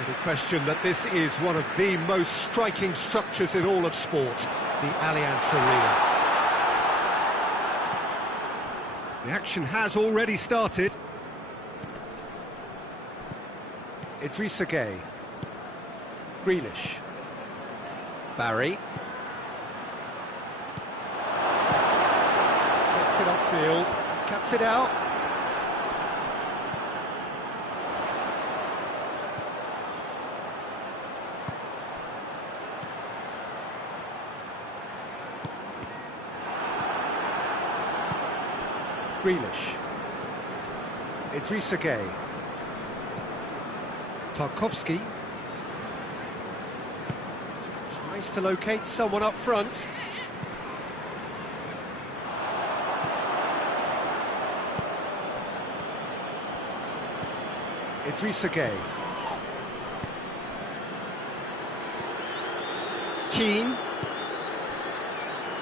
Little question that this is one of the most striking structures in all of sport, the Allianz Arena. The action has already started. Idrissa Gueye. Grealish. Barry. Gets it upfield, cuts it out. Grealish. Idrissa Gueye. Tarkowski. Tries to locate someone up front. Idrissa Gueye. Keane.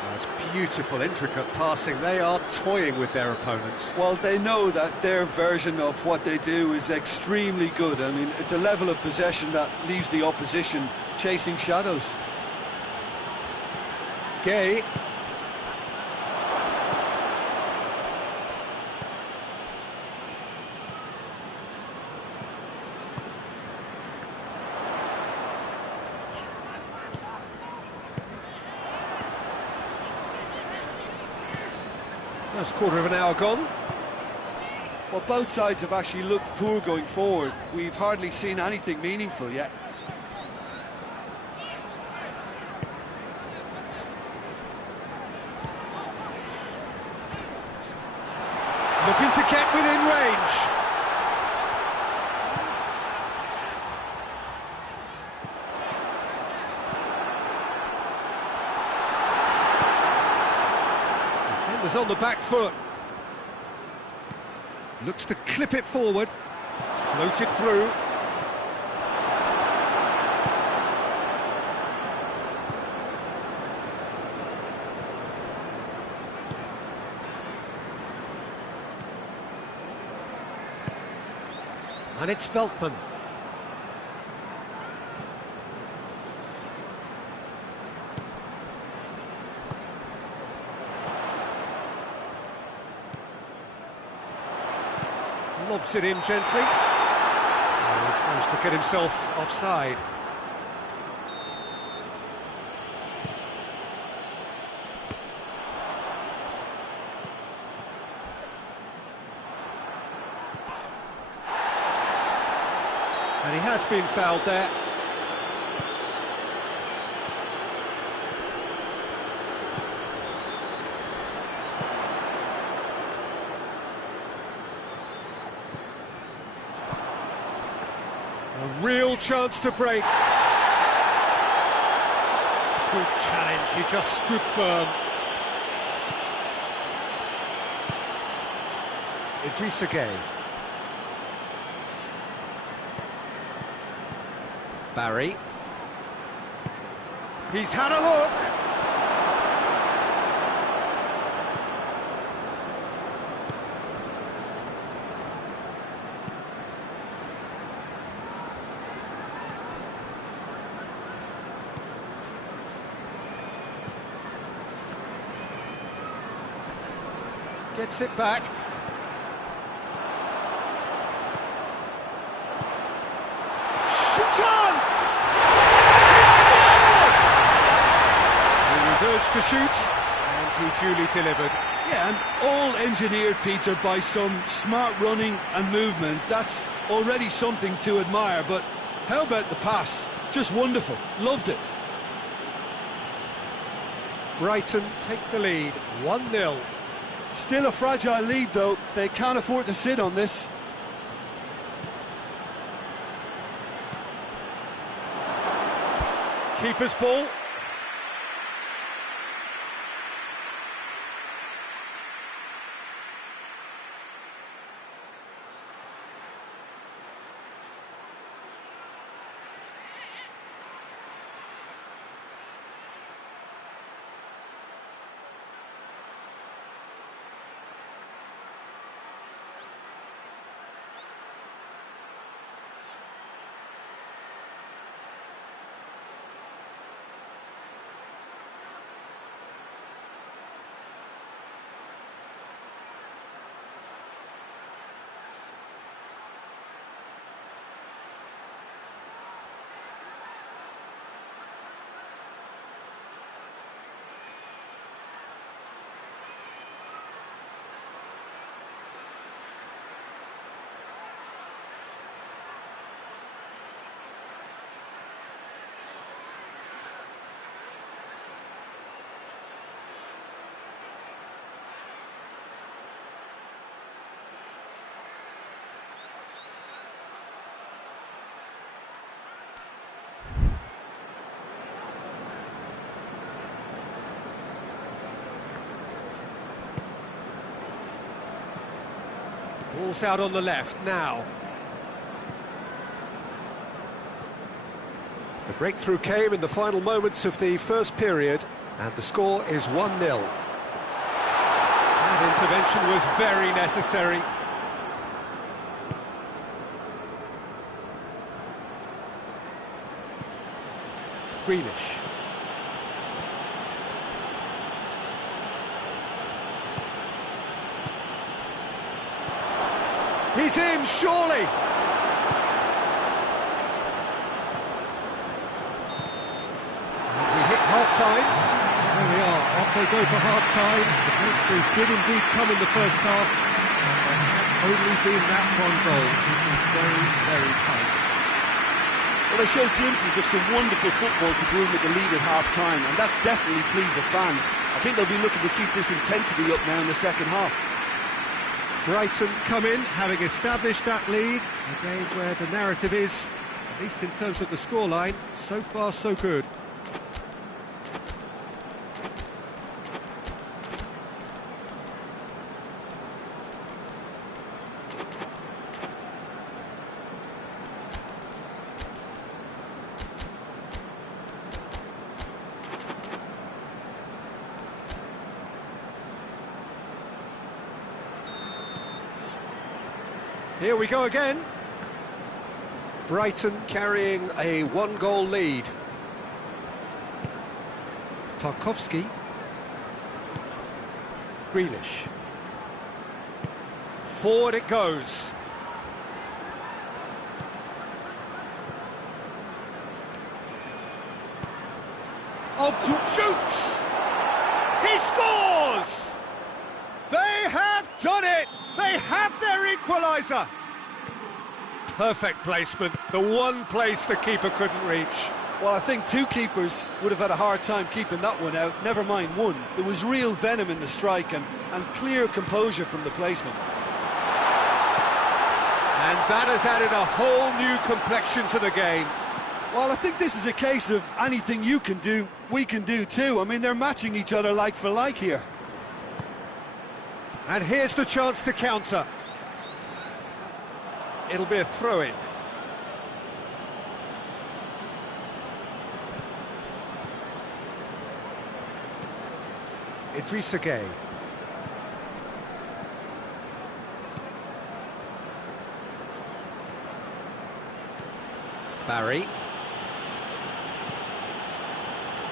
That's beautiful, intricate passing. They are toying with their opponents. Well, they know that their version of what they do is extremely good. I mean, it's a level of possession that leaves the opposition chasing shadows. Gueye. First quarter of an hour gone. Well, both sides have actually looked poor going forward. We've hardly seen anything meaningful yet. Looking to get within range. Defenders on the back foot. Looks to clip it forward. Floated through. And it's Veltman. Lobs it in gently. Oh, he's managed to get himself offside. And he has been fouled there. A real chance to break. Good challenge, he just stood firm. Idrissa Gueye. Barry. He's had a look. Gets it back. Chance! He was urged to shoot, and he duly delivered. Yeah, and all engineered, Peter, by some smart running and movement. That's already something to admire, but how about the pass? Just wonderful. Loved it. Brighton take the lead, 1-0. Still a fragile lead, though. They can't afford to sit on this. Keeper's ball. Ball's out on the left now. The breakthrough came in the final moments of the first period, and the score is 1-0. That intervention was very necessary. Grealish. He's in, surely! Half-time. There we are, off they go for half-time. The breakthrough did indeed come in the first half, but it has only been that one goal. It was very, very tight. Well, they showed glimpses of some wonderful football to go in with the lead at half-time, and that's definitely pleased the fans. I think they'll be looking to keep this intensity up now in the second half. Brighton come in, having established that lead. A game where the narrative is, at least in terms of the scoreline, so far so good. Here we go again. Brighton carrying a one-goal lead. Tarkowski. Grealish. Forward it goes. Oh, shoots! He scores! They have done it! They have their equaliser! Perfect placement, the one place the keeper couldn't reach. Well, I think two keepers would have had a hard time keeping that one out, never mind one. There was real venom in the strike and clear composure from the placement. And that has added a whole new complexion to the game. Well, I think this is a case of anything you can do, we can do too. I mean, they're matching each other like for like here. And here's the chance to counter. It'll be a throw-in. Idrissa Gueye. Barry.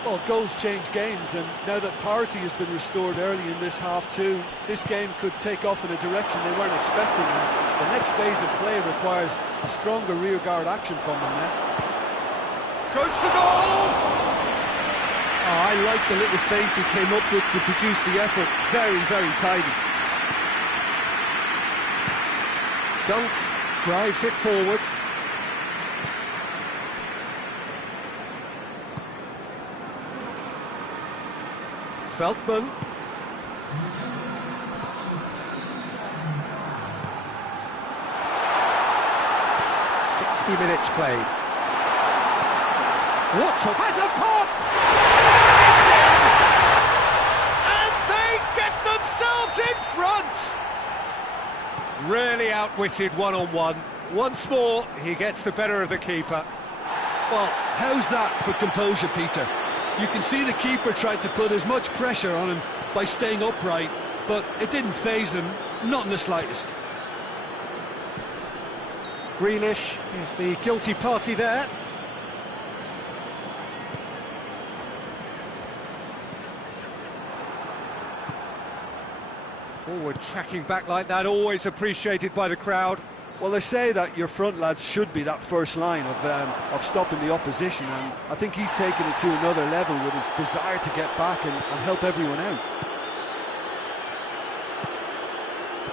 Well, goals change games, and now that parity has been restored early in this half-two, this game could take off in a direction they weren't expecting. And the next phase of play requires a stronger rearguard action from them now. Goes for goal! Oh, I like the little feint he came up with to produce the effort. Very, very tidy. Dung drives it forward. Feldman. Minutes played. Watson has a pop! And they get themselves in front! Really outwitted one-on-one. Once more, he gets the better of the keeper. Well, how's that for composure, Peter? You can see the keeper tried to put as much pressure on him by staying upright, but it didn't faze him, not in the slightest. Grealish is the guilty party there. Forward tracking back like that, always appreciated by the crowd. Well, they say that your front lads should be that first line of stopping the opposition, and I think he's taken it to another level with his desire to get back and help everyone out.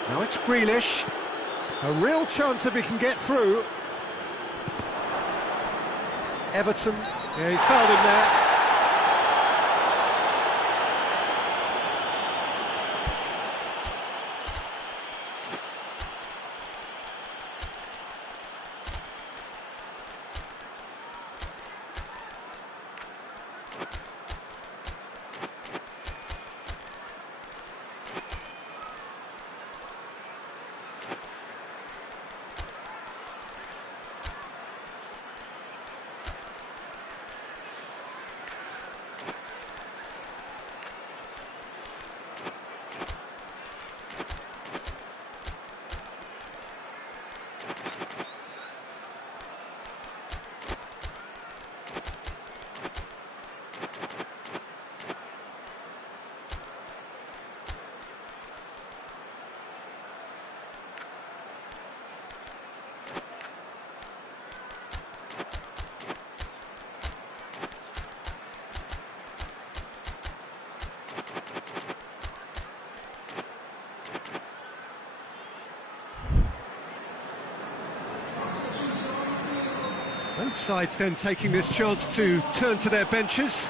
Now it's Grealish. A real chance if he can get through. Everton, yeah, he's fouled him there. Sides then taking this chance to turn to their benches.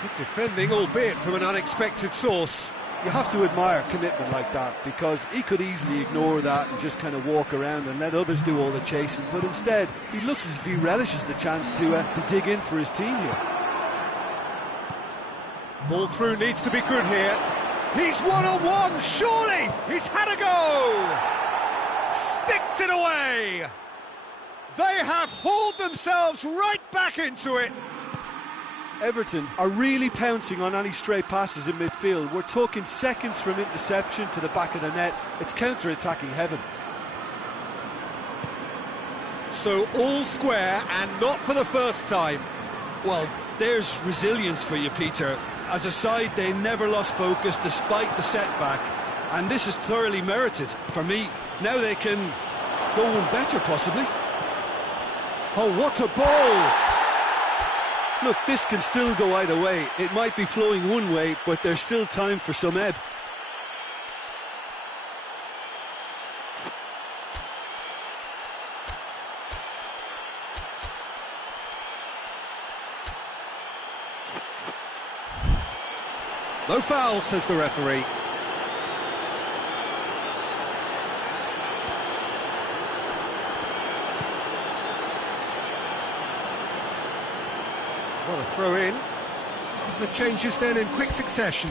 Good defending, albeit from an unexpected source. You have to admire commitment like that, because he could easily ignore that and just kind of walk around and let others do all the chasing, but instead he looks as if he relishes the chance to dig in for his team here. Ball through needs to be good here. He's one-on-one, surely! He's had a go! Sticks it away! They have hauled themselves right back into it! Everton are really pouncing on any stray passes in midfield. We're talking seconds from interception to the back of the net. It's counter-attacking heaven. So all square, and not for the first time. Well, there's resilience for you, Peter. As a side, they never lost focus despite the setback, and this is thoroughly merited. For me, now they can go one better, possibly. Oh, what a ball! Look, this can still go either way. It might be flowing one way, but there's still time for some ebb. No foul, says the referee. What a throw in. The changes then in quick succession.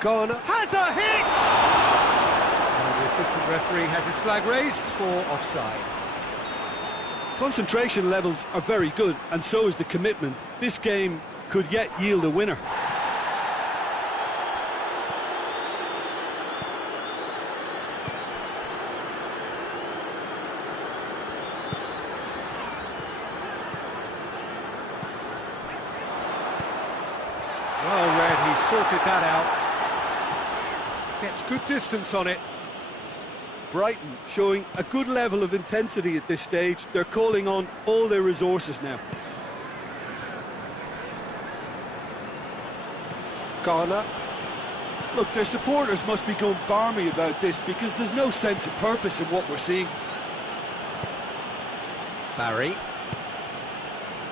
Garner has a hit! And the assistant referee has his flag raised for offside. Concentration levels are very good, and so is the commitment. This game could yet yield a winner. Well read, he sorted that out. Gets good distance on it. Brighton showing a good level of intensity at this stage. They're calling on all their resources now. Garner. Look, their supporters must be going barmy about this, because there's no sense of purpose in what we're seeing. Barry.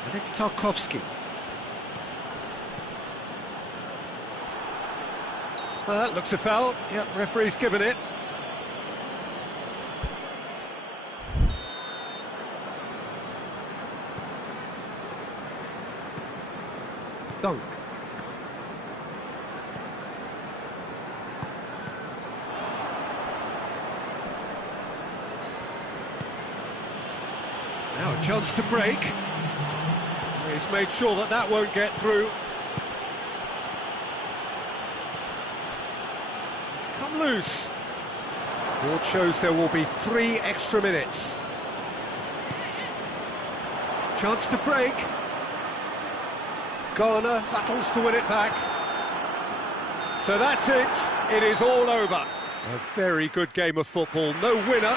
And it's Tarkowski. That looks a foul. Yep, referee's given it. Dung. Now a chance to break. He's made sure that that won't get through. It's come loose. Board shows there will be 3 extra minutes. Chance to break. Garner battles to win it back. So that's it. It is all over. A very good game of football. No winner,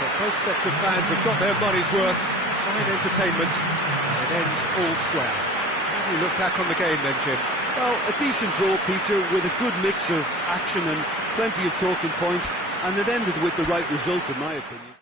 but both sets of fans have got their money's worth. Fine entertainment. It ends all square. How do you look back on the game then, Jim? Well, a decent draw, Peter, with a good mix of action and plenty of talking points, and it ended with the right result, in my opinion.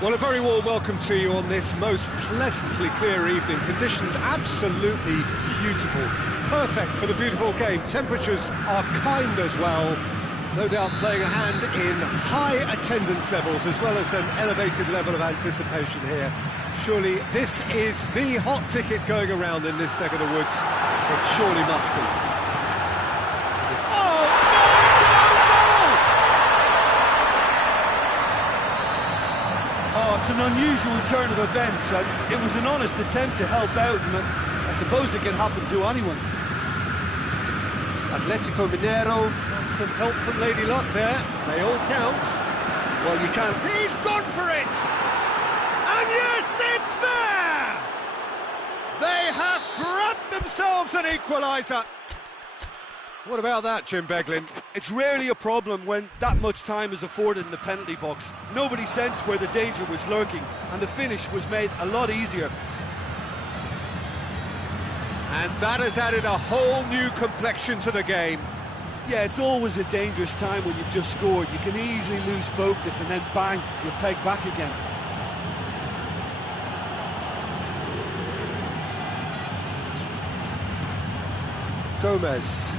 Well, a very warm welcome to you on this most pleasantly clear evening. Conditions absolutely beautiful. Perfect for the beautiful game. Temperatures are kind as well. No doubt playing a hand in high attendance levels as well as an elevated level of anticipation here. Surely this is the hot ticket going around in this neck of the woods. It surely must be. Oh, no, it's an own goal! Oh, it's an unusual turn of events, and it was an honest attempt to help out, and I suppose it can happen to anyone. Atletico Mineiro got some help from Lady Luck there. They all count. Well, you can't... He's gone for it! And yes, it's there! They have grabbed themselves an equaliser. What about that, Jim Beglin? It's rarely a problem when that much time is afforded in the penalty box. Nobody sensed where the danger was lurking, and the finish was made a lot easier. And that has added a whole new complexion to the game. Yeah, it's always a dangerous time when you've just scored. You can easily lose focus and then bang, you're pegged back again. Gomez.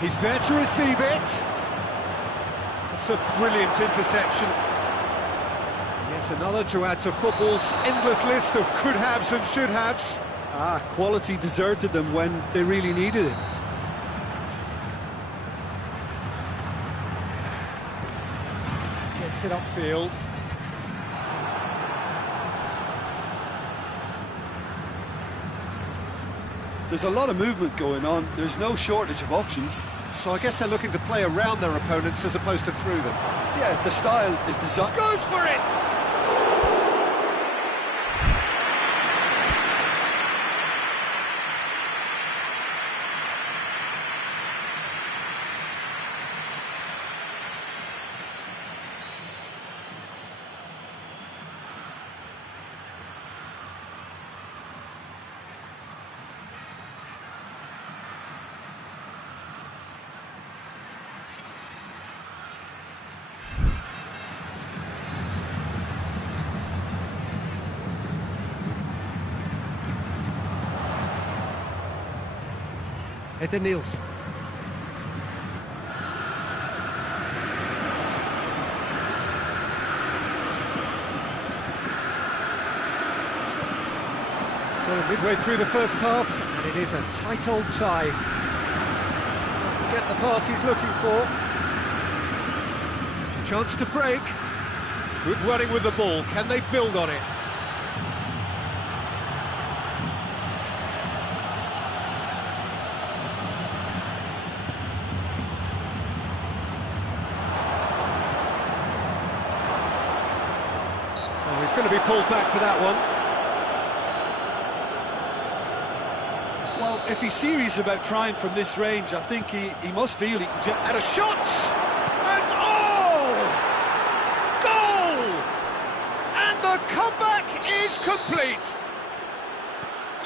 He's there to receive it. That's a brilliant interception. Yet another to add to football's endless list of could-haves and should-haves. Quality deserted them when they really needed it. Gets it upfield. There's a lot of movement going on. There's no shortage of options. So I guess they're looking to play around their opponents as opposed to through them. Yeah, the style is designed. Goes for it! Ed Nielsen. So midway through the first half, and it is a tight old tie. Doesn't get the pass he's looking for. Chance to break. Good running with the ball. Can they build on it? He's going to be pulled back for that one. Well, if he's serious about trying from this range, I think he must feel he can... And a shot! And oh! Goal! And the comeback is complete!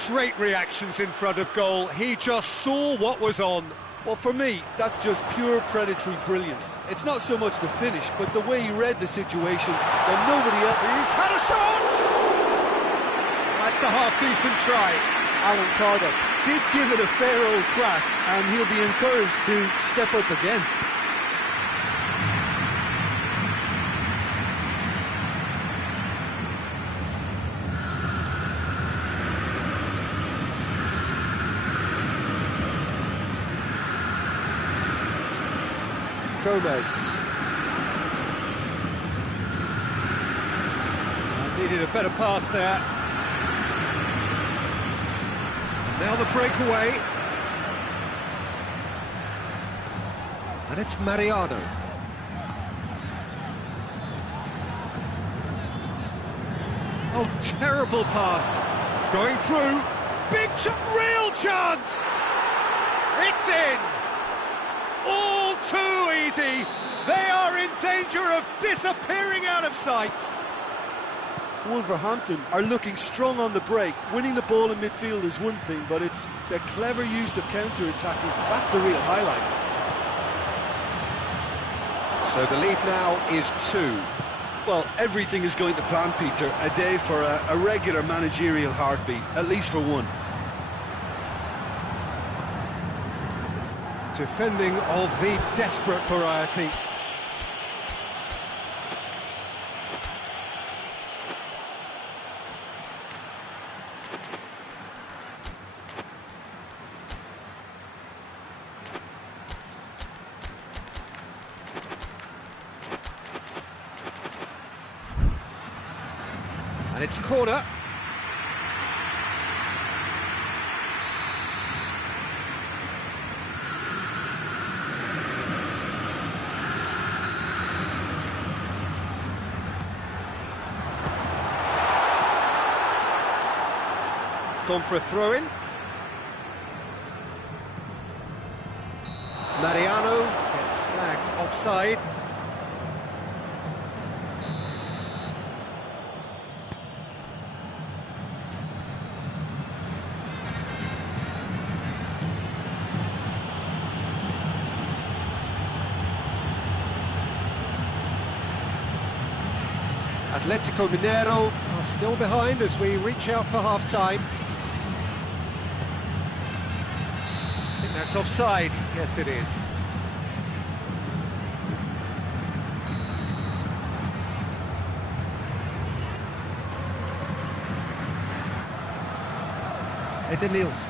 Great reactions in front of goal. He just saw what was on. Well, for me, that's just pure predatory brilliance. It's not so much the finish, but the way he read the situation when nobody else... He's had a shot! That's a half-decent try. Alan Carter did give it a fair old crack, and he'll be encouraged to step up again. Gomez. Needed a better pass there. And now the breakaway. And it's Mariano. Oh, terrible pass. Going through. Big real chance. It's in. All too easy. They are in danger of disappearing out of sight. Wolverhampton are looking strong on the break. Winning the ball in midfield is one thing, but it's their clever use of counter-attacking. That's the real highlight. So the lead now is 2. Well, everything is going to plan, Peter. A day for a regular managerial heartbeat, at least for one. Defending of the desperate variety. And it's a corner. It's gone for a throw-in. Mariano gets flagged offside. Atletico Mineiro are still behind as we reach out for half-time. I think that's offside. Yes, it is. Edenils.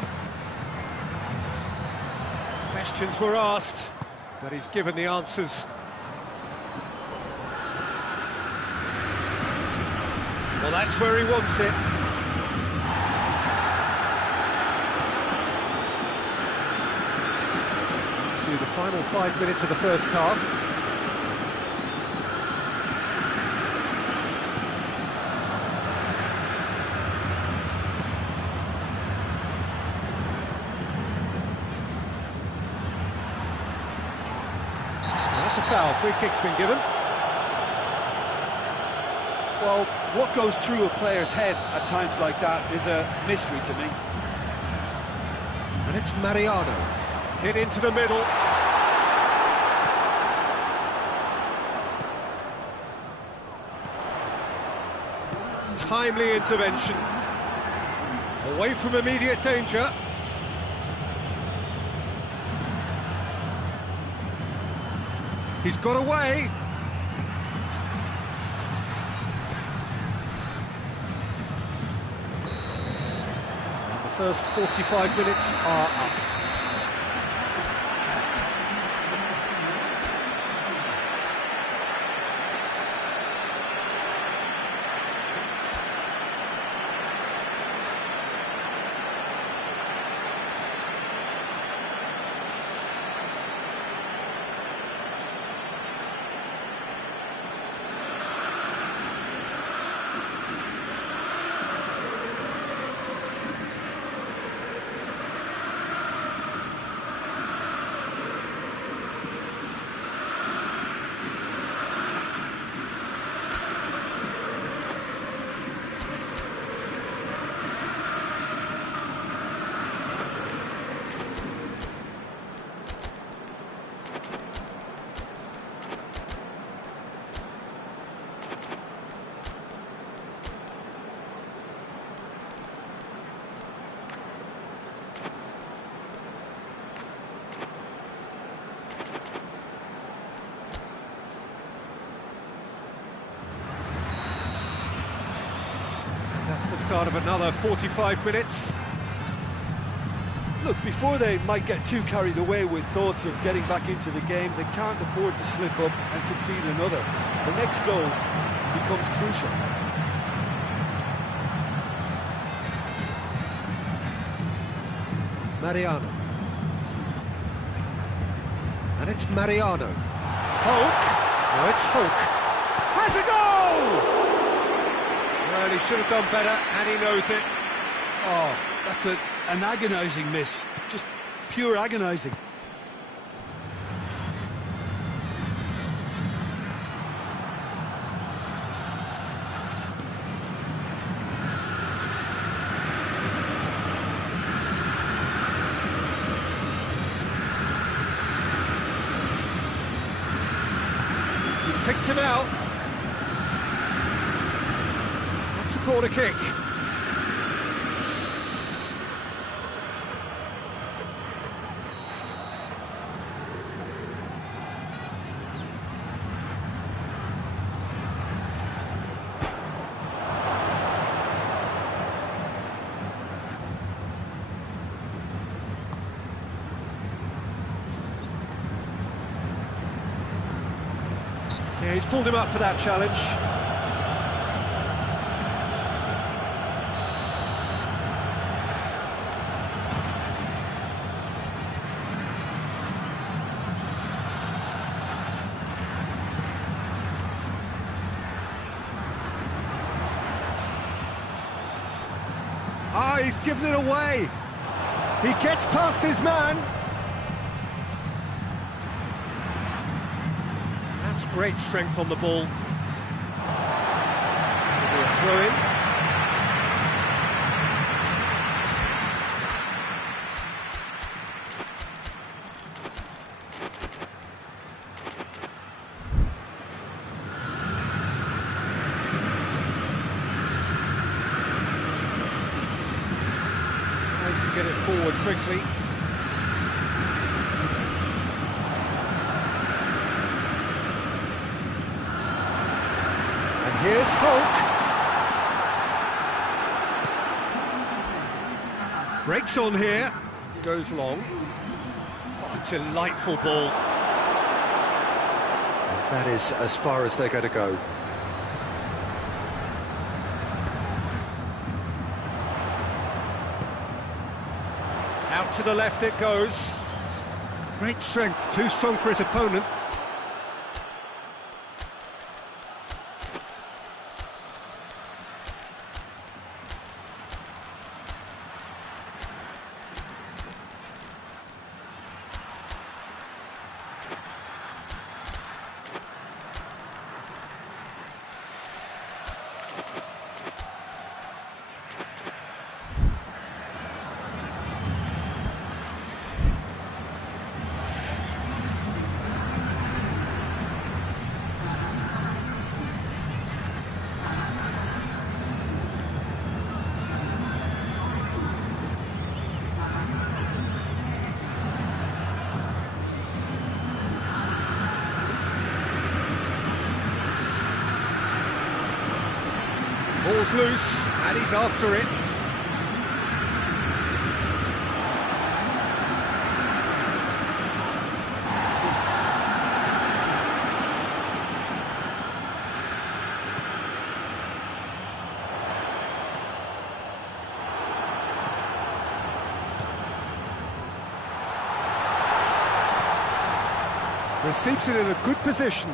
Questions were asked, but he's given the answers. Well, that's where he wants it. To the final 5 minutes of the first half. That's a foul. Free kick's been given. Well, what goes through a player's head at times like that is a mystery to me. And it's Mariano. Hit into the middle. Timely intervention. Away from immediate danger. He's got away. First 45 minutes are up. That's the start of another 45 minutes. Look, before they might get too carried away with thoughts of getting back into the game, they can't afford to slip up and concede another. The next goal becomes crucial. Mariano. And it's Mariano. Hulk. No, it's Hulk. Has a goal! Well, he should have done better, and he knows it. Oh, that's an agonising miss. Just pure agonising. picked him out. That's a corner kick. Yeah, he's pulled him up for that challenge. Ah, he's given it away. He gets past his man. That's great strength on the ball. It'll be a throw-in. Tries to get it forward quickly. Here's Hulk. Breaks on here. Goes long. Oh, delightful ball. That is as far as they're going to go. Out to the left it goes. Great strength, too strong for his opponent. Ball's loose, and he's after it. Receives it in a good position.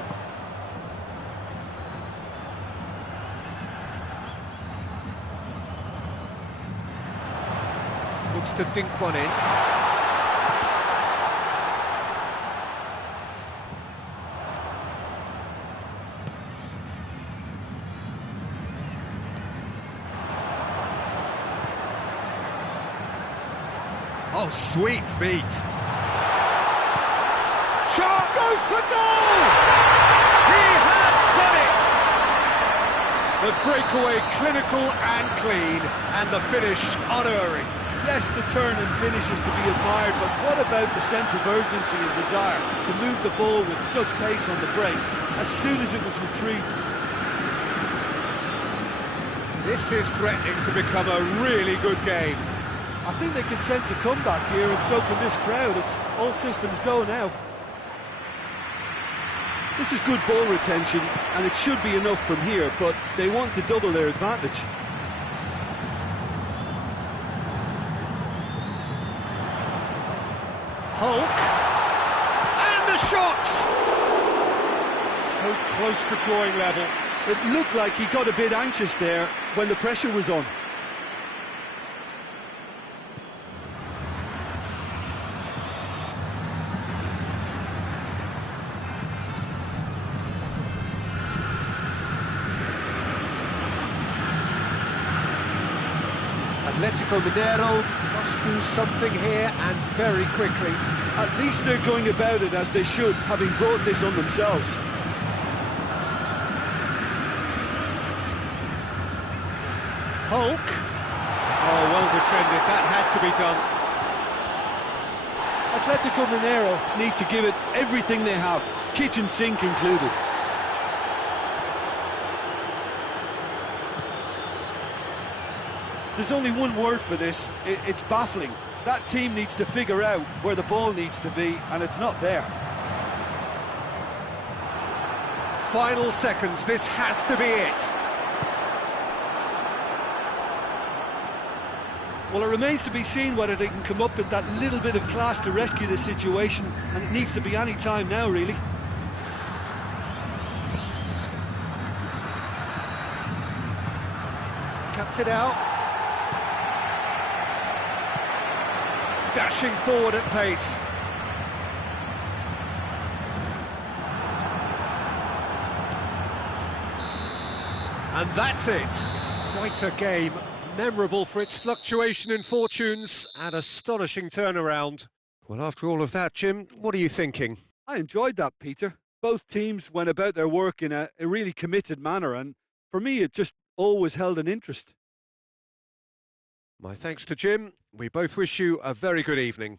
Looks to dink one in. Oh, sweet feet. Shot goes for goal! He has done it! The breakaway clinical and clean, and the finish unerring. Yes, the turn and finish is to be admired, but what about the sense of urgency and desire to move the ball with such pace on the break as soon as it was retrieved? This is threatening to become a really good game. I think they can sense a comeback here, and so can this crowd. It's all systems go now. This is good ball retention, and it should be enough from here, but they want to double their advantage. Hulk, and the shot! So close to drawing level. It looked like he got a bit anxious there when the pressure was on. Atletico Mineiro must do something here, and very quickly. At least they're going about it as they should, having brought this on themselves. Hulk. Oh, well defended, that had to be done. Atletico Mineiro need to give it everything they have, kitchen sink included. There's only one word for this, it's baffling. That team needs to figure out where the ball needs to be, and it's not there. Final seconds, this has to be it. Well, it remains to be seen whether they can come up with that little bit of class to rescue the situation, and it needs to be any time now, really. Cuts it out. Dashing forward at pace. And that's it. Quite a game. Memorable for its fluctuation in fortunes and astonishing turnaround. Well, after all of that, Jim, what are you thinking? I enjoyed that, Peter. Both teams went about their work in a really committed manner, and for me it just always held an interest. My thanks to Jim. We both wish you a very good evening.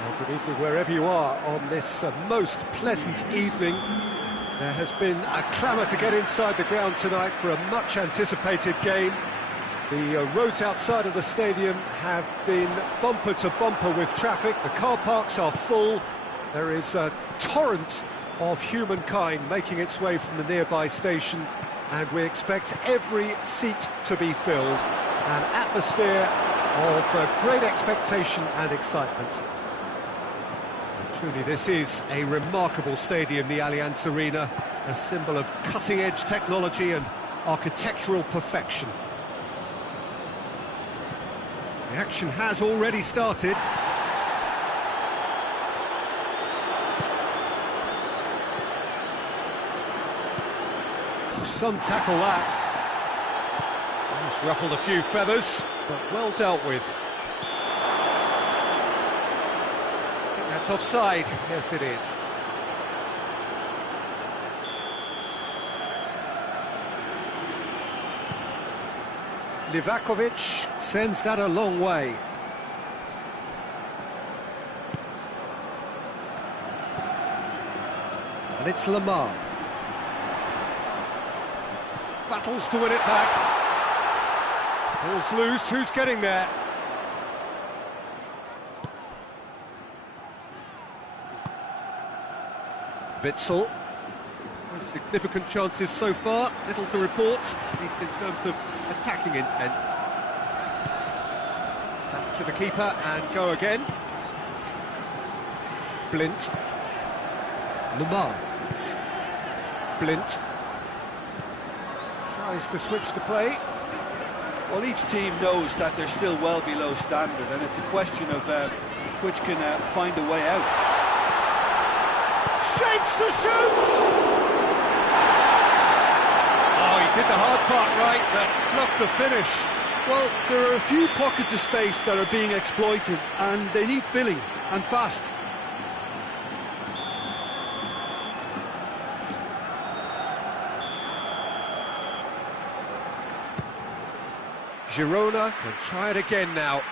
Well, good evening wherever you are on this most pleasant evening. There has been a clamour to get inside the ground tonight for a much-anticipated game. The roads outside of the stadium have been bumper to bumper with traffic. The car parks are full. There is a torrent of humankind making its way from the nearby station, and we expect every seat to be filled. An atmosphere of great expectation and excitement. And truly, this is a remarkable stadium, the Allianz Arena, a symbol of cutting-edge technology and architectural perfection. The action has already started. Some tackle that. It's ruffled a few feathers, but well dealt with. I think that's offside. Yes, it is. Livakovic sends that a long way. And it's Lamar. Battles to win it back. Ball's loose, who's getting there? Witsel. No significant chances so far, little to report, at least in terms of attacking intent. Back to the keeper and go again. Blint. Lamar. Blint. Tries to switch the play. Well, each team knows that they're still well below standard, and it's a question of which can find a way out. Shapes to shoot! Oh, he did the hard part right, but fluffed the finish. Well, there are a few pockets of space that are being exploited, and they need filling, and fast. Girona can try it again now.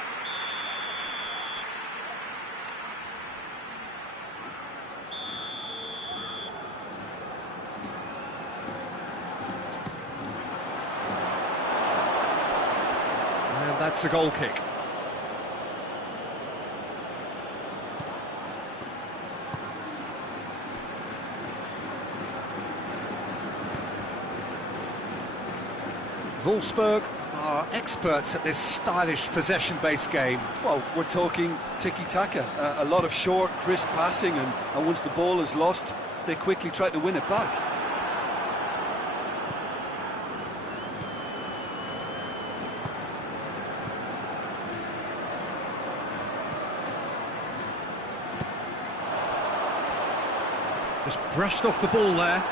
And that's a goal kick. Wolfsburg are experts at this stylish possession-based game. Well, we're talking tiki-taka, a lot of short, crisp passing, and once the ball is lost, they quickly try to win it back. Just brushed off the ball there.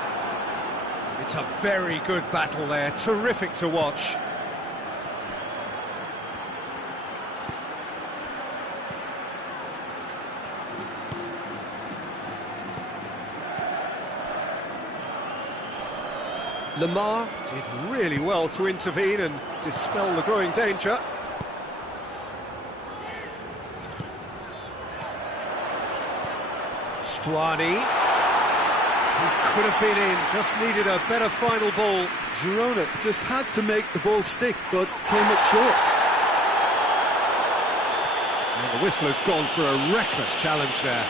It's a very good battle there, terrific to watch. Lamar did really well to intervene and dispel the growing danger. Stuani. He could have been in, just needed a better final ball. Girona just had to make the ball stick, but came up short. And the whistle has gone for a reckless challenge there.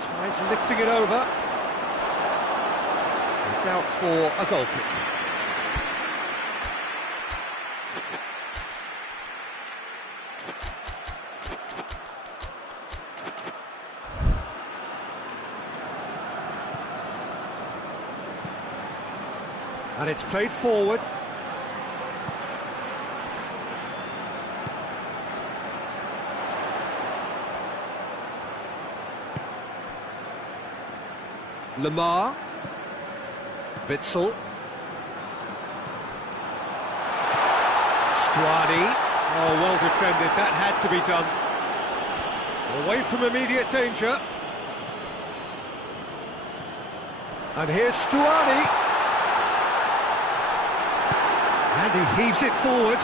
Tries lifting it over. It's out for a goal kick. And it's played forward. Lamar. Witsel. Stuani. Oh, well defended, that had to be done. Away from immediate danger. And here's Stuani. And he heaves it forward.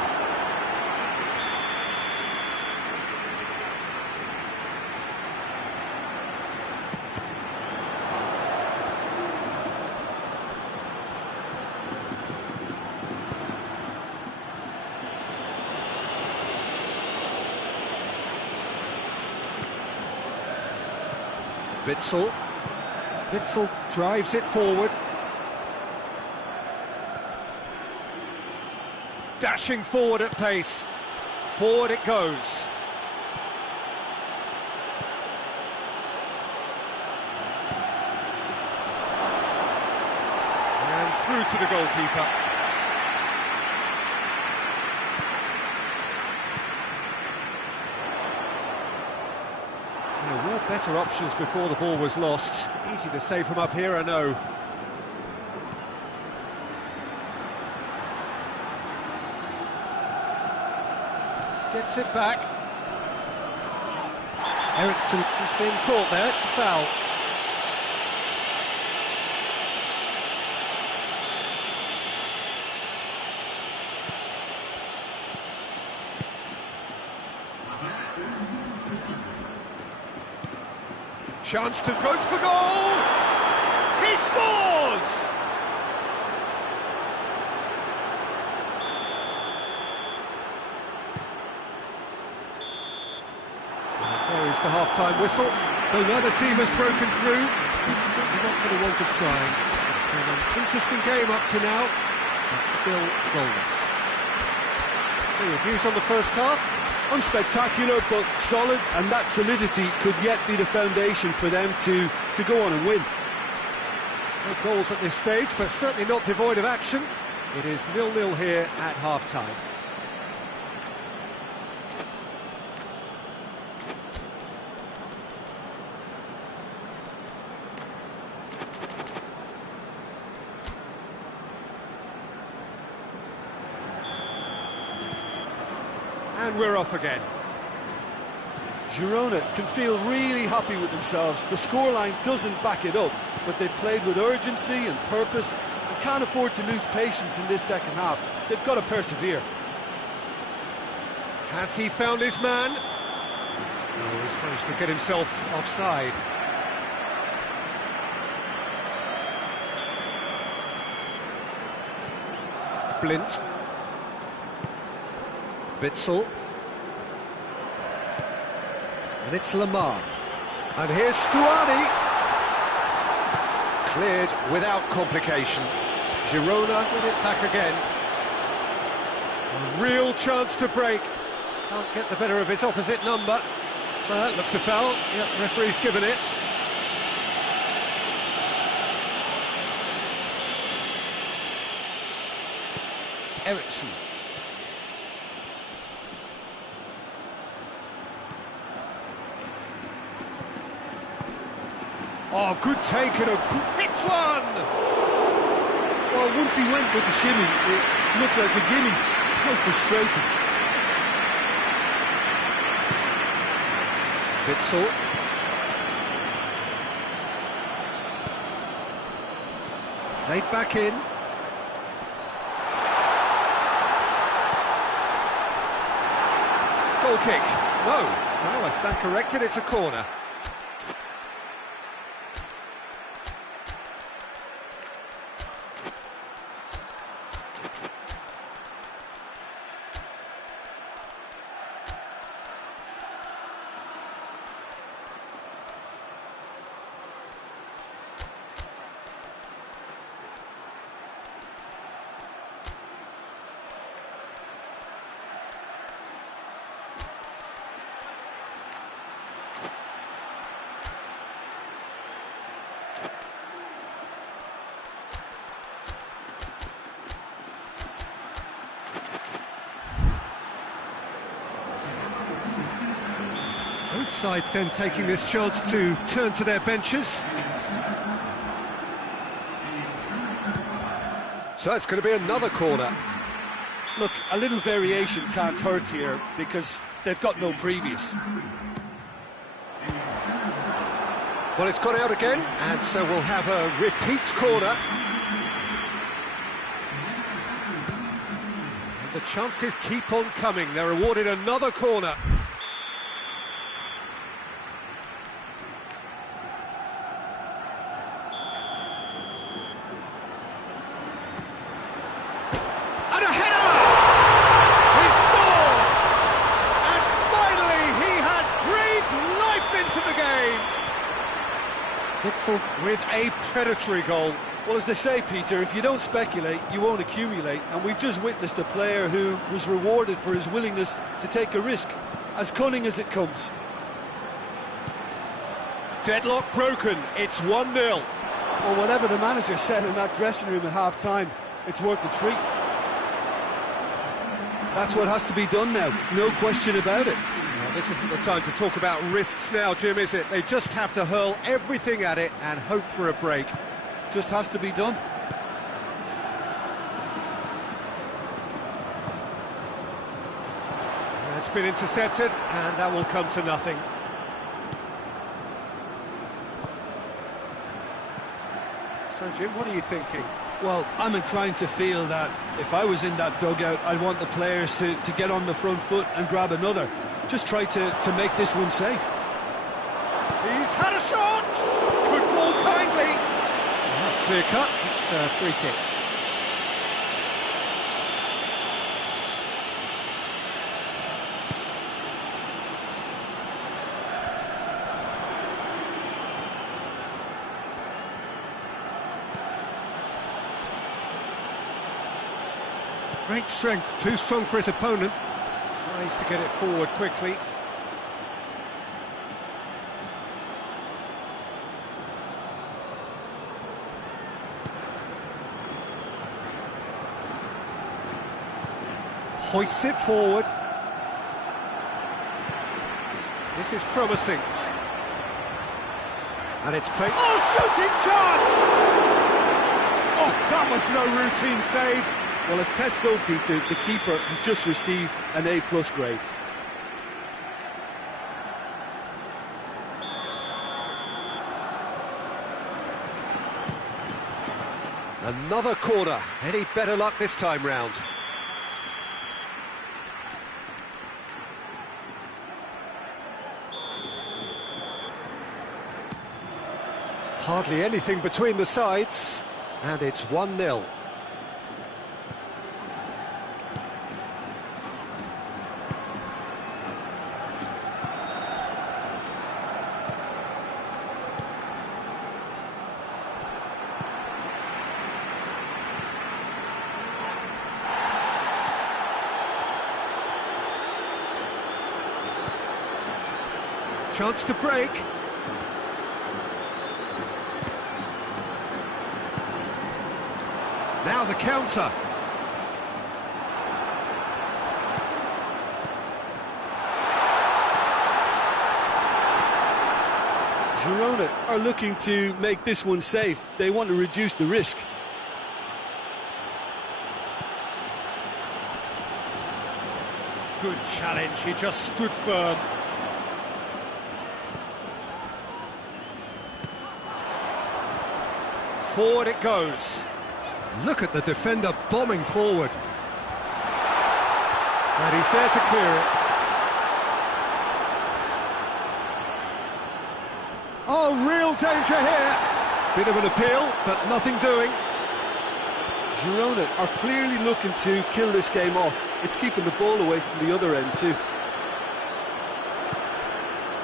Witsel. Witsel drives it forward. dashing forward at pace. Forward it goes. And through to the goalkeeper. There were better options before the ball was lost. Easy to say from up here, I know. Gets it back. Eriksson has been caught there, it's a foul. Chance to goes for goal! He scores! There is the half-time whistle. So neither team has broken through. It's certainly not going to want to try. It's been an interesting game up to now, but still goalless. So your views on the first half? Unspectacular, but solid, and that solidity could yet be the foundation for them to go on and win. No goals at this stage, but certainly not devoid of action. It is 0-0 here at half-time. And we're off again. Girona can feel really happy with themselves. The scoreline doesn't back it up, but they've played with urgency and purpose and can't afford to lose patience in this second half. They've got to persevere. Has he found his man? Oh, he's managed to get himself offside. Blint. Witzel. And it's Lamar. And here's Stuani. Cleared without complication. Girona get it back again. A real chance to break. Can't get the better of his opposite number. Well, that looks a foul. Yep, referee's given it. Eriksson. Oh, good take and a great one! Well, once he went with the shimmy, it looked like a gimme. How frustrating. Witzel. Played back in. Goal kick. No, I stand corrected, it's a corner. Both sides then taking this chance to turn to their benches. So it's going to be another corner. Look, a little variation can't hurt here because they've got no previous. Well, it's gone out again, and so we'll have a repeat corner. And the chances keep on coming. They're awarded another corner. And a header! He scored! And finally he has breathed life into the game! Witzel with a predatory goal. Well, as they say, Peter, if you don't speculate, you won't accumulate. And we've just witnessed a player who was rewarded for his willingness to take a risk, as cunning as it comes. Deadlock broken, it's 1-0. Well, whatever the manager said in that dressing room at half-time, it's worth the treat. That's what has to be done now, no question about it. Now, this isn't the time to talk about risks now, Jim, is it? They just have to hurl everything at it and hope for a break. Just has to be done. It's been intercepted, and that will come to nothing. So, Jim, what are you thinking? Well, I'm inclined to feel that if I was in that dugout, I'd want the players to get on the front foot and grab another. Just try to make this one safe. He's had a shot! Could fall kindly. That's clear cut, it's a free kick. Great strength, too strong for his opponent. Tries to get it forward quickly. Hoists it forward. This is promising. And it's played. Oh, shooting chance! Oh, that was no routine save. Well, as tests go, Peter, the keeper has just received an A+ grade. Another corner. Any better luck this time round? Hardly anything between the sides, and it's 1-0. Chance to break. Now the counter. Girona are looking to make this one safe. They want to reduce the risk. Good challenge, he just stood firm. Forward it goes. Look at the defender bombing forward. And he's there to clear it. Oh, real danger here. Bit of an appeal, but nothing doing. Girona are clearly looking to kill this game off. It's keeping the ball away from the other end too.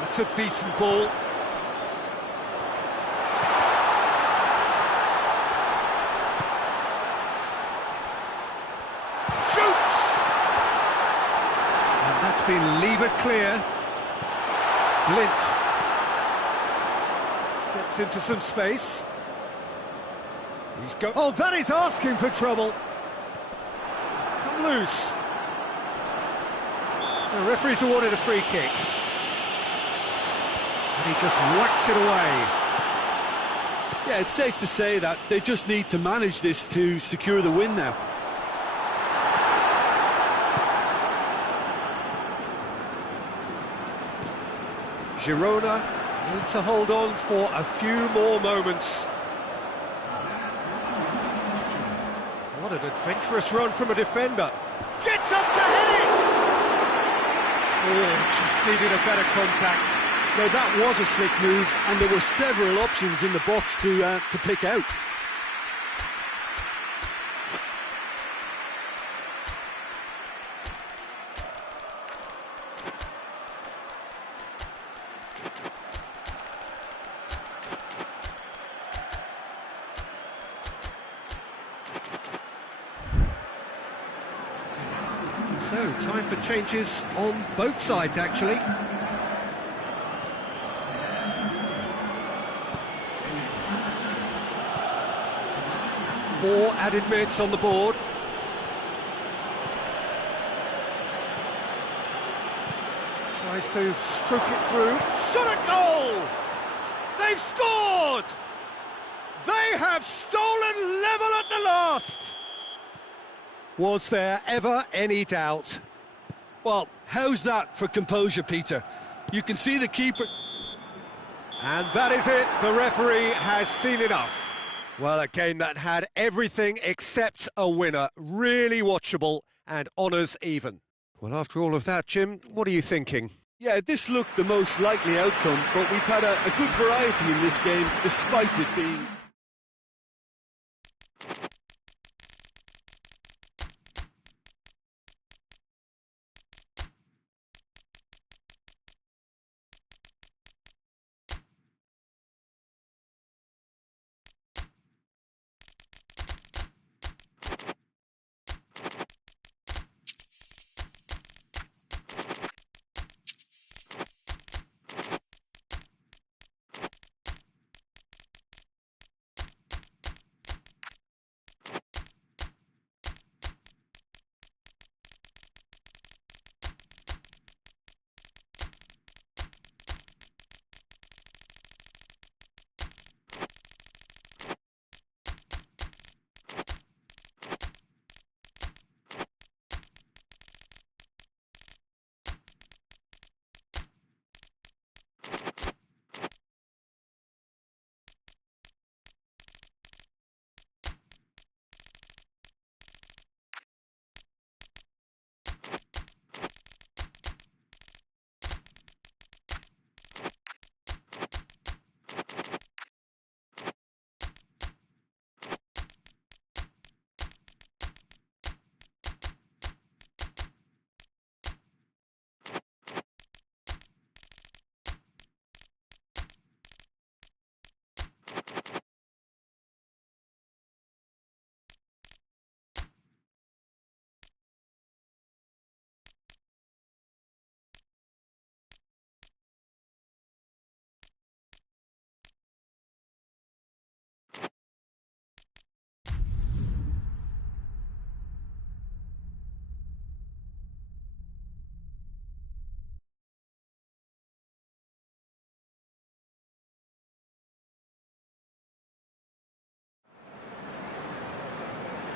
That's a decent ball. Been levered clear. Blint gets into some space. He's go. Oh, that is asking for trouble. He's come loose. The referee's awarded a free kick, and he just whacks it away. Yeah, it's safe to say that they just need to manage this to secure the win now. Girona need to hold on for a few more moments. What an adventurous run from a defender. Gets up to head it! Oh, just needed a better contact. Now that was a slick move, and there were several options in the box to pick out. So, time for changes on both sides, actually. Four added minutes on the board. Tries to stroke it through. Shot a goal! They've scored! They have stolen level at the last! Was there ever any doubt? Well, how's that for composure, Peter? You can see the keeper... And that is it, the referee has seen enough. Well, a game that had everything except a winner. Really watchable and honours even. Well, after all of that, Jim, what are you thinking? Yeah, this looked the most likely outcome, but we've had a good variety in this game, despite it being...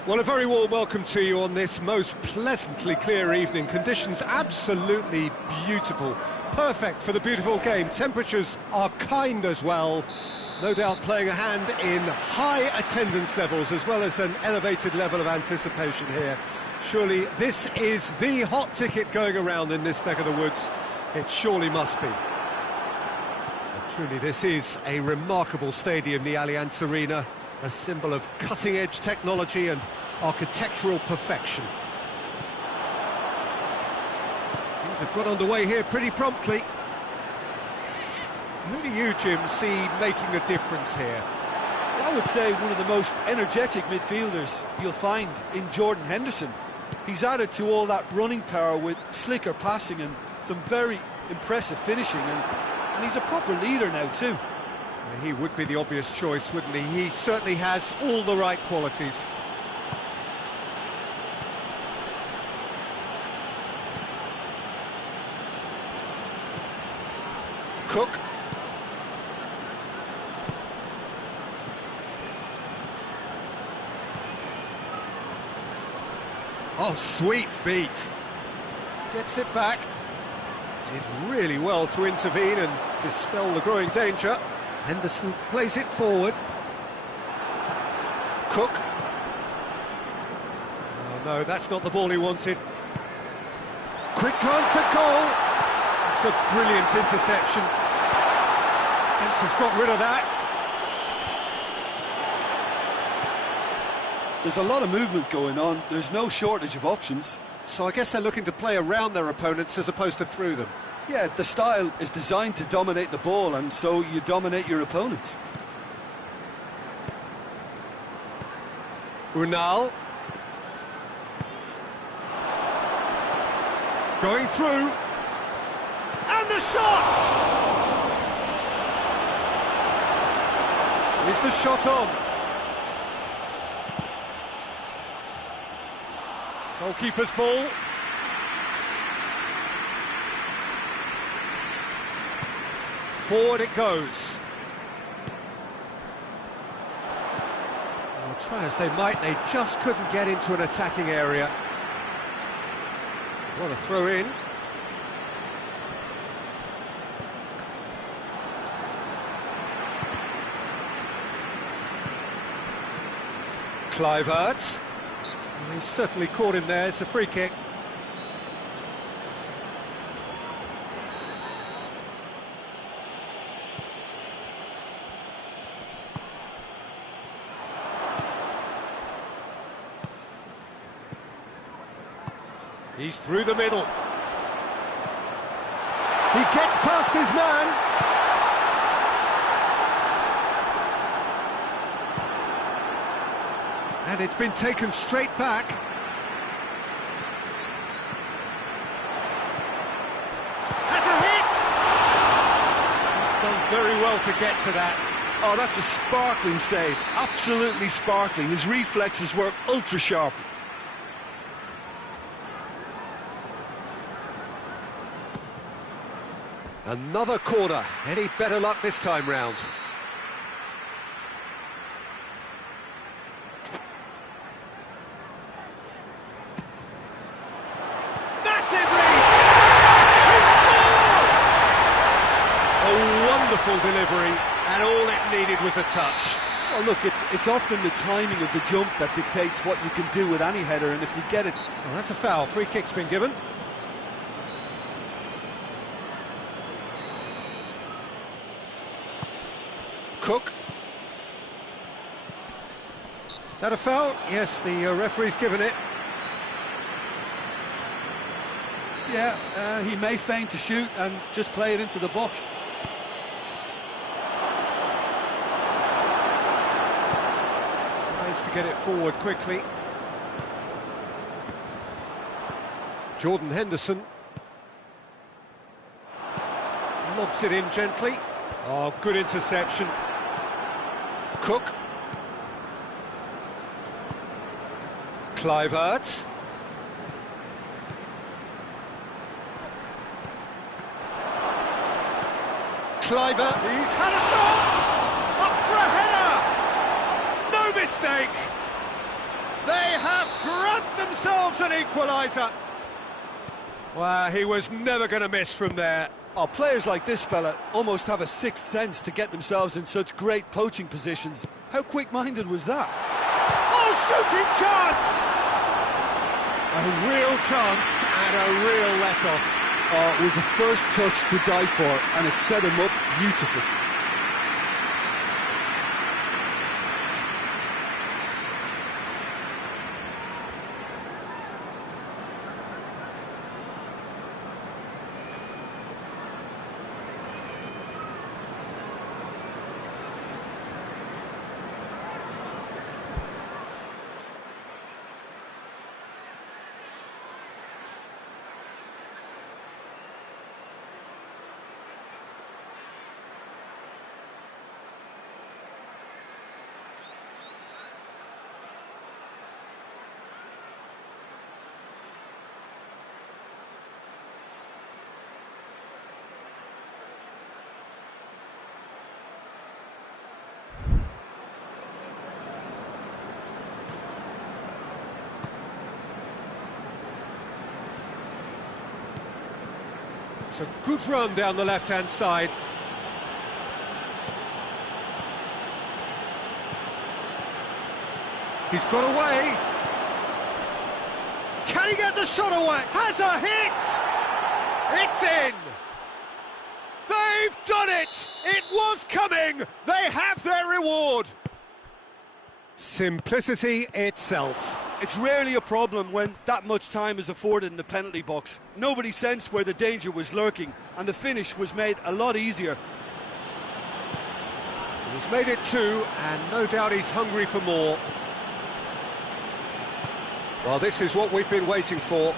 Well, a very warm welcome to you on this most pleasantly clear evening. Conditions absolutely beautiful. Perfect for the beautiful game. Temperatures are kind as well. No doubt playing a hand in high attendance levels as well as an elevated level of anticipation here. Surely this is the hot ticket going around in this neck of the woods. It surely must be. And truly this is a remarkable stadium, the Allianz Arena. A symbol of cutting-edge technology and architectural perfection. Things have got underway here pretty promptly. Who do you, Jim, see making a difference here? I would say one of the most energetic midfielders you'll find in Jordan Henderson. He's added to all that running power with slicker passing and some very impressive finishing, and he's a proper leader now too. He would be the obvious choice, wouldn't he? He certainly has all the right qualities. Cook. Oh, sweet feet. Gets it back. Did really well to intervene and dispel the growing danger. Henderson plays it forward. Cook. Oh no, that's not the ball he wanted. Quick glance at goal. It's a brilliant interception. Fence has got rid of that. There's a lot of movement going on. There's no shortage of options. So I guess they're looking to play around their opponents as opposed to through them. Yeah, the style is designed to dominate the ball, and so you dominate your opponents. Unal. Going through. And the shot! Is the shot on? Goalkeeper's ball. Forward it goes. Well, try as they might, they just couldn't get into an attacking area. What a throw in. Kluivert. He certainly caught him there. It's a free kick. He's through the middle. He gets past his man. And it's been taken straight back. Has a hit! He's done very well to get to that. Oh, that's a sparkling save. Absolutely sparkling. His reflexes were ultra sharp. Another corner. Any better luck this time round? Massively! He scored! A wonderful delivery, and all it needed was a touch. Well, look, it's often the timing of the jump that dictates what you can do with any header, and if you get it... Well, that's a foul. Free kick's been given. Cook. That a foul? Yes, the referee's given it. Yeah, he may feign to shoot and just play it into the box. Tries to get it forward quickly. Jordan Henderson. Lobs it in gently. Oh, good interception. Cook. Kluivert. Kluivert, he's had a shot! Up for a header! No mistake! They have grabbed themselves an equaliser! Well, he was never going to miss from there. Oh, players like this fella almost have a sixth sense to get themselves in such great poaching positions. How quick-minded was that? Oh, shooting chance! A real chance and a real let-off. Oh, it was the first touch to die for, and it set him up beautifully. It's a good run down the left-hand side. He's got away. Can he get the shot away? Has a hit! It's in! They've done it! It was coming! They have their reward! Simplicity itself. It's rarely a problem when that much time is afforded in the penalty box. Nobody sensed where the danger was lurking, and the finish was made a lot easier. He's made it two, and no doubt he's hungry for more. Well, this is what we've been waiting for.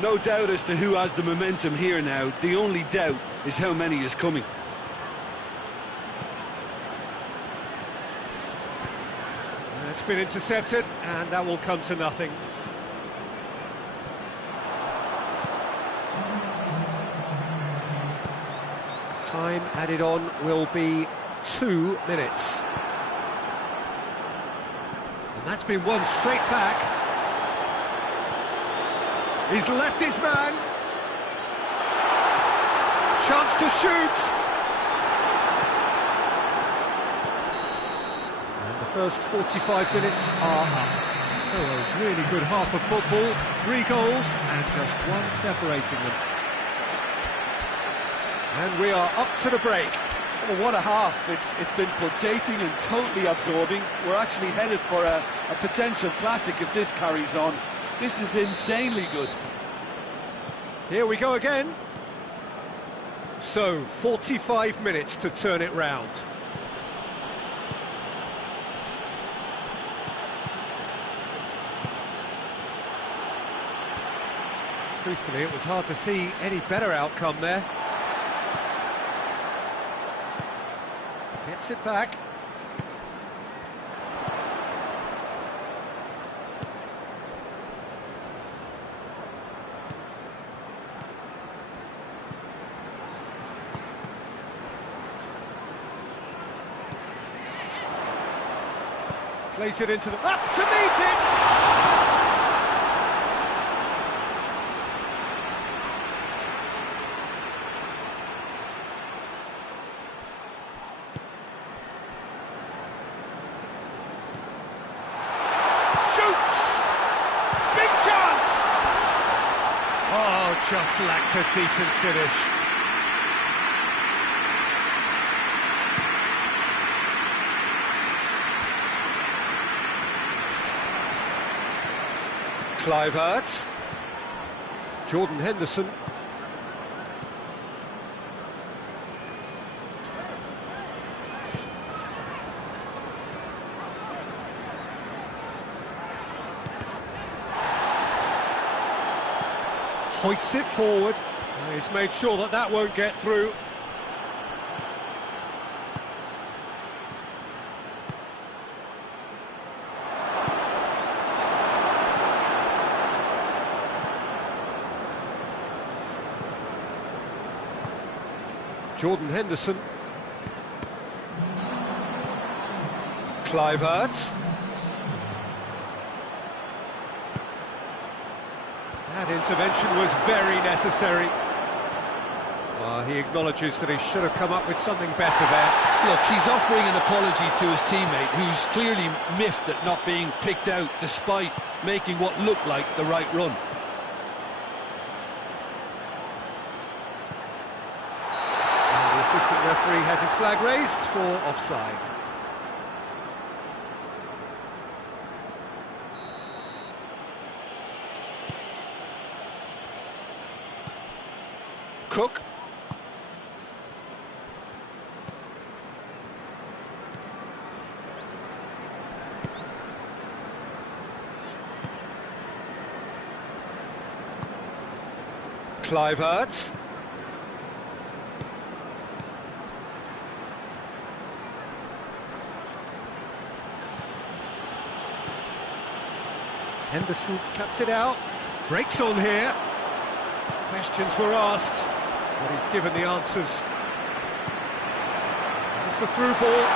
No doubt as to who has the momentum here now. The only doubt is how many is coming. It's been intercepted, and that will come to nothing. Time added on will be 2 minutes. And that's been won straight back. He's left his man. Chance to shoot. And the first 45 minutes are up. So a really good half of football. 3 goals and just one separating them. And we are up to the break. Well, what a half. It's been pulsating and totally absorbing. We're actually headed for a potential classic if this carries on. This is insanely good. Here we go again. So, 45 minutes to turn it round. Truthfully, it was hard to see any better outcome there. Gets it back. Plays it into the... Up to meet it! Just lacked a decent finish. Kluivert. Jordan Henderson. Hoists it forward. He's made sure that that won't get through. Jordan Henderson. Kluivert. That intervention was very necessary. He acknowledges that he should have come up with something better there. Look, he's offering an apology to his teammate, who's clearly miffed at not being picked out despite making what looked like the right run. And the assistant referee has his flag raised for offside. Cook. Kluivert. Henderson cuts it out. Breaks on here. Questions were asked, but he's given the answers. It's the through ball.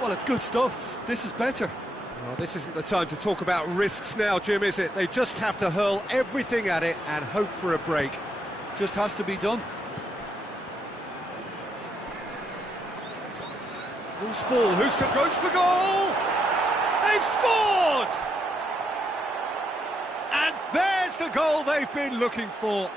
Well, it's good stuff. This is better. Well, this isn't the time to talk about risks now, Jim, is it? They just have to hurl everything at it and hope for a break. Just has to be done. Loose ball, goes for goal? They've scored! And there's the goal they've been looking for.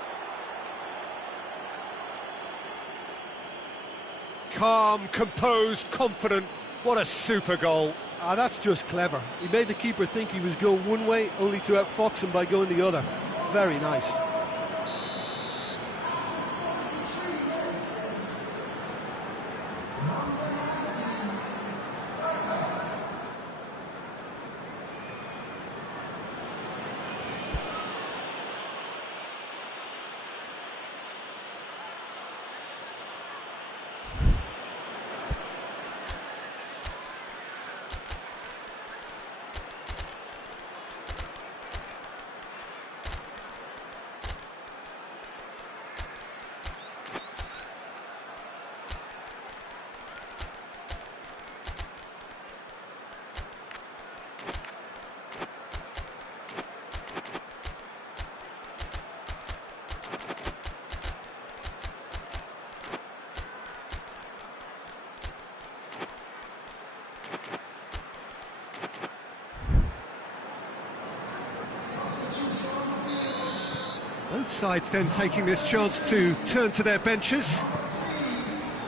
Calm, composed, confident. What a super goal. Ah, that's just clever. He made the keeper think he was going one way, only to outfox him by going the other. Very nice. Sides then taking this chance to turn to their benches.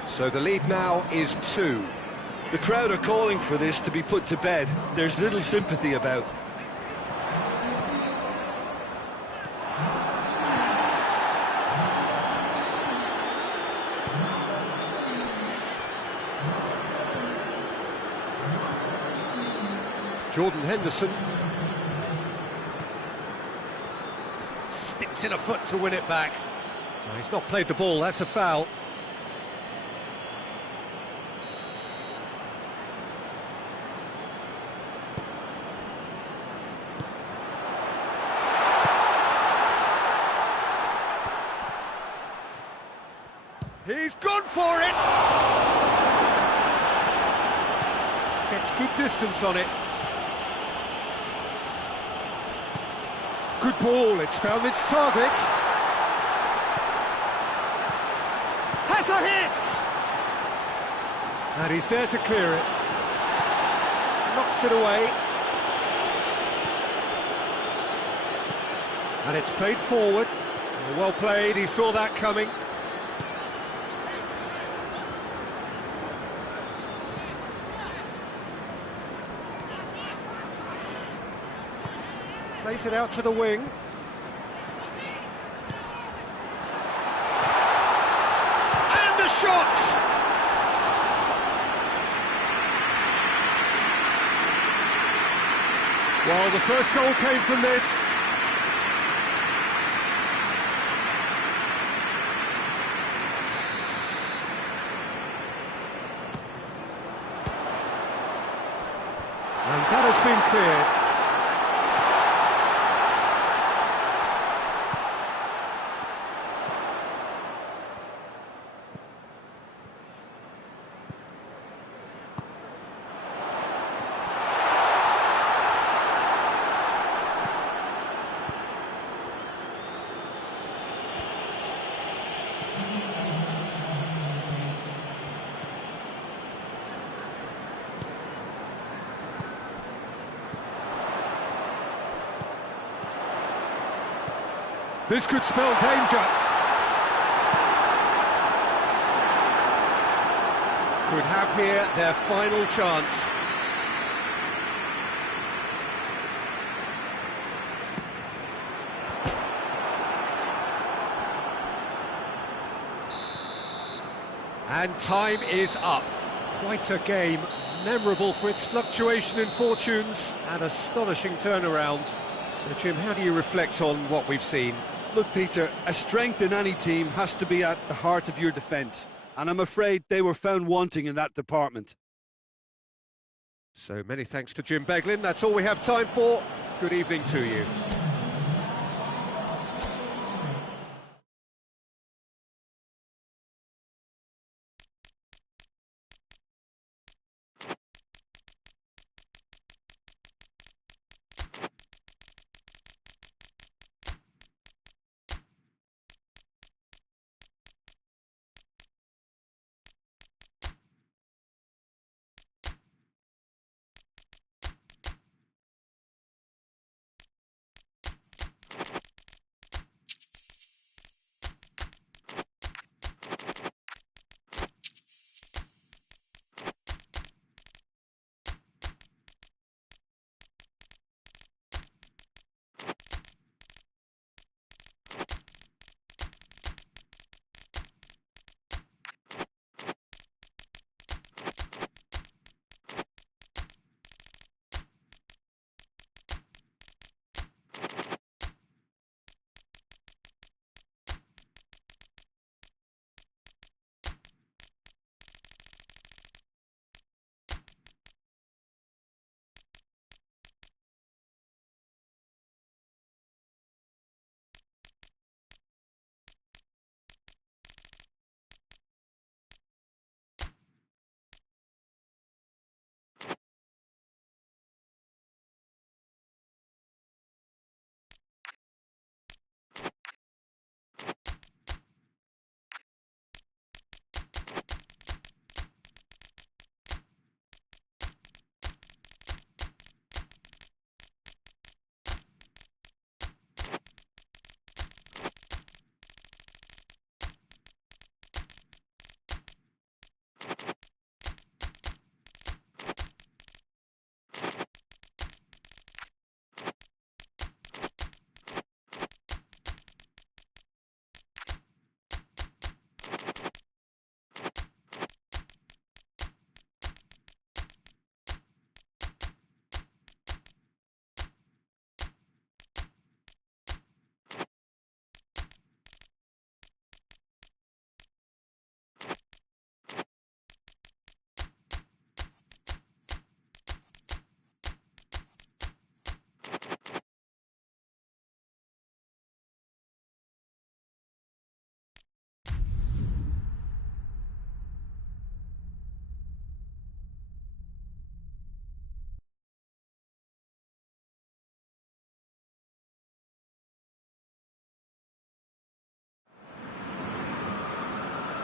So the lead now is 2. The crowd are calling for this to be put to bed. There's little sympathy about. Jordan Henderson. Sticks in a foot to win it back. No, he's not played the ball, that's a foul. He's gone for it! Gets good distance on it. Good ball, it's found its target. Has a hit! And he's there to clear it. Knocks it away. And it's played forward. Well played, he saw that coming. Plays it out to the wing. And a shot! Well, the first goal came from this. And that has been cleared. This could spell danger. Could have here their final chance. And time is up. Quite a game, memorable for its fluctuation in fortunes and astonishing turnaround. So Jim, how do you reflect on what we've seen? Look, Peter, a strength in any team has to be at the heart of your defence, and I'm afraid they were found wanting in that department. So many thanks to Jim Beglin. That's all we have time for. Good evening to you.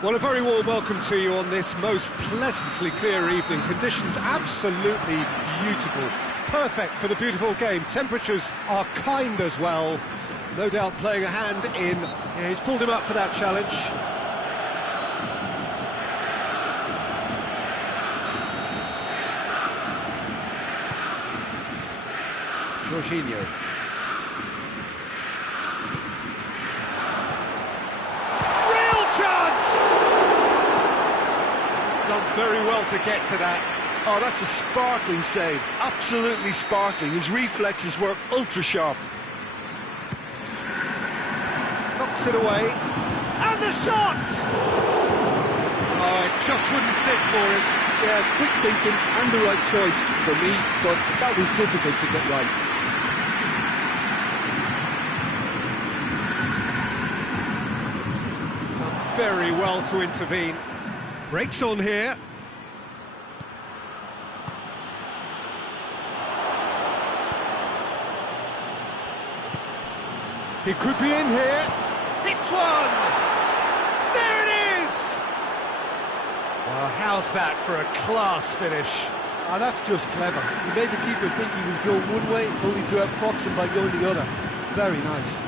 Well, a very warm welcome to you on this most pleasantly clear evening. Conditions absolutely beautiful. Perfect for the beautiful game. Temperatures are kind as well. No doubt playing a hand in... Yeah, he's pulled him up for that challenge. Jorginho. Real chance! He's done very well to get to that. Oh, that's a sparkling save. Absolutely sparkling. His reflexes were ultra sharp. Knocks it away. And the shot! Oh, it just wouldn't sit for him. Yeah, quick thinking and the right choice for me, but that was difficult to get right. Done very well to intervene. Breaks on here. He could be in here. Hits one! There it is! Well, how's that for a class finish? Ah, that's just clever. He made the keeper think he was going one way, only to outfox him by going the other. Very nice.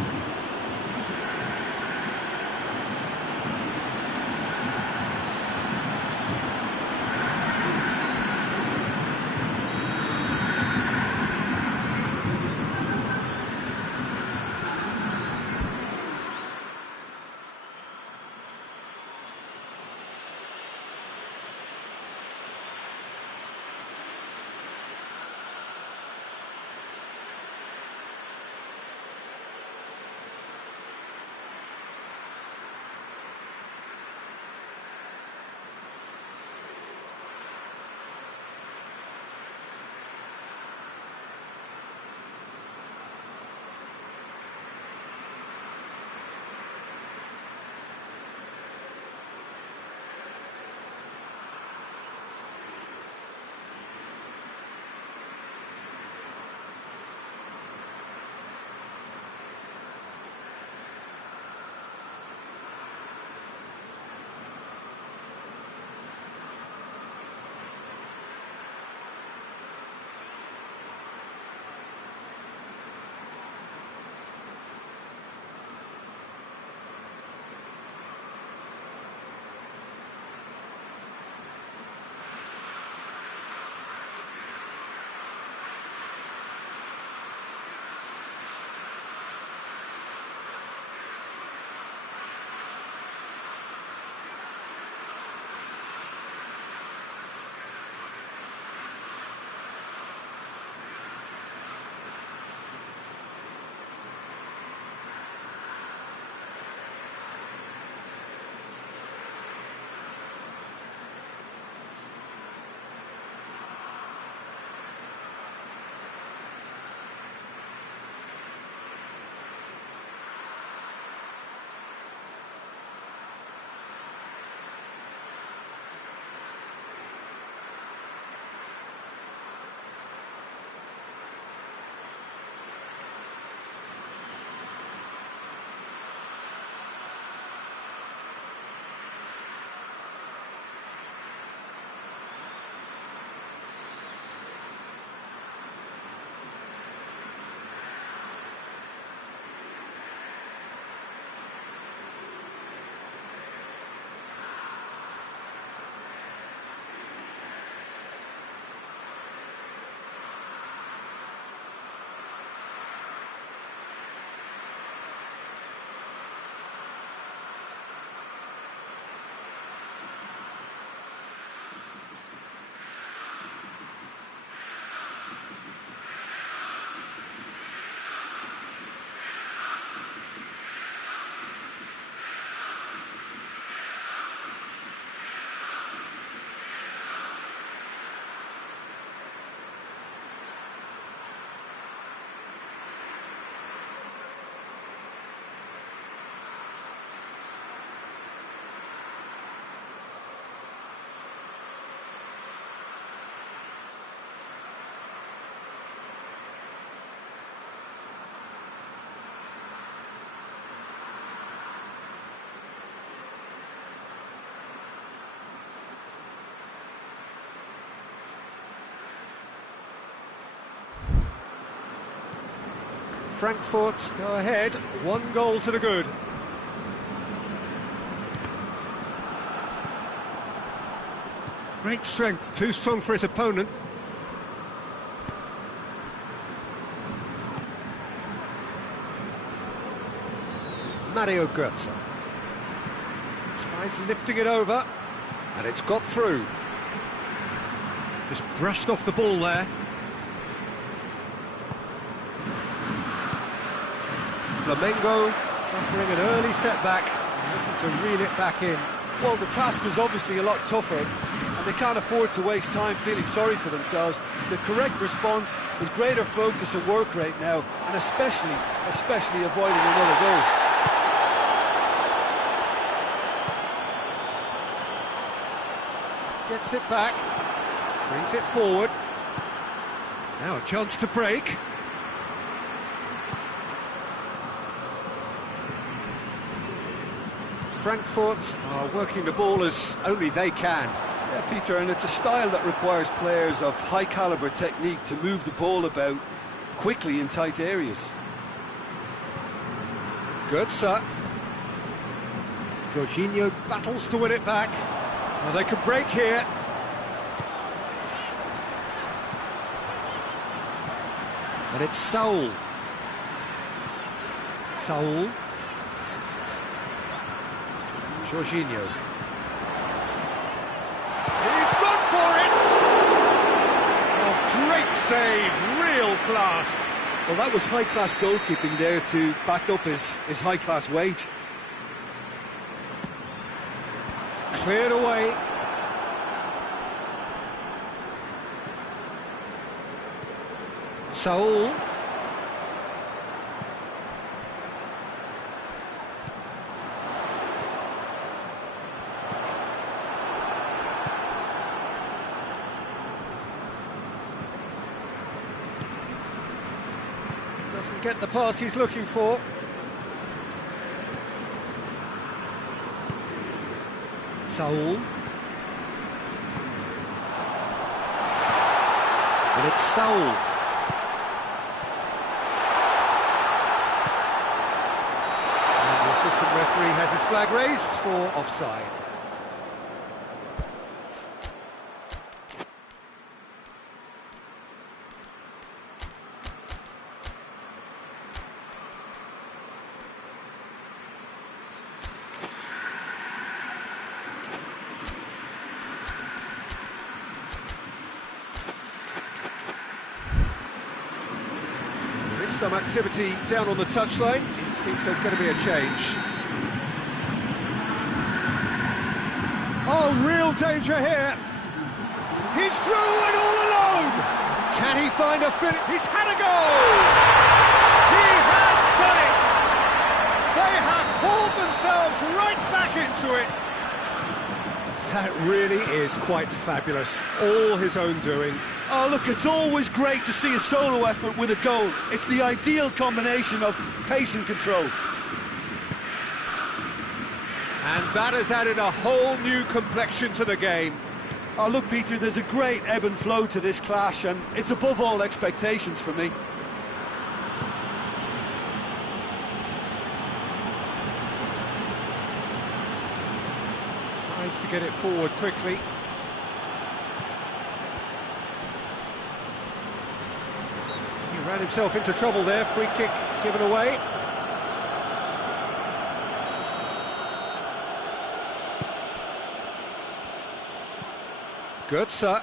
Frankfurt go ahead, 1 goal to the good. Great strength, too strong for his opponent. Mario Götze tries lifting it over, and it's got through. Just brushed off the ball there. Flamengo suffering an early setback, looking to reel it back in. Well, the task is obviously a lot tougher, and they can't afford to waste time feeling sorry for themselves. The correct response is greater focus and work rate now, and especially avoiding another goal. Gets it back, brings it forward. Now a chance to break. Frankfurt are working the ball as only they can. Yeah, Peter, and it's a style that requires players of high-caliber technique to move the ball about quickly in tight areas. Götze. Jorginho battles to win it back. Well, they could break here. And it's Saul. Saul. Jorginho. He's gone for it! Oh, great save, real class. Well, that was high-class goalkeeping there to back up his high-class wage. Cleared away. Saul. Doesn't get the pass he's looking for. Saul. And it's Saul. And the assistant referee has his flag raised for offside. Some activity down on the touchline. It seems there's going to be a change. Oh, real danger here. He's through and all alone. Can he find a finish? He's had a goal. He has done it. They have hauled themselves right back into it. That really is quite fabulous. All his own doing. Oh, look, it's always great to see a solo effort with a goal. It's the ideal combination of pace and control. And that has added a whole new complexion to the game. Oh, look, Peter, there's a great ebb and flow to this clash, and it's above all expectations for me. Tries to get it forward quickly. He ran himself into trouble there, free kick given away. Götze.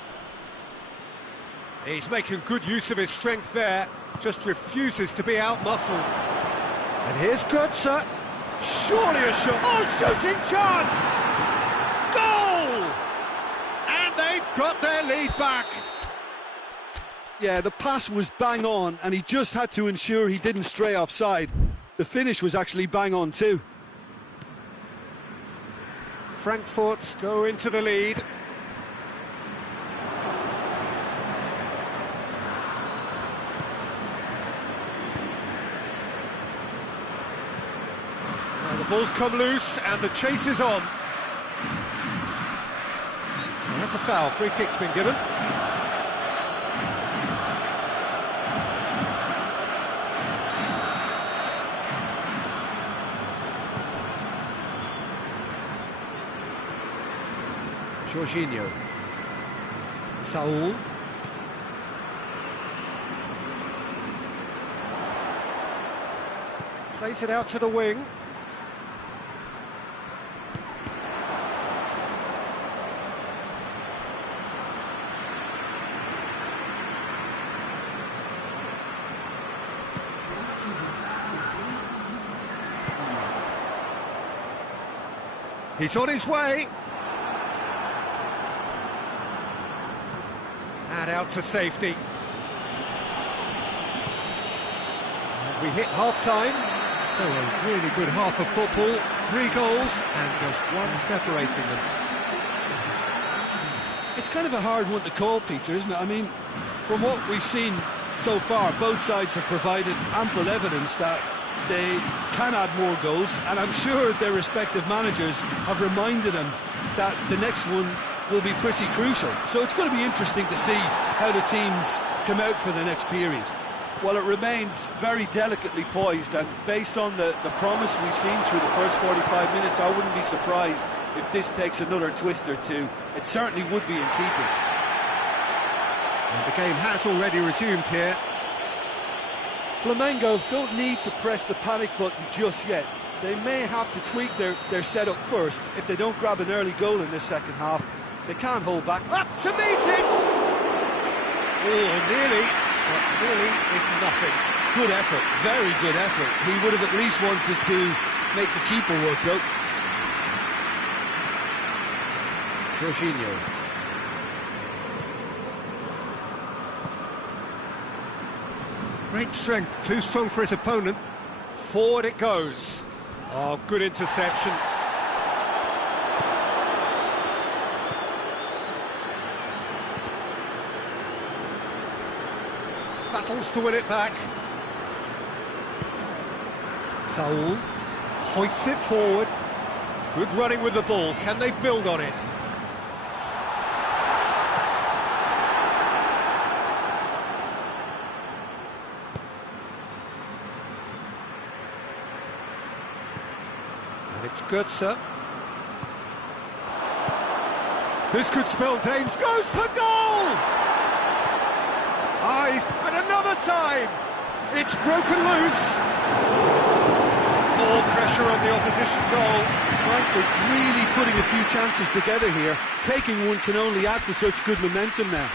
He's making good use of his strength there, just refuses to be out-muscled. And here's Götze. Surely a shot. Oh, shooting chance! Goal! And they've got their lead back. Yeah, the pass was bang on, and he just had to ensure he didn't stray offside. The finish was actually bang on too. Frankfurt go into the lead. Now the ball's come loose and the chase is on. Well, that's a foul, free kick's been given. Jorginho. Saul. Plays it out to the wing. He's on his way. And out to safety. And we hit half-time. So a really good half of football. 3 goals and just one separating them. It's kind of a hard one to call, Peter, isn't it? I mean, from what we've seen so far, both sides have provided ample evidence that they can add more goals, and I'm sure their respective managers have reminded them that the next one will be pretty crucial. So it's going to be interesting to see how the teams come out for the next period. Well, it remains very delicately poised, and based on the promise we've seen through the first 45 minutes, I wouldn't be surprised if this takes another twist or two. It certainly would be in keeping. And the game has already resumed here. Flamengo don't need to press the panic button just yet. They may have to tweak their setup first. If they don't grab an early goal in this second half, they can't hold back. Up to meet it! Oh, nearly, but nearly is nothing. Good effort, very good effort. He would have at least wanted to make the keeper work, though. Jorginho. Great strength, too strong for his opponent. Forward it goes. Oh, good interception. Battles to win it back. Saul hoists it forward. Good running with the ball. Can they build on it? It's Götze. This could spell danger. Goes for goal! And another time! It's broken loose. More pressure on the opposition goal. Frankfurt really putting a few chances together here. Taking one can only add to such good momentum now.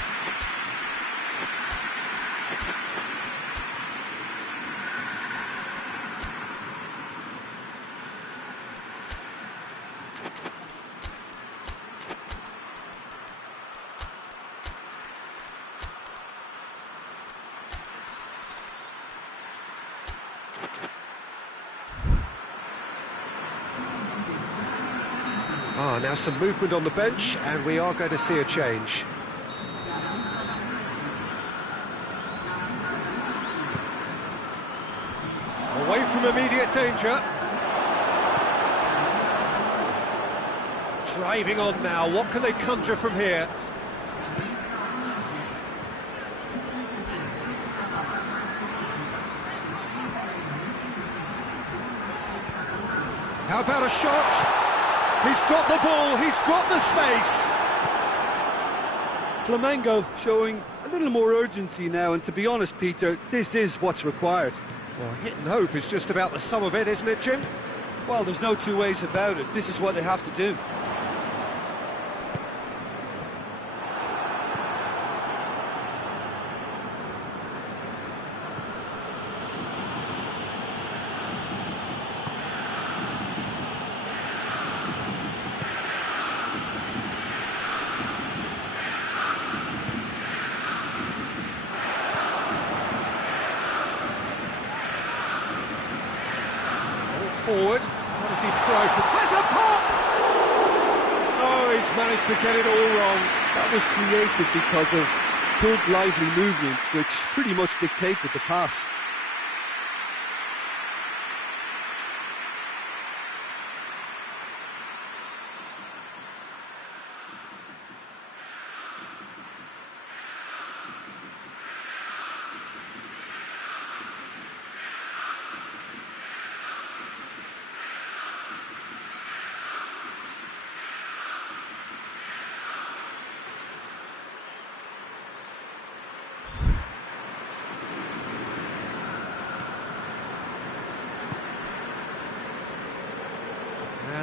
Now some movement on the bench, and we are going to see a change. Away from immediate danger. Driving on now, what can they conjure from here? How about a shot? He's got the ball, he's got the space. Flamengo showing a little more urgency now, and to be honest, Peter, this is what's required. Well, hit and hope is just about the sum of it, isn't it, Jim? Well, there's no two ways about it. This is what they have to do. Forward, what does he try for? Has a pop! Oh, he's managed to get it all wrong. That was created because of good, lively movement, which pretty much dictated the pass.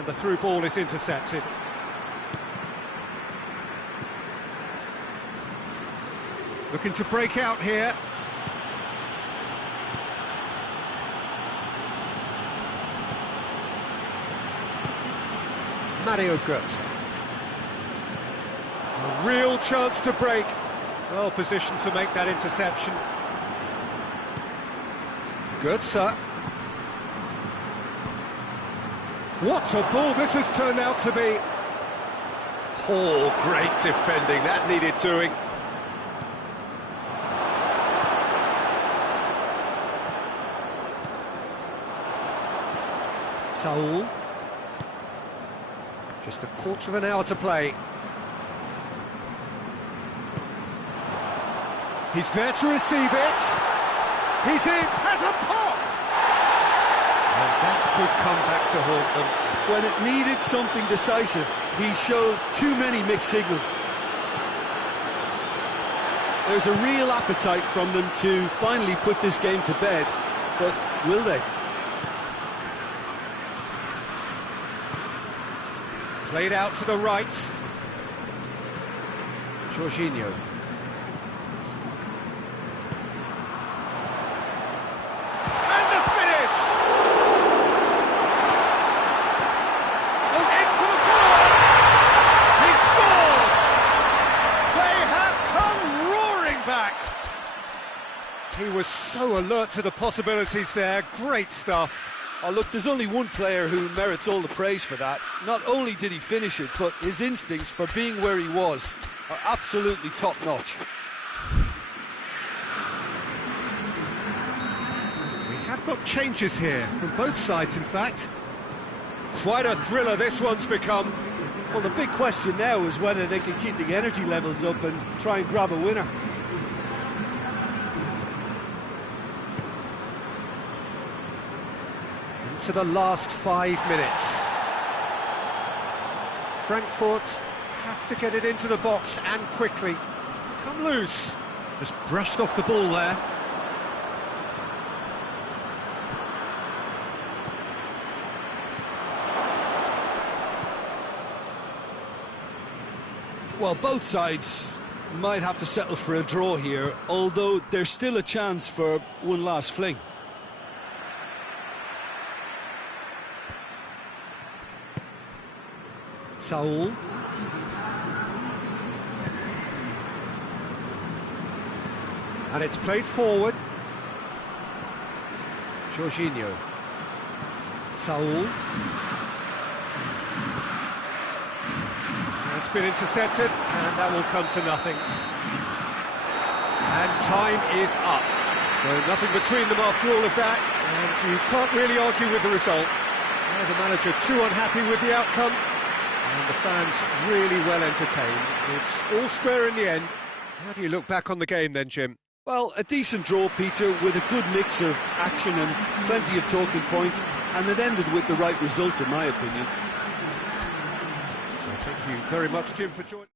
And the through ball is intercepted. Looking to break out here. Mario Götze. A real chance to break. Well positioned to make that interception. Götze. What a ball this has turned out to be. Oh, great defending, that needed doing. Saul. Just a quarter of an hour to play. He's there to receive it. He's in, has a pop! And that could come back to haunt them. When it needed something decisive, he showed too many mixed signals. There's a real appetite from them to finally put this game to bed, but will they? Played out to the right. Jorginho. And the finish! Oh, in for the follow-up! He scored! They have come roaring back! He was so alert to the possibilities there. Great stuff. Oh, look, there's only one player who merits all the praise for that. Not only did he finish it, but his instincts for being where he was are absolutely top-notch. We have got changes here, from both sides, in fact. Quite a thriller this one's become. Well, the big question now is whether they can keep the energy levels up and try and grab a winner. To the last 5 minutes. Frankfurt have to get it into the box and quickly. It's come loose. Just brushed off the ball there. Well, both sides might have to settle for a draw here, although there's still a chance for one last fling. Saul. And it's played forward. Jorginho. Saul. It's been intercepted, and that will come to nothing. And time is up. So nothing between them after all of that, and you can't really argue with the result. Now the manager too unhappy with the outcome. And the fans really well entertained. It's all square in the end. How do you look back on the game then, Jim? Well, a decent draw, Peter, with a good mix of action and plenty of talking points, and it ended with the right result, in my opinion. So thank you very much, Jim, for joining.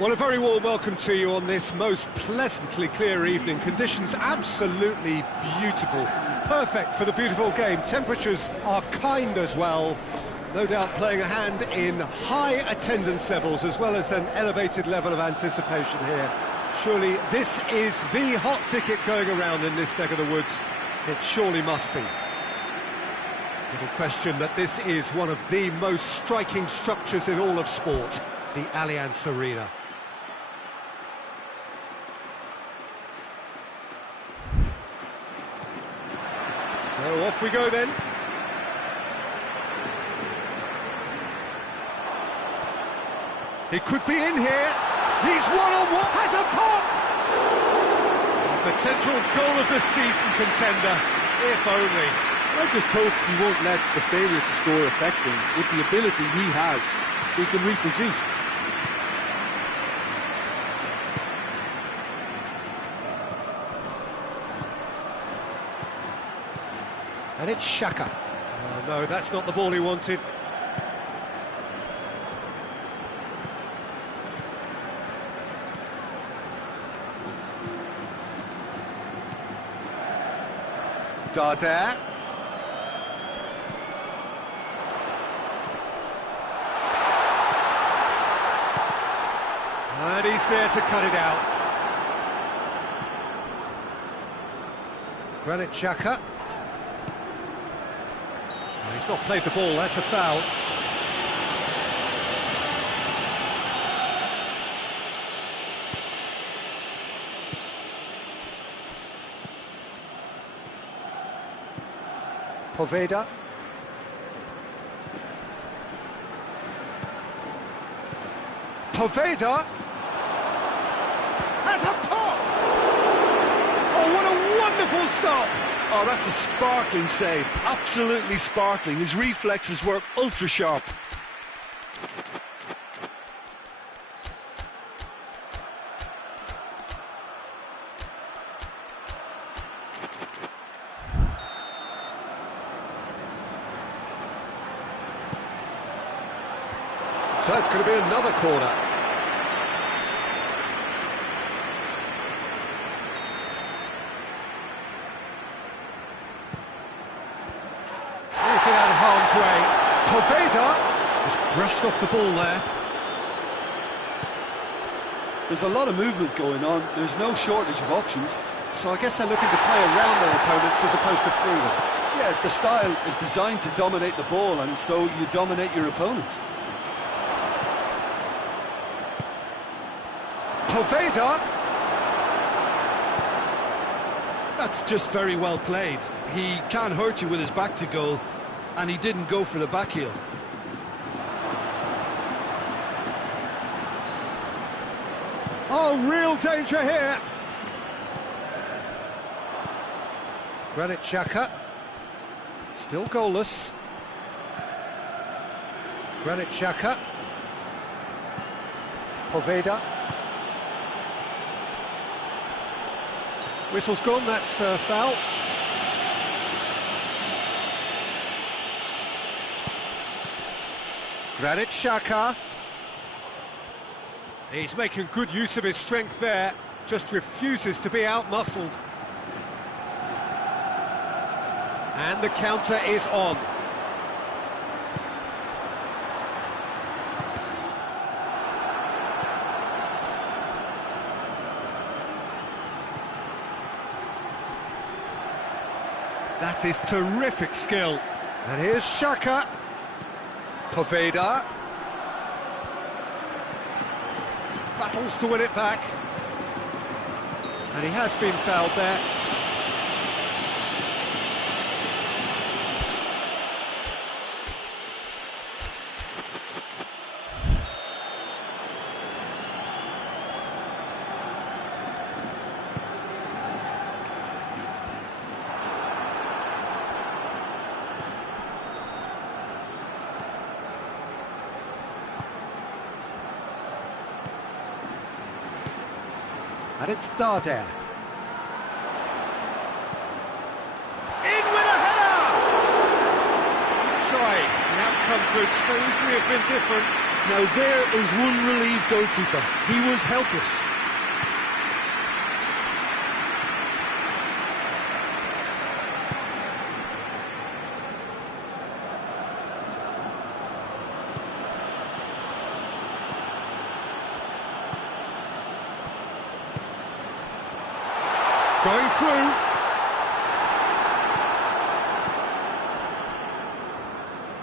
Well, a very warm welcome to you on this most pleasantly clear evening. Conditions absolutely beautiful. Perfect for the beautiful game. Temperatures are kind as well. No doubt playing a hand in high attendance levels as well as an elevated level of anticipation here. Surely this is the hot ticket going around in this neck of the woods. It surely must be. Little question that this is one of the most striking structures in all of sport, the Allianz Arena. So off we go then. He could be in here. He's one-on-one, has a pop! A potential goal of the season contender, if only. I just hope he won't let the failure to score affect him. With the ability he has, he can reproduce. And it's Xhaka. Oh no, that's not the ball he wanted. Darder. And he's there to cut it out. Granit Xhaka. He's not played the ball, that's a foul. Poveda. Poveda has a pop! Oh, what a wonderful stop! Oh, that's a sparkling save. Absolutely sparkling. His reflexes work ultra sharp. So it's going to be another corner. He's out of harm's way. Poveda has brushed off the ball there. There's a lot of movement going on. There's no shortage of options. So I guess they're looking to play around their opponents as opposed to through them. Yeah, the style is designed to dominate the ball, and so you dominate your opponents. Poveda. That's just very well played. He can't hurt you with his back to goal, and he didn't go for the back heel. Oh, real danger here. Granit Xhaka. Still goalless. Granit Xhaka. Poveda. Whistle's gone, that's foul. Granit Xhaka. He's making good use of his strength there, just refuses to be out-muscled. And the counter is on. That is terrific skill. And here's Xhaka. Poveda. Battles to win it back. And he has been fouled there. And it's Darder. In with a header! Try. The outcome could so easily have been different. Now there is one relieved goalkeeper. He was helpless. Going through.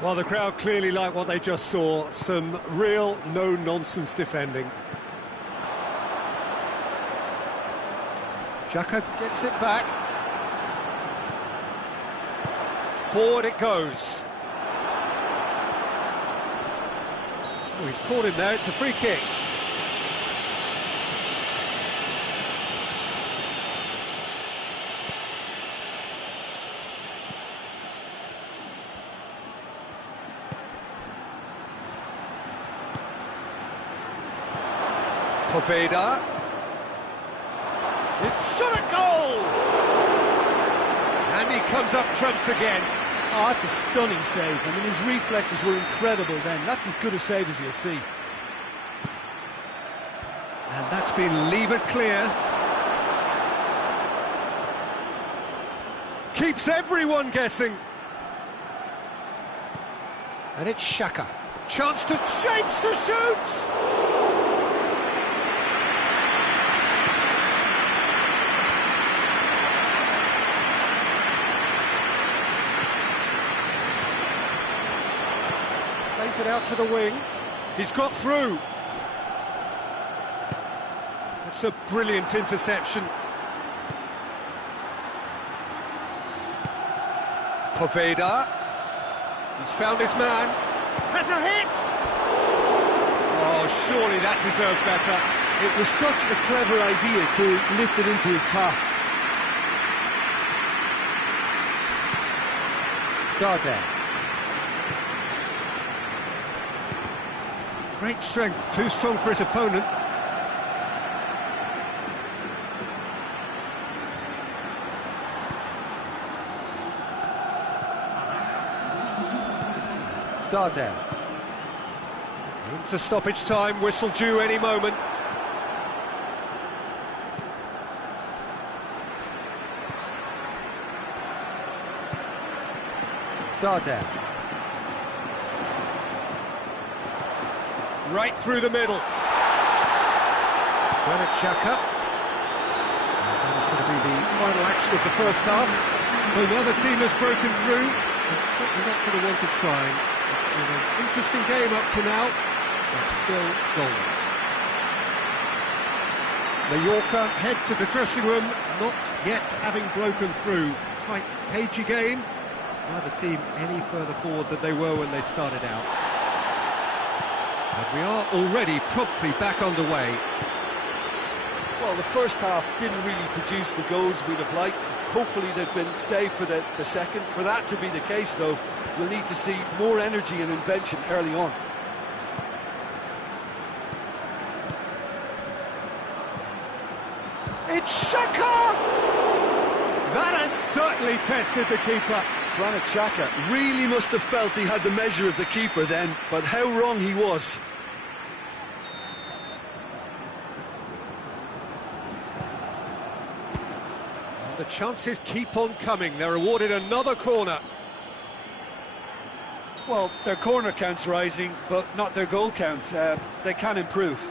Well, the crowd clearly like what they just saw. Some real no-nonsense defending. Xhaka gets it back. Forward it goes. Oh, he's caught him there. It's a free kick. Poveda. It's shot at goal! And he comes up trumps again. Oh, that's a stunning save. I mean, his reflexes were incredible then. That's as good a save as you'll see. And that's been levered clear. Keeps everyone guessing. And it's Xhaka. Chance to shapes to shoot! Plays it out to the wing. He's got through. That's a brilliant interception. Poveda. He's found his man. Has a hit! Oh, surely that deserved better. It was such a clever idea to lift it into his path. Darder. Great strength, too strong for his opponent. Darder. Into stoppage time, whistle due any moment. Darder. Right through the middle. Granit Xhaka. And that is going to be the final action of the first half. So now the team has broken through. It's certainly not going to want to try. It's been an interesting game up to now, but still goals. Mallorca head to the dressing room, not yet having broken through. Tight, cagey game. Neither team any further forward than they were when they started out. And we are already promptly back underway. Well, the first half didn't really produce the goals we'd have liked. Hopefully they've been saved for the second. For that to be the case, though, we'll need to see more energy and invention early on. It's Xhaka! That has certainly tested the keeper. Granit Xhaka really must have felt he had the measure of the keeper then, but how wrong he was. And the chances keep on coming. They're awarded another corner. Well, their corner count's rising, but not their goal count. They can improve.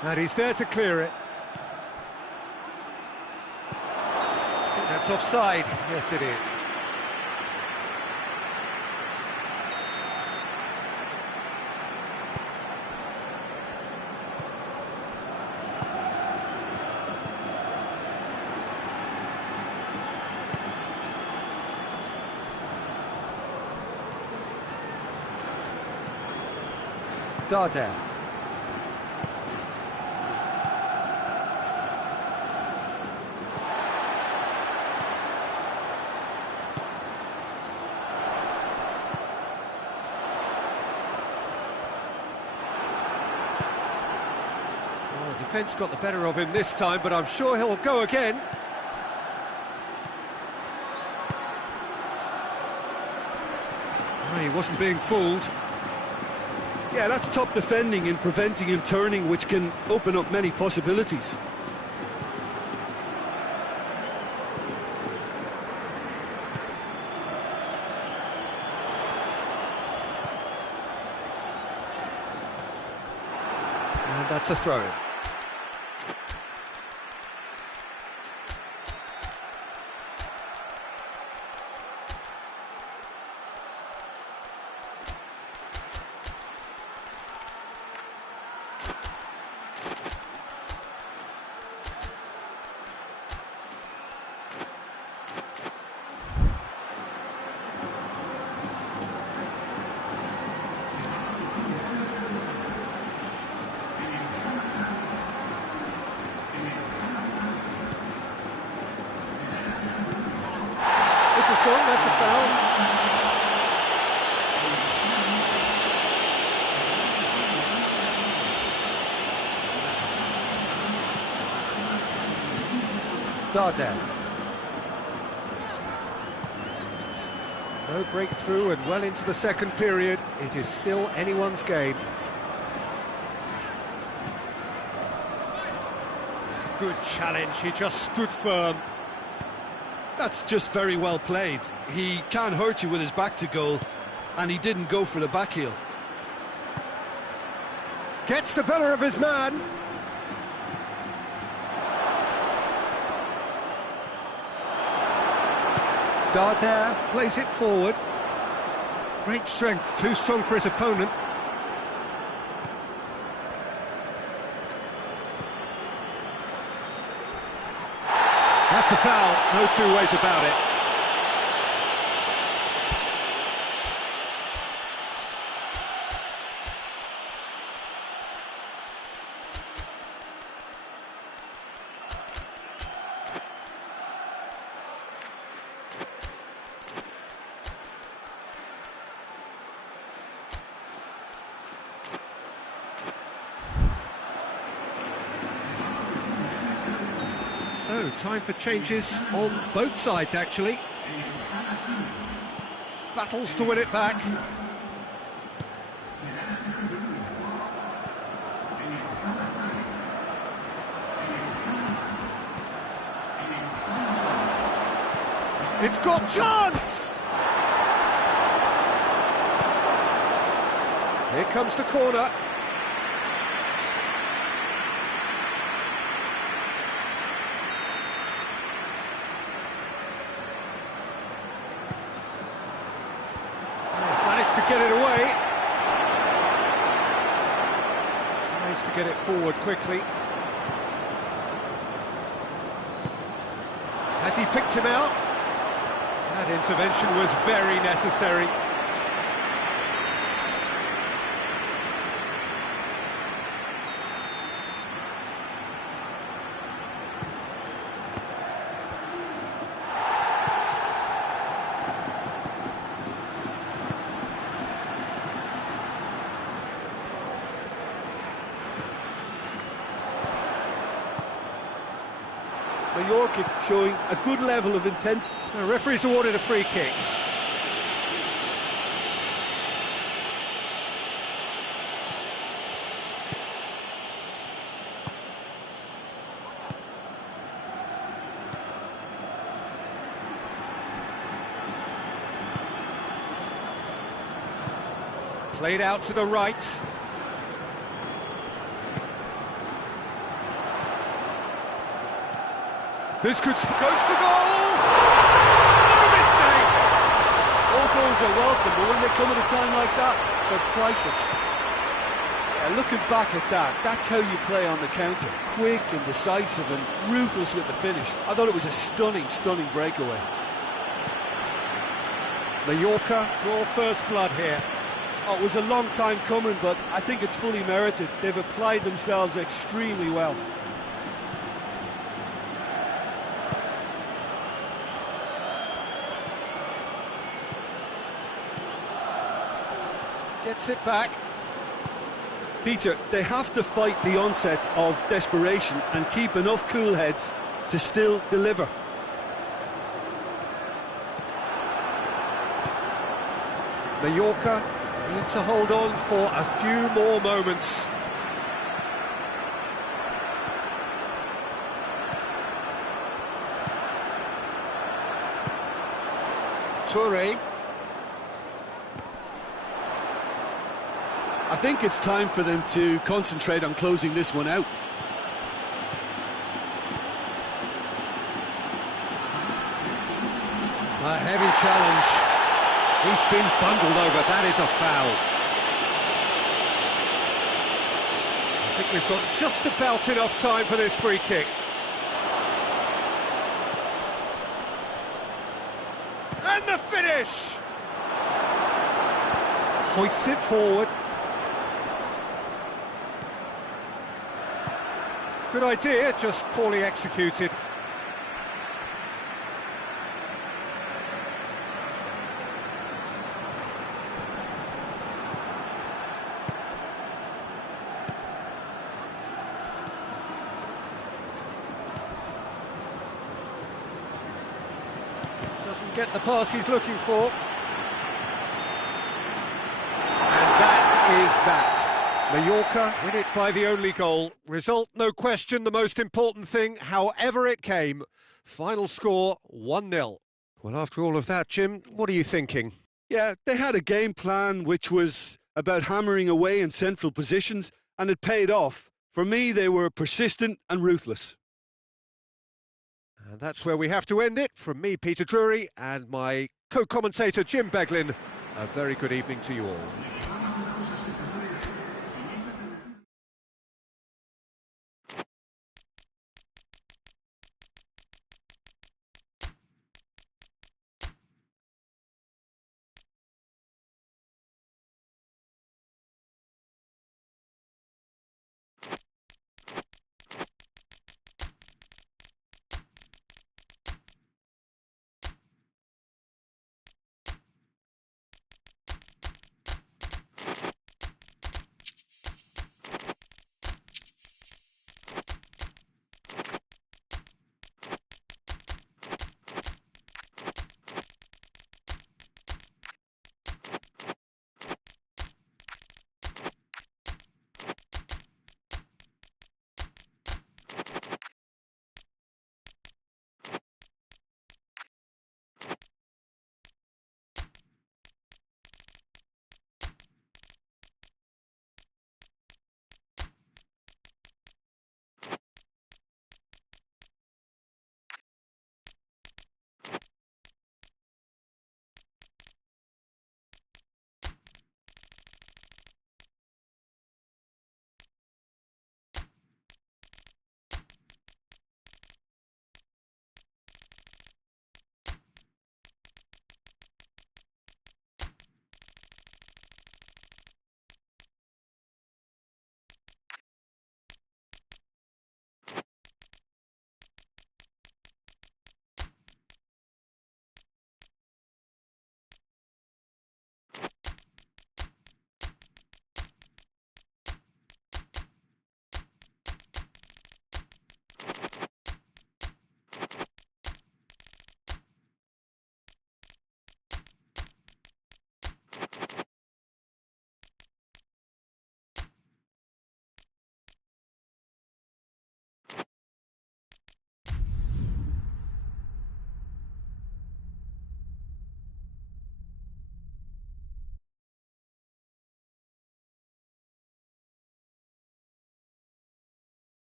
And he's there to clear it. I think that's offside. Yes, it is. Darder. Defence got the better of him this time, but I'm sure he'll go again. He wasn't being fooled. Yeah, that's top defending and preventing him turning, which can open up many possibilities. And that's a throw-in. This is gone, that's a foul. Dung. No breakthrough and well into the second period. It is still anyone's game. Good challenge, he just stood firm. That's just very well played. He can't hurt you with his back to goal, and he didn't go for the back heel. Gets the better of his man. Dung plays it forward. Great strength, too strong for his opponent. That's a foul, no two ways about it. So, time for changes on both sides, actually. Battles to win it back. It's got chance! Here comes the corner. To get it away. Tries to get it forward quickly. Has he picked him out? That intervention was very necessary. Mallorca showing a good level of intensity. The referee's awarded a free kick. Played out to the right. This could goes for goal! No mistake! All goals are welcome, but when they come at a time like that, they're priceless. Yeah, looking back at that, that's how you play on the counter. Quick and decisive and ruthless with the finish. I thought it was a stunning, stunning breakaway. Mallorca draw first blood here. Oh, it was a long time coming, but I think it's fully merited. They've applied themselves extremely well. Gets it back. Peter, they have to fight the onset of desperation and keep enough cool heads to still deliver. Mallorca need to hold on for a few more moments. Toure. I think it's time for them to concentrate on closing this one out. A heavy challenge. He's been bundled over. That is a foul. I think we've got just about enough time for this free kick. And the finish! Hoists it forward. Good idea, just poorly executed. Doesn't get the pass he's looking for. And that is that. Mallorca win it by the only goal. Result, no question, the most important thing, however it came. Final score, 1-0. Well, after all of that, Jim, what are you thinking? Yeah, they had a game plan which was about hammering away in central positions, and it paid off. For me, they were persistent and ruthless. And that's where we have to end it. From me, Peter Drury, and my co-commentator, Jim Beglin, a very good evening to you all.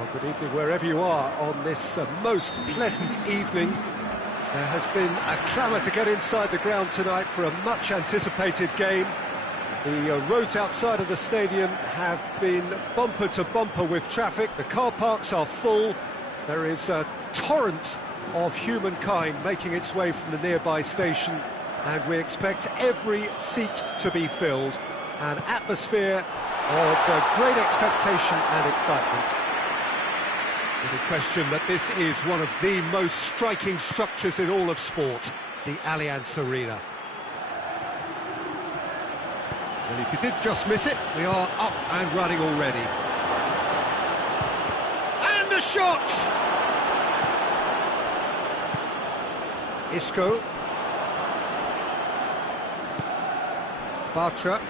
Well, good evening wherever you are on this most pleasant evening. There has been a clamour to get inside the ground tonight for a much-anticipated game. The roads outside of the stadium have been bumper to bumper with traffic. The car parks are full. There is a torrent of humankind making its way from the nearby station, and we expect every seat to be filled. An atmosphere of great expectation and excitement. Little question that this is one of the most striking structures in all of sport, the Allianz Arena. Well, if you did just miss it, we are up and running already. And the shot! Isco. Bartra.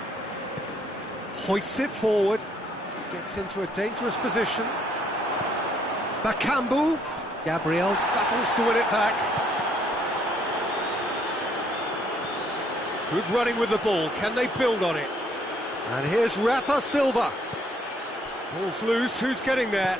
Hoists it forward. Gets into a dangerous position. Bakambu. Gabriel battles to win it back. Good running with the ball. Can they build on it? And here's Rafa Silva. Ball's loose. Who's getting there?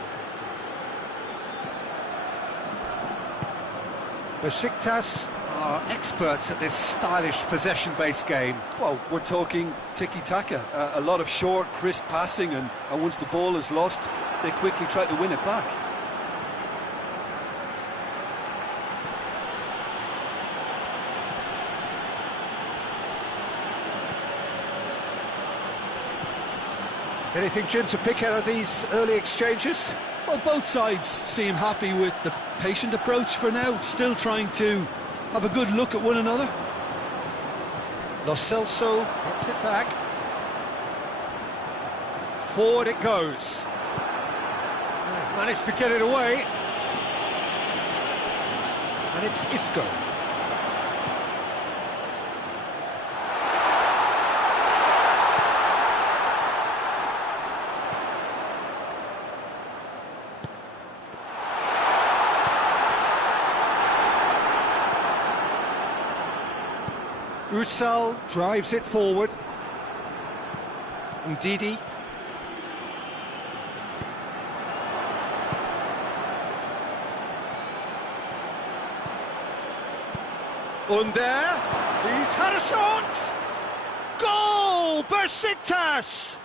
Besiktas are experts at this stylish possession-based game. Well, we're talking tiki-taka, a lot of short, crisp passing, and once the ball is lost, they quickly try to win it back. Anything, Jim, to pick out of these early exchanges? Well, both sides seem happy with the patient approach for now, still trying to have a good look at one another. Lo Celso gets it back. Forward it goes. They've managed to get it away. And it's Isco. Usal drives it forward. Ndidi. Under. He's had a shot! Goal! Besiktas!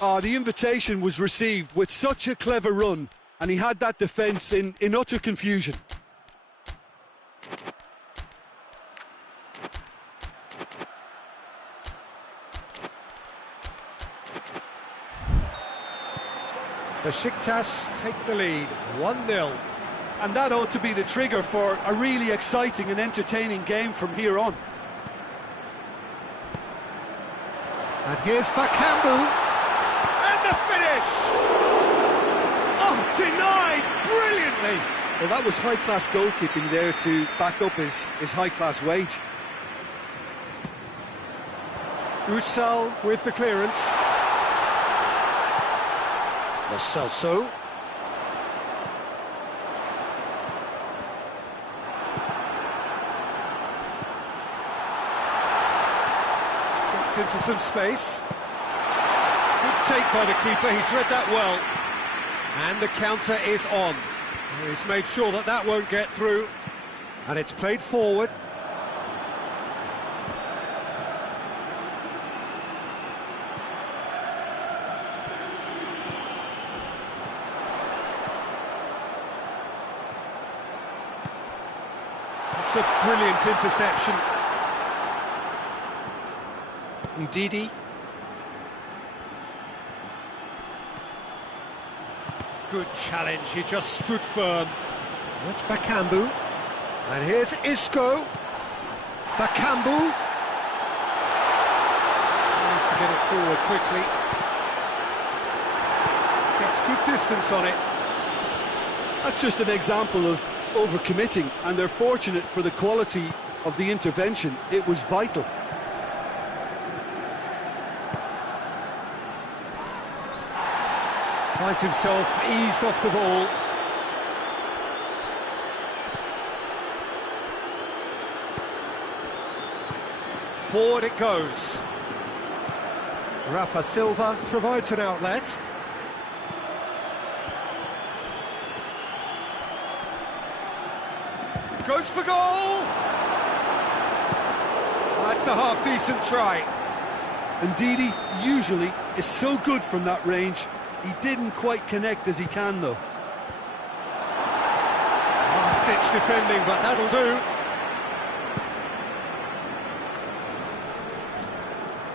The invitation was received with such a clever run, and he had that defence in utter confusion. Besiktas take the lead, 1-0. And that ought to be the trigger for a really exciting and entertaining game from here on. And here's Bakambu. And the finish! Oh, denied brilliantly! Well, that was high-class goalkeeping there to back up his high-class wage. Usal with the clearance. Lo Celso. Gets into some space. Good take by the keeper, he's read that well. And the counter is on. He's made sure that that won't get through. And it's played forward. It's a brilliant interception. Ndidi. Good challenge, he just stood firm. That's Bakambu. And here's Isco. Bakambu. Tries to get it forward quickly. Gets good distance on it. That's just an example of overcommitting, and they're fortunate for the quality of the intervention. It was vital. Finds himself eased off the ball. Forward it goes. Rafa Silva provides an outlet. Goes for goal! That's a half-decent try. And Ndidi usually is so good from that range. He didn't quite connect as he can, though. Last-ditch defending, but that'll do.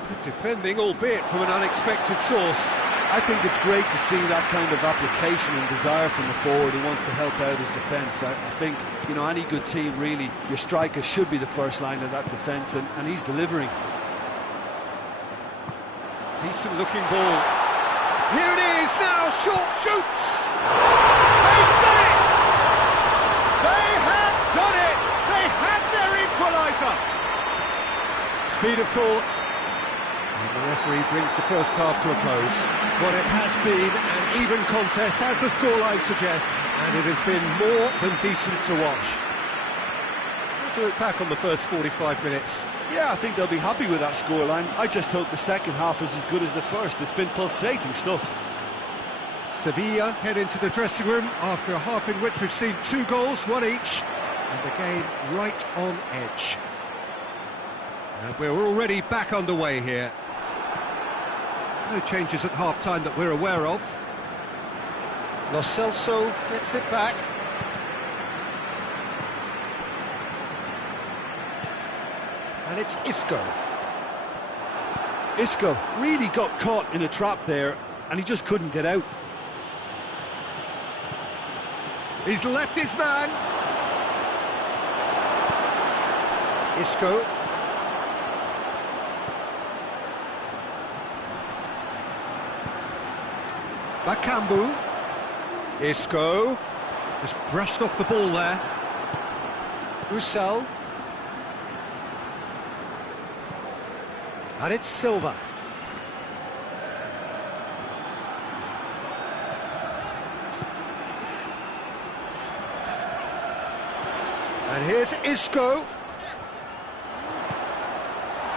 Good defending, albeit from an unexpected source. I think it's great to see that kind of application and desire from the forward who wants to help out his defence. I think, you know, any good team, really, your striker should be the first line of that defence, and he's delivering. Decent looking ball. Here it is now, short shoots! They've done it! They have done it! They have their equaliser! Speed of thought. And the referee brings the first half to a close. Well, it has been an even contest, as the scoreline suggests, and it has been more than decent to watch. What do you look back on the first 45 minutes? Yeah, I think they'll be happy with that scoreline. I just hope the second half is as good as the first. It's been pulsating stuff. Sevilla head into the dressing room after a half in which we've seen 2 goals, one each, and the game right on edge. And we're already back underway here. No changes at half-time that we're aware of. Lo Celso gets it back. And it's Isco. Isco really got caught in a trap there, and he just couldn't get out. He's left his man. Isco. Bakambu. Isco. Just brushed off the ball there. Usal. And it's Silva. And here's Isco.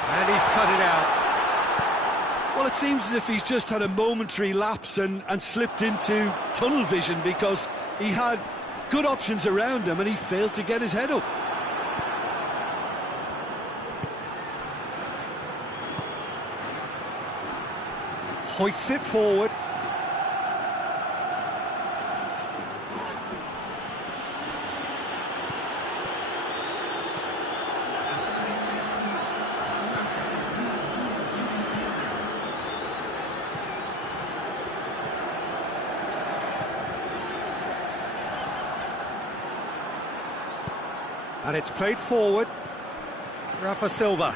And he's cut it out. Well, it seems as if he's just had a momentary lapse and slipped into tunnel vision, because he had good options around him and he failed to get his head up. Hoists it forward. And it's played forward. Rafa Silva.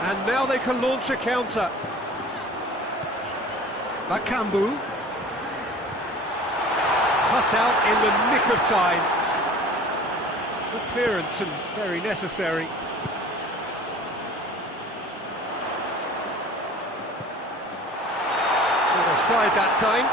And now they can launch a counter. Bakambu. Cut out in the nick of time. Good clearance and very necessary. Good offside that time.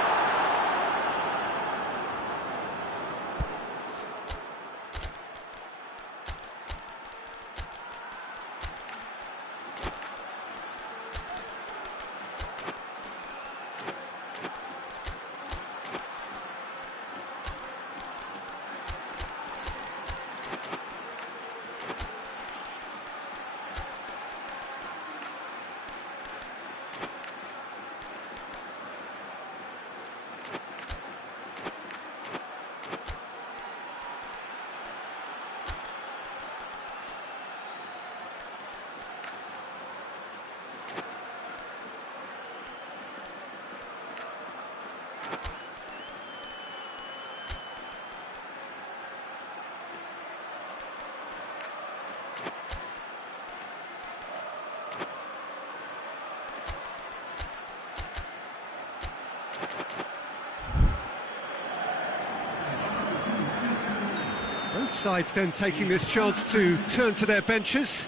Both sides then taking this chance to turn to their benches.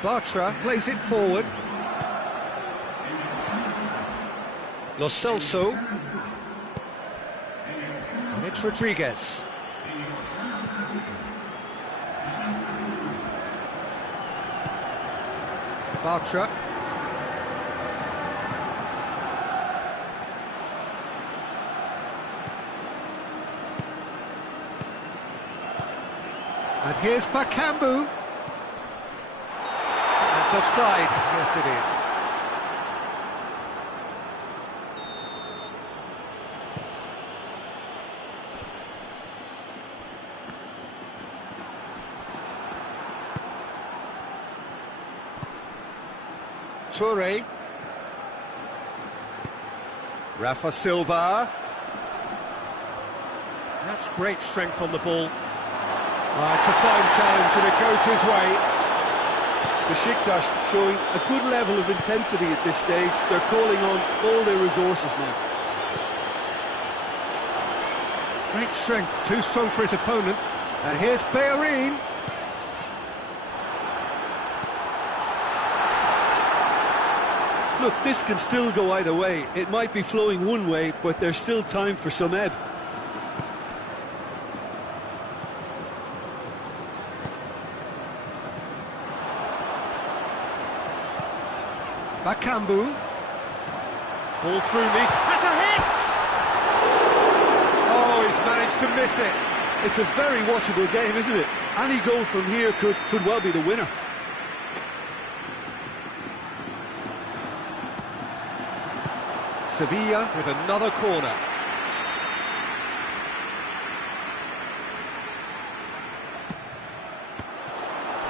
Bartra plays it forward. Lo Celso. And it's Rodriguez. Bartra. And here's Bakambu. That's offside. Yes, it is. Toure. Rafa Silva. That's great strength on the ball. It's a fine challenge and it goes his way. Besiktas showing a good level of intensity at this stage. They're calling on all their resources now. Great strength, too strong for his opponent. And here's Bellerin. Look, this can still go either way. It might be flowing one way, but there's still time for some ebb. Bakambu. Ball through needs. Has a hit! Oh, he's managed to miss it. It's a very watchable game, isn't it? Any goal from here could well be the winner. Sevilla with another corner.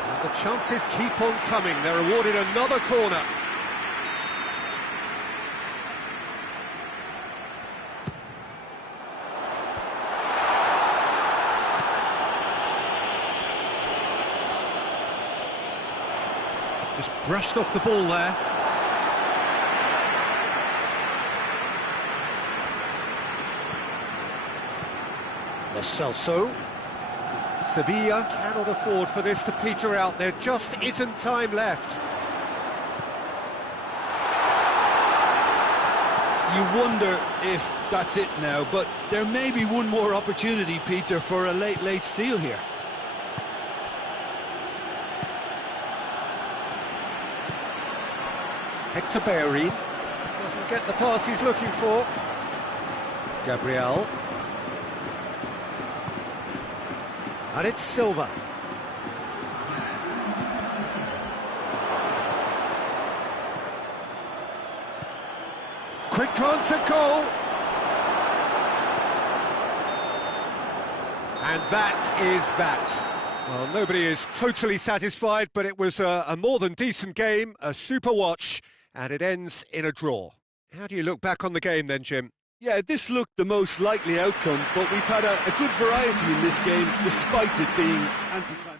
And the chances keep on coming. They're awarded another corner. Just brushed off the ball there. Celso. Sevilla cannot afford for this to peter out. There just isn't time left. You wonder if that's it now, but there may be one more opportunity, Peter, for a late steal here. Hector Bellerin doesn't get the pass he's looking for. Gabriel. And it's Silva. Quick glance at goal. And that is that. Well, nobody is totally satisfied, but it was a more than decent game, a super watch, and it ends in a draw. How do you look back on the game then, Jim? Yeah, this looked the most likely outcome, but we've had a good variety in this game, despite it being anticlimactic.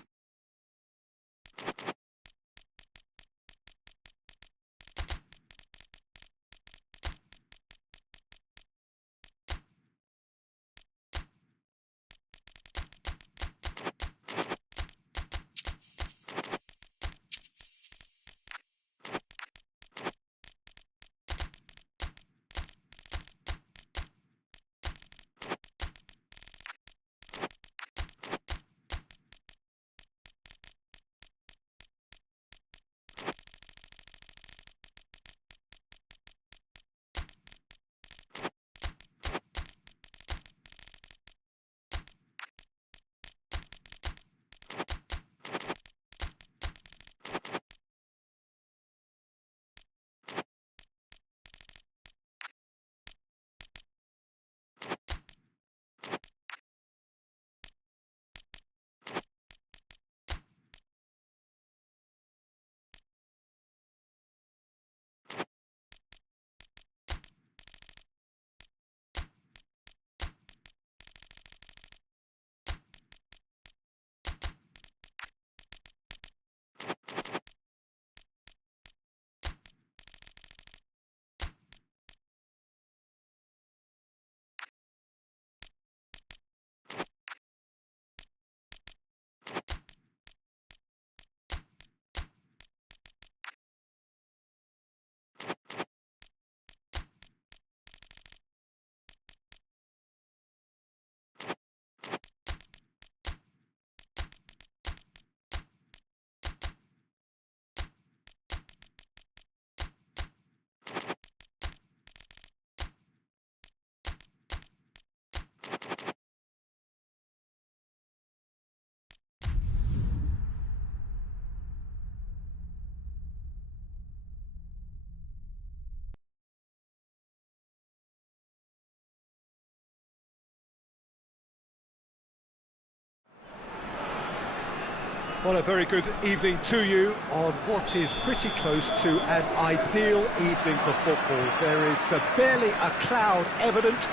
Well, a very good evening to you on what is pretty close to an ideal evening for football. There is barely a cloud evident,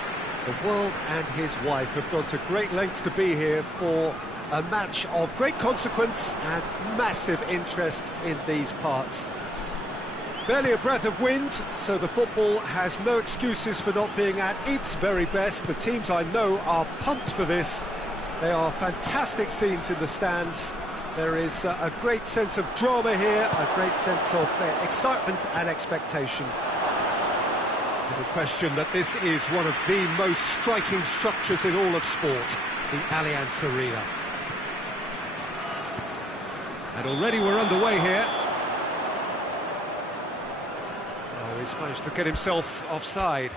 The world and his wife have gone to great lengths to be here for a match of great consequence and massive interest in these parts. Barely a breath of wind, so the football has no excuses for not being at its very best. The teams I know are pumped for this. They are fantastic scenes in the stands. There is a great sense of drama here, a great sense of excitement and expectation. Little question that this is one of the most striking structures in all of sport, the Allianz Arena. And already we're underway here. Oh, he's managed to get himself offside.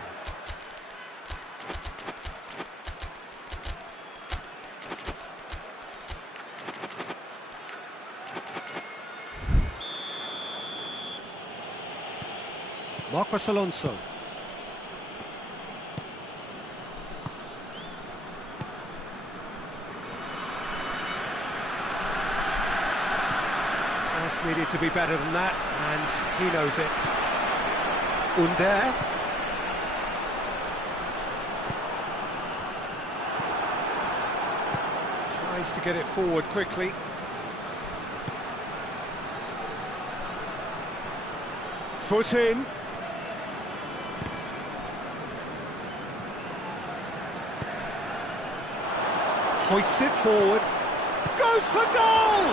Marcos Alonso. Just needed to be better than that, and he knows it. Under. Tries to get it forward quickly. Foot in. Hoists it forward. Goes for goal!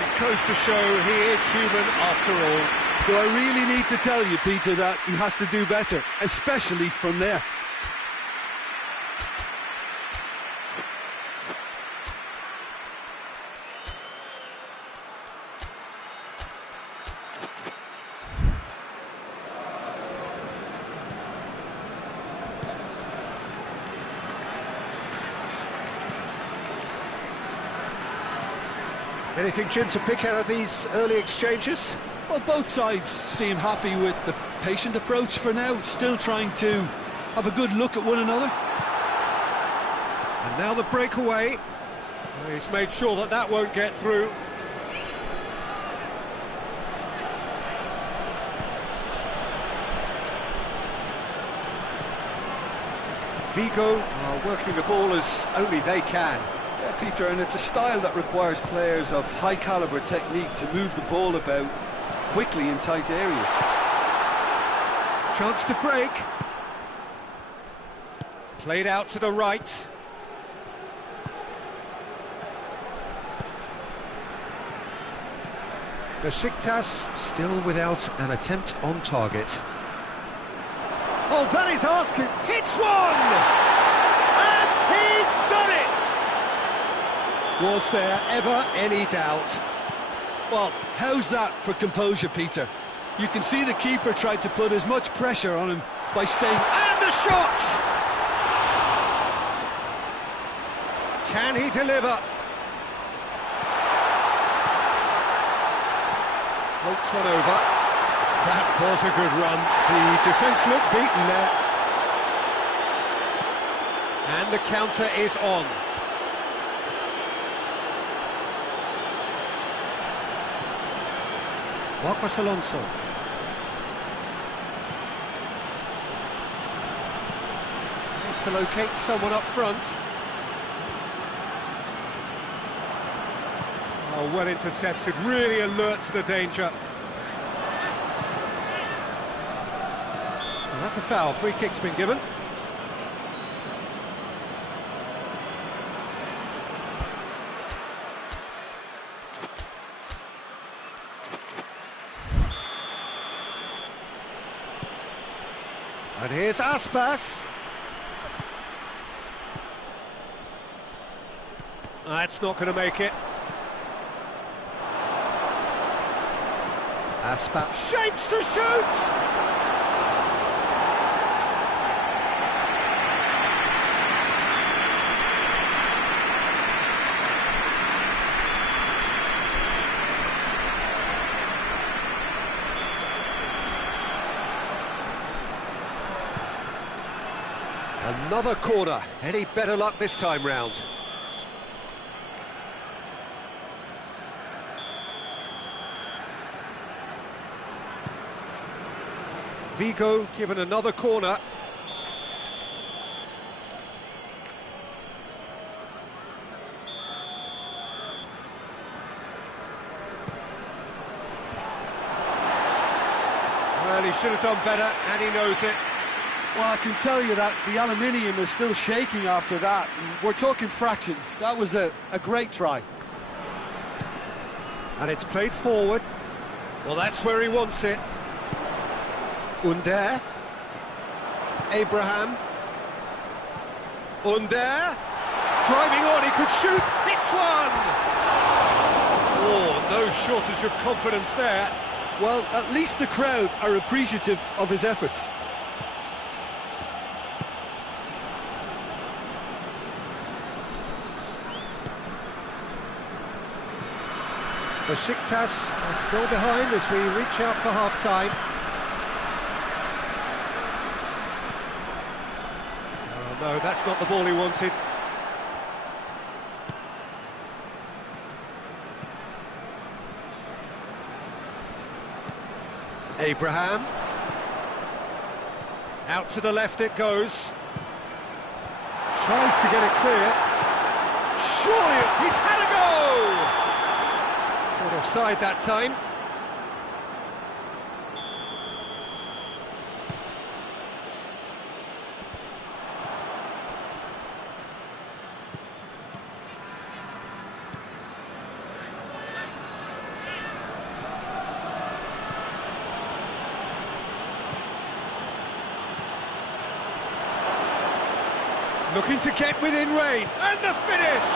It goes to show he is human after all. Do I really need to tell you, Peter, that he has to do better, especially from there? Anything, Jim, to pick out of these early exchanges? Well, both sides seem happy with the patient approach for now, still trying to have a good look at one another. And now the breakaway. He's made sure that that won't get through. Vigo are working the ball as only they can. Yeah, Peter, and it's a style that requires players of high calibre technique to move the ball about quickly in tight areas. Chance to break. Played out to the right. Besiktas still without an attempt on target. Oh, that is asking. Hits one! And he's done it! Was there ever any doubt? Well, how's that for composure, Peter? You can see the keeper tried to put as much pressure on him by staying... And the shot! Can he deliver? Floats one over. That was a good run. The defence looked beaten there. And the counter is on. Marcos Alonso. Tries to locate someone up front. Oh, well intercepted, really alert to the danger. And that's a foul, free kick's been given. And here's Aspas. That's not going to make it. Aspas shapes to shoot! Another corner. Any better luck this time round? Vigo given another corner. Well, he should have done better, and he knows it. Well, I can tell you that the aluminium is still shaking after that. And we're talking fractions. That was a great try. And it's played forward. Well, that's where he wants it. Under. Abraham. Under. Driving on, he could shoot. Hits one! Oh, no shortage of confidence there. Well, at least the crowd are appreciative of his efforts. Besiktas are still behind as we reach out for half-time. Oh, no, that's not the ball he wanted. Abraham. Out to the left it goes. Tries to get it clear. Surely he's had a go! Not offside that time. Looking to get within range, and the finish!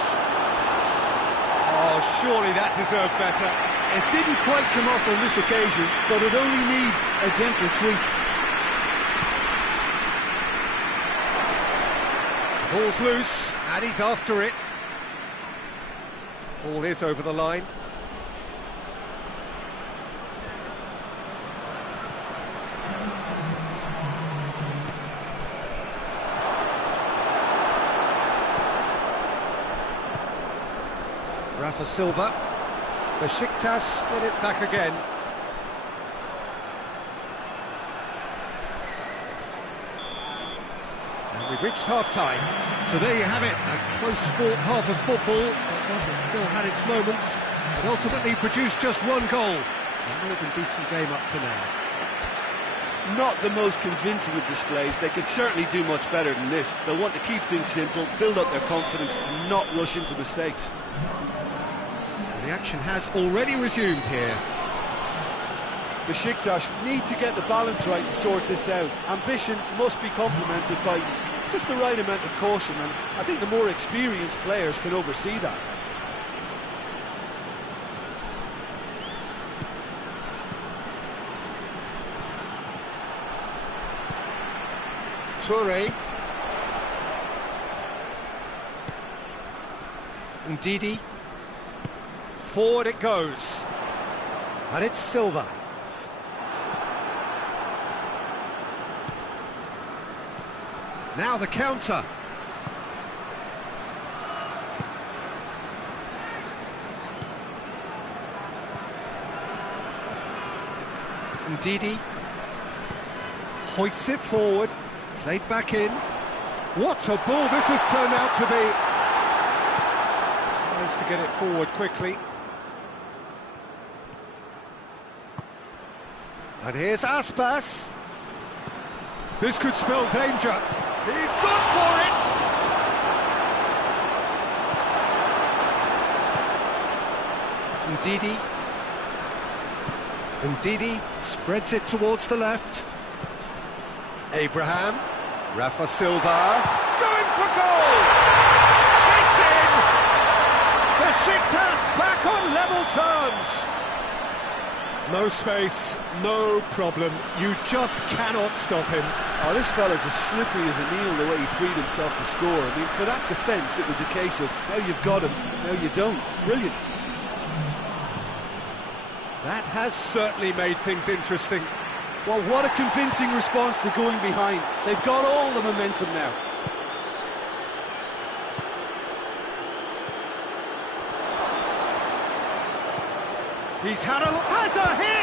Oh, surely that deserved better. It didn't quite come off on this occasion, but it only needs a gentle tweak. The ball's loose, and he's after it. Ball is over the line. Rafa Silva. Besiktas get it back again. And we've reached half-time. So there you have it, a close sport half of football, but one that still had its moments, but ultimately produced just one goal. A more than decent game up to now. Not the most convincing of displays. They could certainly do much better than this. They'll want to keep things simple, build up their confidence, and not rush into mistakes. The action has already resumed here. Besiktas need to get the balance right and sort this out. Ambition must be complemented by just the right amount of caution, and I think the more experienced players can oversee that. Toure. Ndidi. Forward it goes. And it's Silva. Now the counter. Ndidi. Hoists it forward. Played back in. What a ball this has turned out to be. Tries to get it forward quickly. And here's Aspas. This could spell danger. He's gone for it! Ndidi. Ndidi spreads it towards the left. Abraham. Rafa Silva. Going for goal! It's in! Besiktas back on level terms! No space, no problem. You just cannot stop him. Oh, this fella's as slippery as a needle the way he freed himself to score. I mean, for that defence, it was a case of now you've got him, now you don't. Brilliant. That has certainly made things interesting. Well, what a convincing response to going behind. They've got all the momentum now. He's has a hit!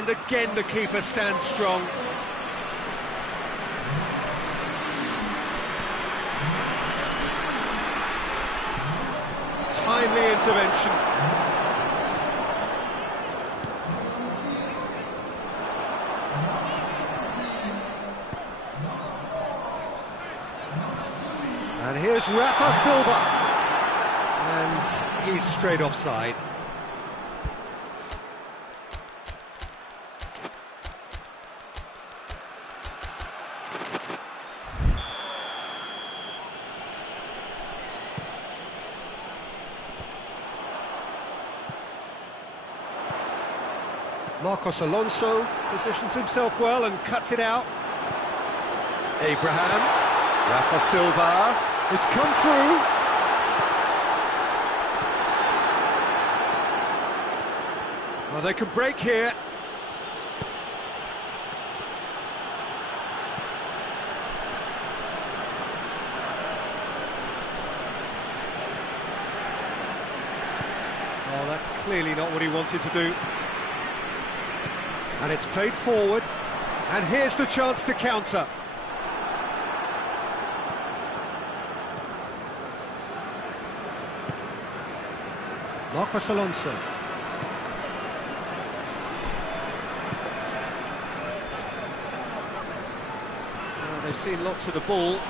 And again the keeper stands strong. Timely intervention. And here's Rafa Silva. And he's straight offside. Marcos Alonso positions himself well and cuts it out. Abraham, Rafa Silva, it's come through. Well, they could break here. Well, that's clearly not what he wanted to do. And it's played forward, and here's the chance to counter. Marcos Alonso. Well, they've seen lots of the ball,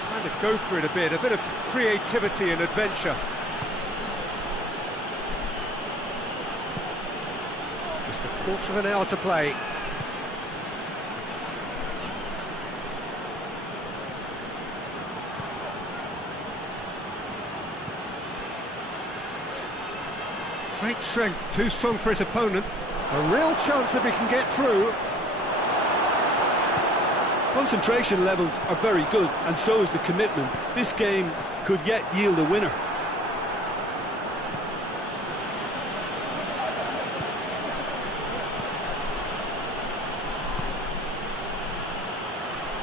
trying to go for it a bit of creativity and adventure. Just a quarter of an hour to play. Great strength, too strong for his opponent. A real chance if he can get through. Concentration levels are very good, and so is the commitment. This game could yet yield a winner.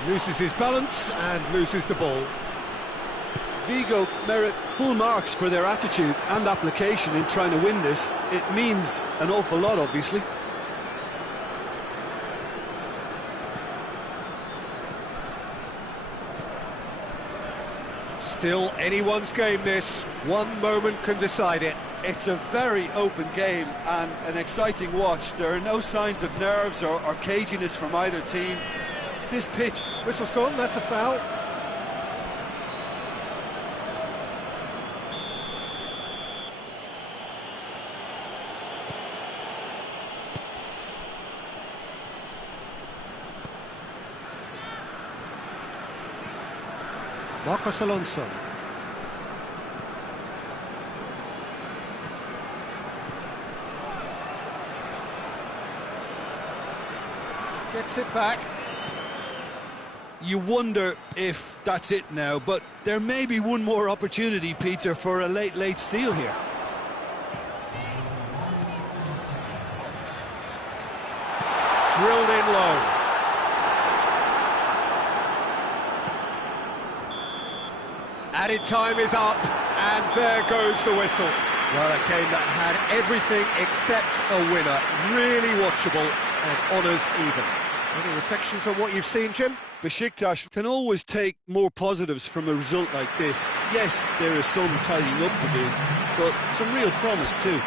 Loses his balance and loses the ball. Vigo merit full marks for their attitude and application in trying to win this. It means an awful lot, obviously. Still anyone's game this. One moment can decide it. It's a very open game and an exciting watch. There are no signs of nerves or caginess from either team. This pitch... Whistle's gone, that's a foul. Marcos Alonso. Gets it back. You wonder if that's it now, but there may be one more opportunity, Peter, for a late steal here. Drilled in low. Added time is up, and there goes the whistle. Well, a game that had everything except a winner. Really watchable and honours even. Any reflections on what you've seen, Jim? Besiktas can always take more positives from a result like this. Yes, there is some tidying up to do, but some real promise too.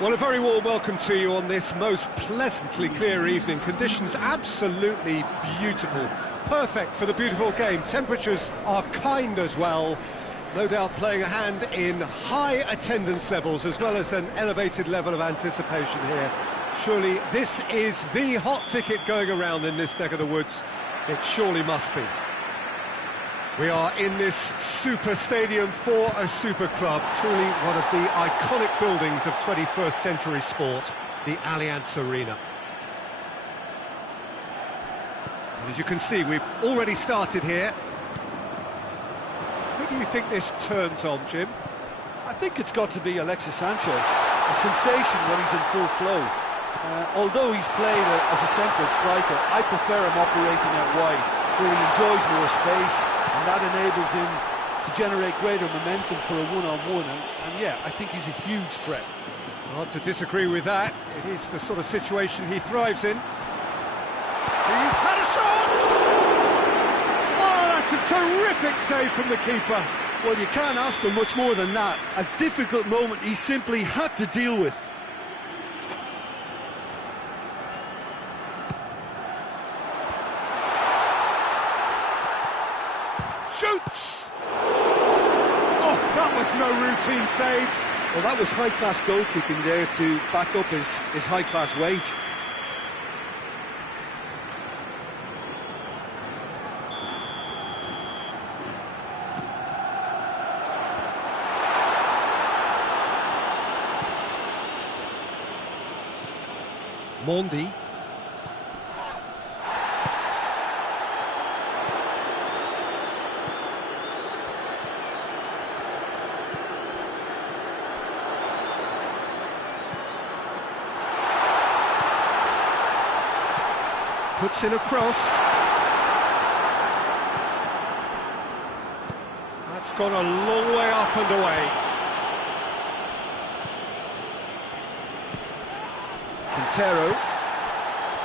Well, a very warm welcome to you on this most pleasantly clear evening. Conditions absolutely beautiful. Perfect for the beautiful game. Temperatures are kind as well. No doubt playing a hand in high attendance levels as well as an elevated level of anticipation here. Surely this is the hot ticket going around in this neck of the woods. It surely must be. We are in this super stadium for a super club, truly one of the iconic buildings of 21st century sport, the Allianz Arena. And as you can see, we've already started here. Who do you think this turns on, Jim? I think it's got to be Alexis Sanchez, a sensation when he's in full flow. Although he's played as a central striker, I prefer him operating out wide, where he enjoys more space, and that enables him to generate greater momentum for a one-on-one, and yeah, I think he's a huge threat. Hard to disagree with that. It is the sort of situation he thrives in. He's had a shot! Oh, that's a terrific save from the keeper. Well, you can't ask for much more than that. A difficult moment he simply had to deal with. Shoots! Oh, that was no routine save. Well, that was high-class goalkeeping there to back up his high-class wage. Mondi. Puts in a cross. That's gone a long way up and away. Quintero.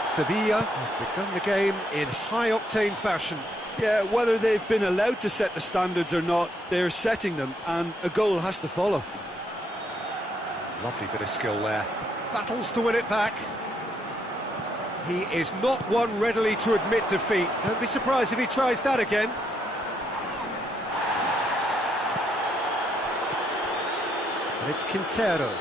Sevilla have begun the game in high-octane fashion. Yeah, whether they've been allowed to set the standards or not, they're setting them, and a goal has to follow. Lovely bit of skill there. Battles to win it back. He is not one readily to admit defeat. Don't be surprised if he tries that again. And it's Quintero.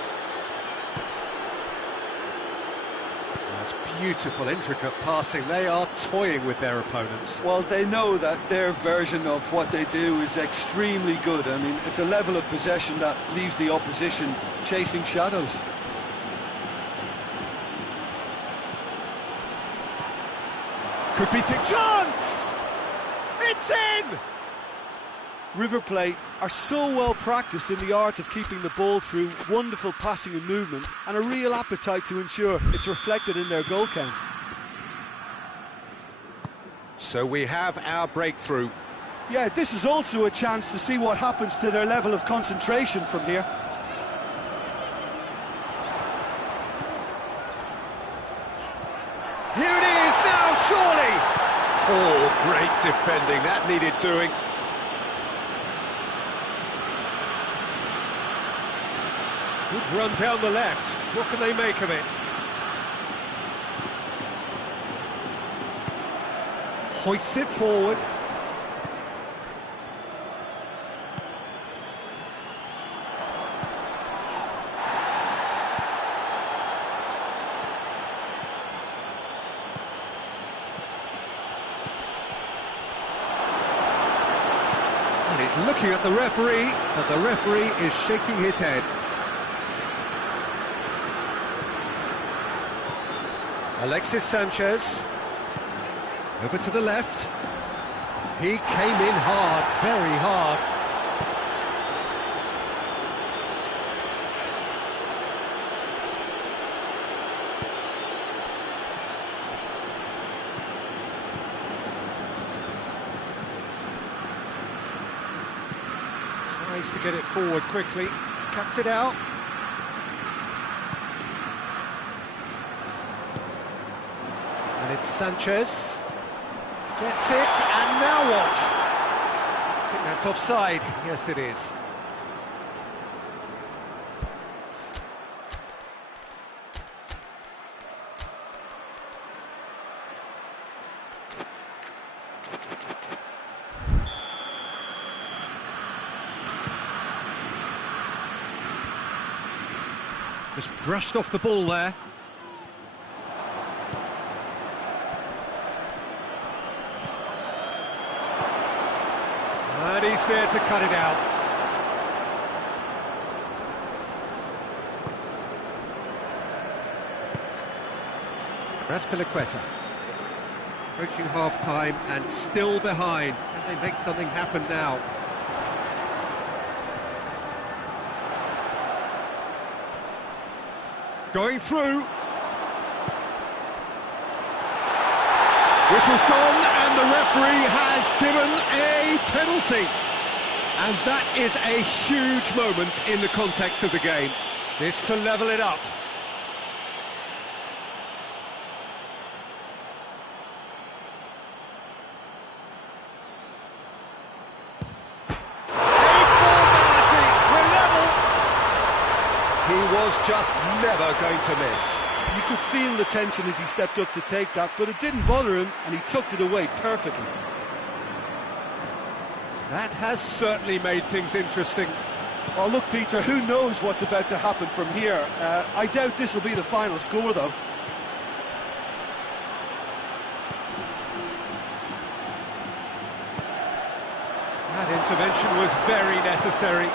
That's beautiful, intricate passing. They are toying with their opponents. Well, they know that their version of what they do is extremely good. I mean, it's a level of possession that leaves the opposition chasing shadows. Could be the chance! It's in! River Plate are so well practiced in the art of keeping the ball through wonderful passing and movement, and a real appetite to ensure it's reflected in their goal count. So we have our breakthrough. Yeah, this is also a chance to see what happens to their level of concentration from here. Here it is now, surely! Oh, great defending. That needed doing. Good run down the left. What can they make of it? Hoists it forward. And he's looking at the referee, but the referee is shaking his head. Alexis Sanchez, over to the left. He came in hard, very hard. Tries to get it forward quickly, cuts it out. And it's Sanchez, gets it, and now what? I think that's offside, yes it is. Just brushed off the ball there. And he's there to cut it out. Raspilicueta. Approaching half-time and still behind. Can they make something happen now? Going through. Whistle's gone and the referee has given a penalty. And that is a huge moment in the context of the game. This to level it up. He was just never going to miss. You could feel the tension as he stepped up to take that, but it didn't bother him, and he tucked it away perfectly. That has certainly made things interesting. Well, look, Peter, who knows what's about to happen from here? I doubt this will be the final score, though. That intervention was very necessary.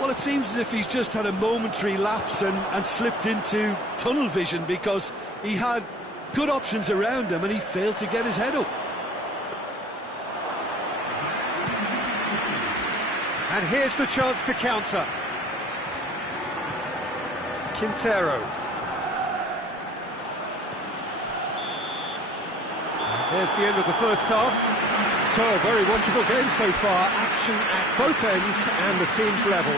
Well, it seems as if he's just had a momentary lapse and slipped into tunnel vision, because he had good options around him and he failed to get his head up. And here's the chance to counter. Quintero. There's the end of the first half. So, a very watchable game so far. Action at both ends and the team's level.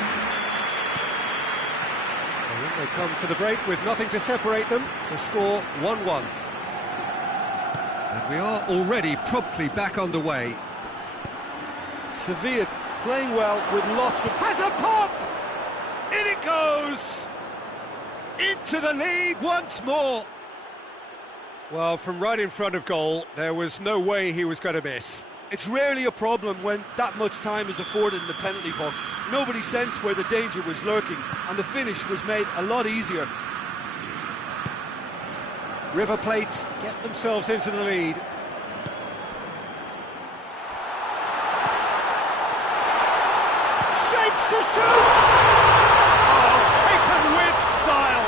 So in they come for the break with nothing to separate them. The score 1-1. And we are already promptly back underway. Sevilla playing well with lots of... Has a pop! In it goes! Into the lead once more. Well, from right in front of goal, there was no way he was going to miss. It's rarely a problem when that much time is afforded in the penalty box. Nobody sensed where the danger was lurking, and the finish was made a lot easier. River Plate get themselves into the lead. Shapes to shoot! Oh, taken with style!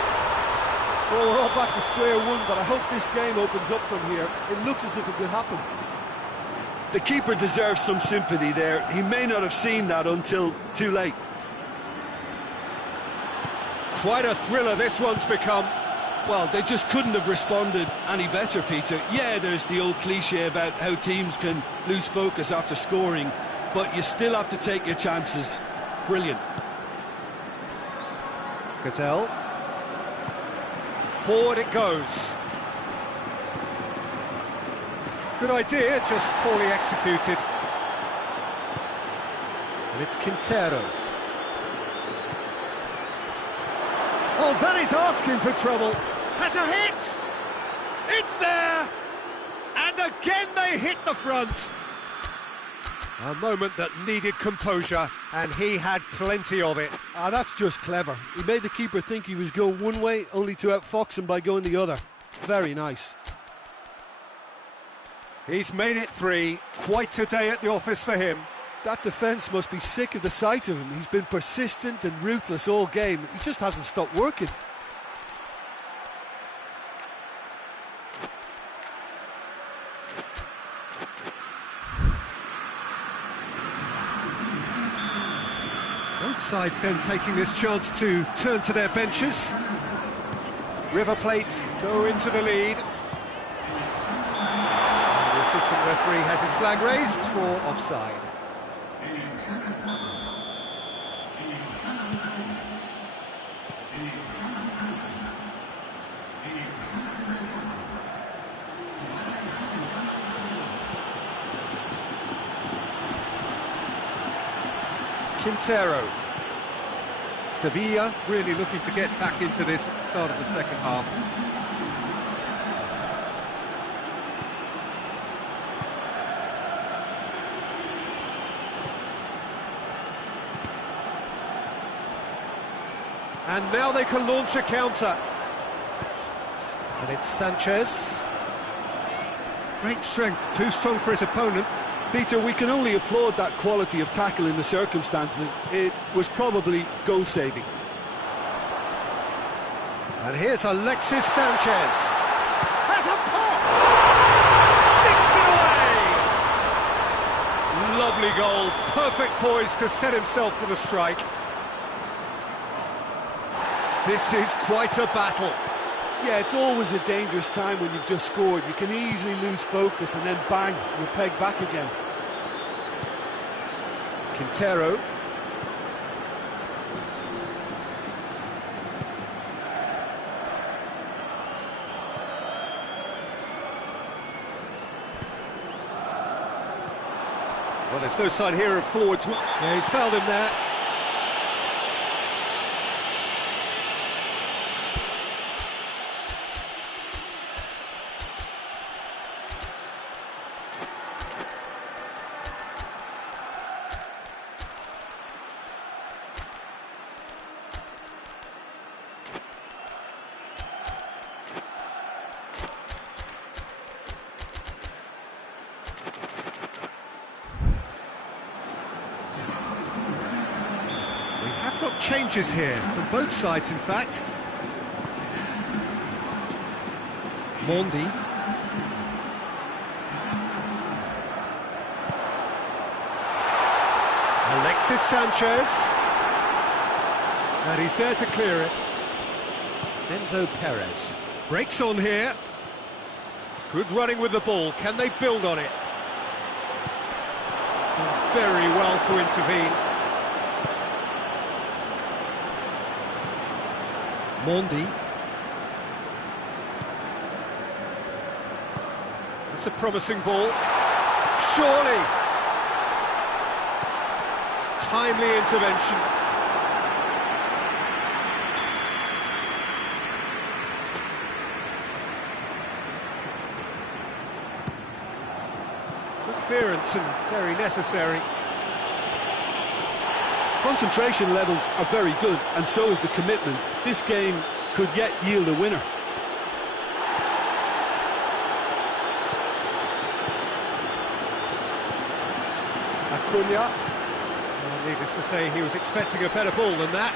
Well, we're all back to square one, but I hope this game opens up from here. It looks as if it could happen. The keeper deserves some sympathy there. He may not have seen that until too late. Quite a thriller this one's become. Well, they just couldn't have responded any better, Peter. Yeah, there's the old cliche about how teams can lose focus after scoring, but you still have to take your chances. Brilliant. Cattell. Forward it goes. Good idea, just poorly executed. And it's Quintero. Oh, that is asking for trouble. Has a hit! It's there! And again they hit the front. A moment that needed composure, and he had plenty of it. That's just clever. He made the keeper think he was going one way, only to outfox him by going the other. Very nice. He's made it 3. Quite a day at the office for him. That defence must be sick of the sight of him. He's been persistent and ruthless all game. He just hasn't stopped working. Both sides then taking this chance to turn to their benches. River Plate go into the lead. The assistant referee has his flag raised for offside. Quintero. Sevilla really looking to get back into this at the start of the second half. And now they can launch a counter. And it's Sanchez. Great strength, too strong for his opponent. Peter, we can only applaud that quality of tackle in the circumstances. It was probably goal-saving. And here's Alexis Sanchez. Has a pop! Sticks it away! Lovely goal, perfect poise to set himself for the strike. This is quite a battle. Yeah, it's always a dangerous time when you've just scored. You can easily lose focus and then bang, you're pegged back again. Quintero. Well, there's no sign here of forwards. Yeah, he's fouled him there. Changes here from both sides, in fact. Mondi. Alexis Sanchez. And he's there to clear it. Enzo Perez. Breaks on here. Good running with the ball. Can they build on it? Done very well to intervene. Mondi. It's a promising ball. Surely. Timely intervention. Good clearance and very necessary. Concentration levels are very good, and so is the commitment. This game could yet yield a winner. Acuna. Well, needless to say, he was expecting a better ball than that.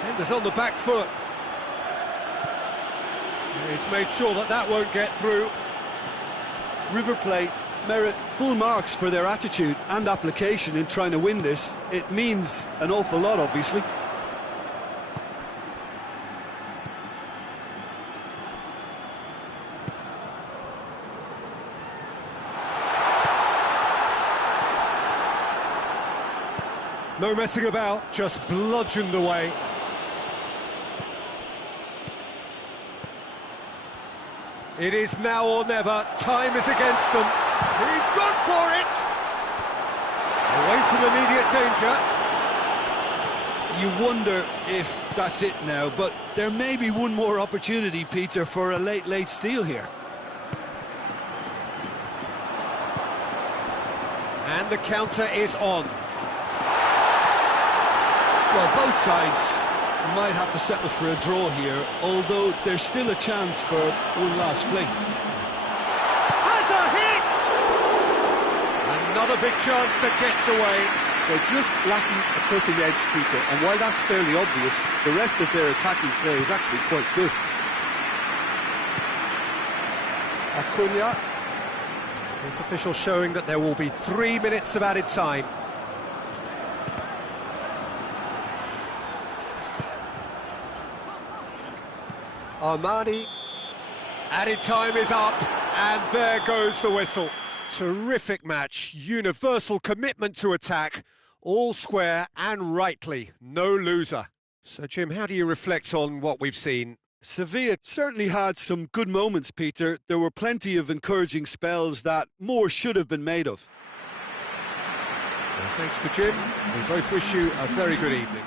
Defender's on the back foot. He's made sure that that won't get through. River Plate merit full marks for their attitude and application in trying to win this. It means an awful lot, obviously. No messing about, just bludgeoned away. It is now or never. Time is against them. He's gone for it! Away from immediate danger. You wonder if that's it now, but there may be one more opportunity, Peter, for a late steal here. And the counter is on. Well, both sides might have to settle for a draw here, although there's still a chance for one last fling. Has a hit! Another big chance that gets away. They're just lacking a cutting edge, Peter, and while that's fairly obvious, the rest of their attacking play is actually quite good. Acuna. Fourth official showing that there will be 3 minutes of added time. Armani. Added time is up, and there goes the whistle. Terrific match, universal commitment to attack, all square and rightly, no loser. So, Jim, how do you reflect on what we've seen? Sevilla certainly had some good moments, Peter. There were plenty of encouraging spells that more should have been made of. Well, thanks to Jim. We both wish you a very good evening.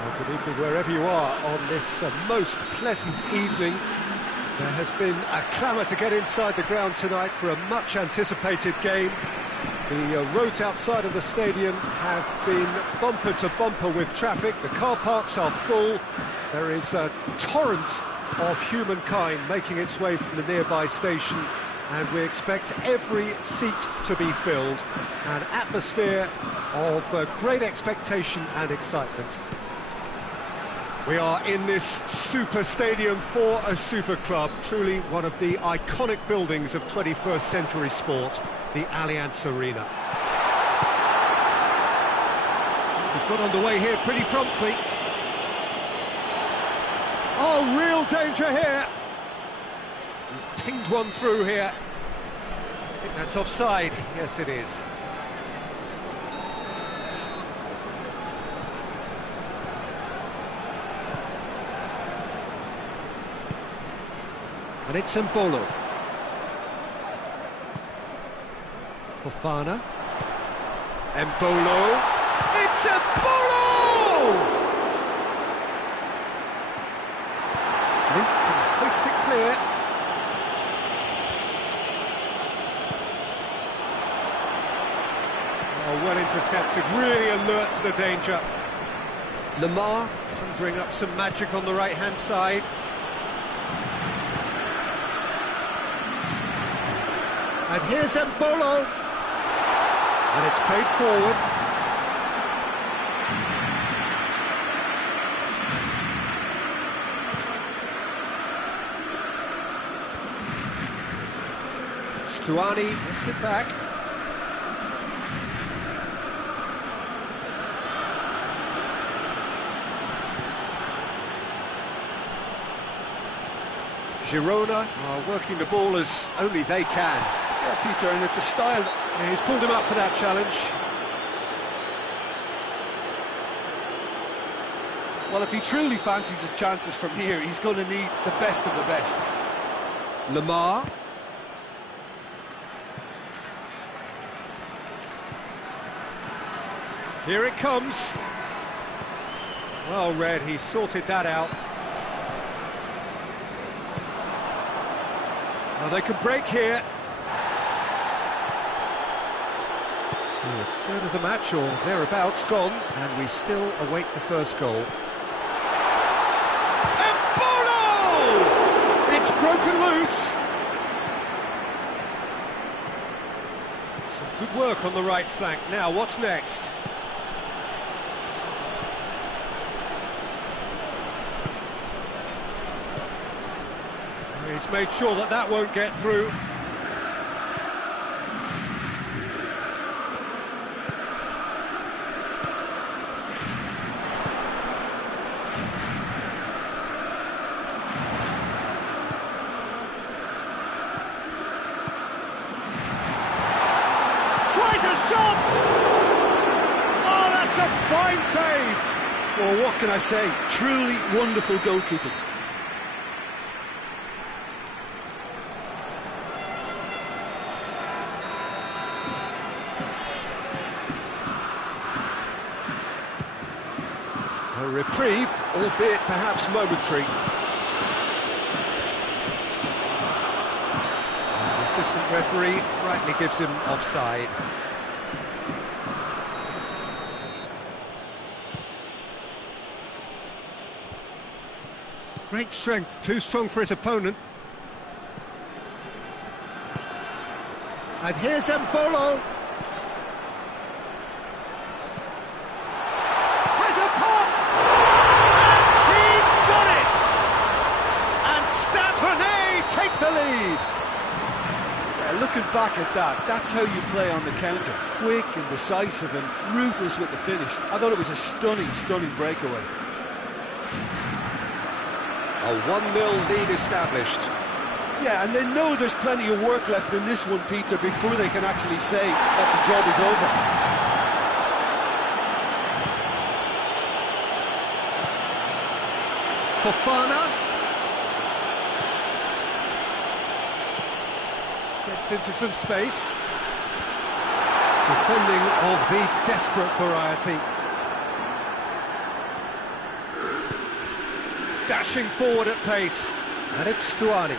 Well, good evening wherever you are on this most pleasant evening. There has been a clamour to get inside the ground tonight for a much-anticipated game. The roads outside of the stadium have been bumper to bumper with traffic. The car parks are full. There is a torrent of humankind making its way from the nearby station, and we expect every seat to be filled. An atmosphere of great expectation and excitement. We are in this super stadium for a super club, truly one of the iconic buildings of 21st century sport, the Allianz Arena. We've got underway here pretty promptly. Oh, real danger here. He's pinged one through here. I think that's offside. Yes, it is. And it's Mbolo. Fofana. Mbolo. It's Mbolo! Lint can hoist it clear. Oh, well intercepted, really alert to the danger. Lamar conjuring up some magic on the right-hand side. And here's Mbolo. And it's played forward. Stuani gets it back. Girona are working the ball as only they can. Yeah, Peter, and it's a style. Yeah, he's pulled him up for that challenge. Well, if he truly fancies his chances from here, he's going to need the best of the best. Lamar. Here it comes. Well read, he sorted that out. Well, they can break here. So a third of the match, or thereabouts, gone, and we still await the first goal. Mbolo! It's broken loose. Some good work on the right flank. Now, what's next? He's made sure that that won't get through. Tries a shot! Oh, that's a fine save! Well, what can I say? Truly wonderful goalkeeping. A reprieve, albeit perhaps momentary. The assistant referee rightly gives him offside. Great strength, too strong for his opponent. And here's Mbolo. Take the lead. Yeah, looking back at that, that's how you play on the counter. Quick and decisive and ruthless with the finish. I thought it was a stunning, stunning breakaway. A 1-0 lead established. Yeah, and they know there's plenty of work left in this one, Peter, before they can actually say that the job is over. Fofana gets into some space. Defending of the desperate variety. dashing forward at pace. And it's Stuani.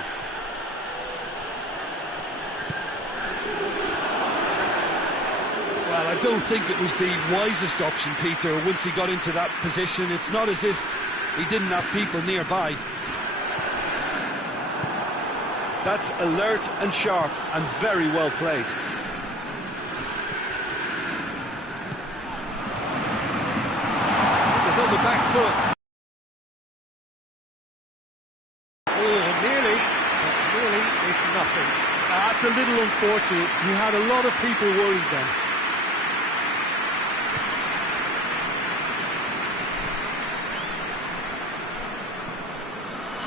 Well, I don't think it was the wisest option, Peter, once he got into that position. It's not as if he didn't have people nearby. That's alert and sharp and very well played. He's on the back foot. Oh, nearly, but nearly is nothing. That's a little unfortunate. He had a lot of people worried then.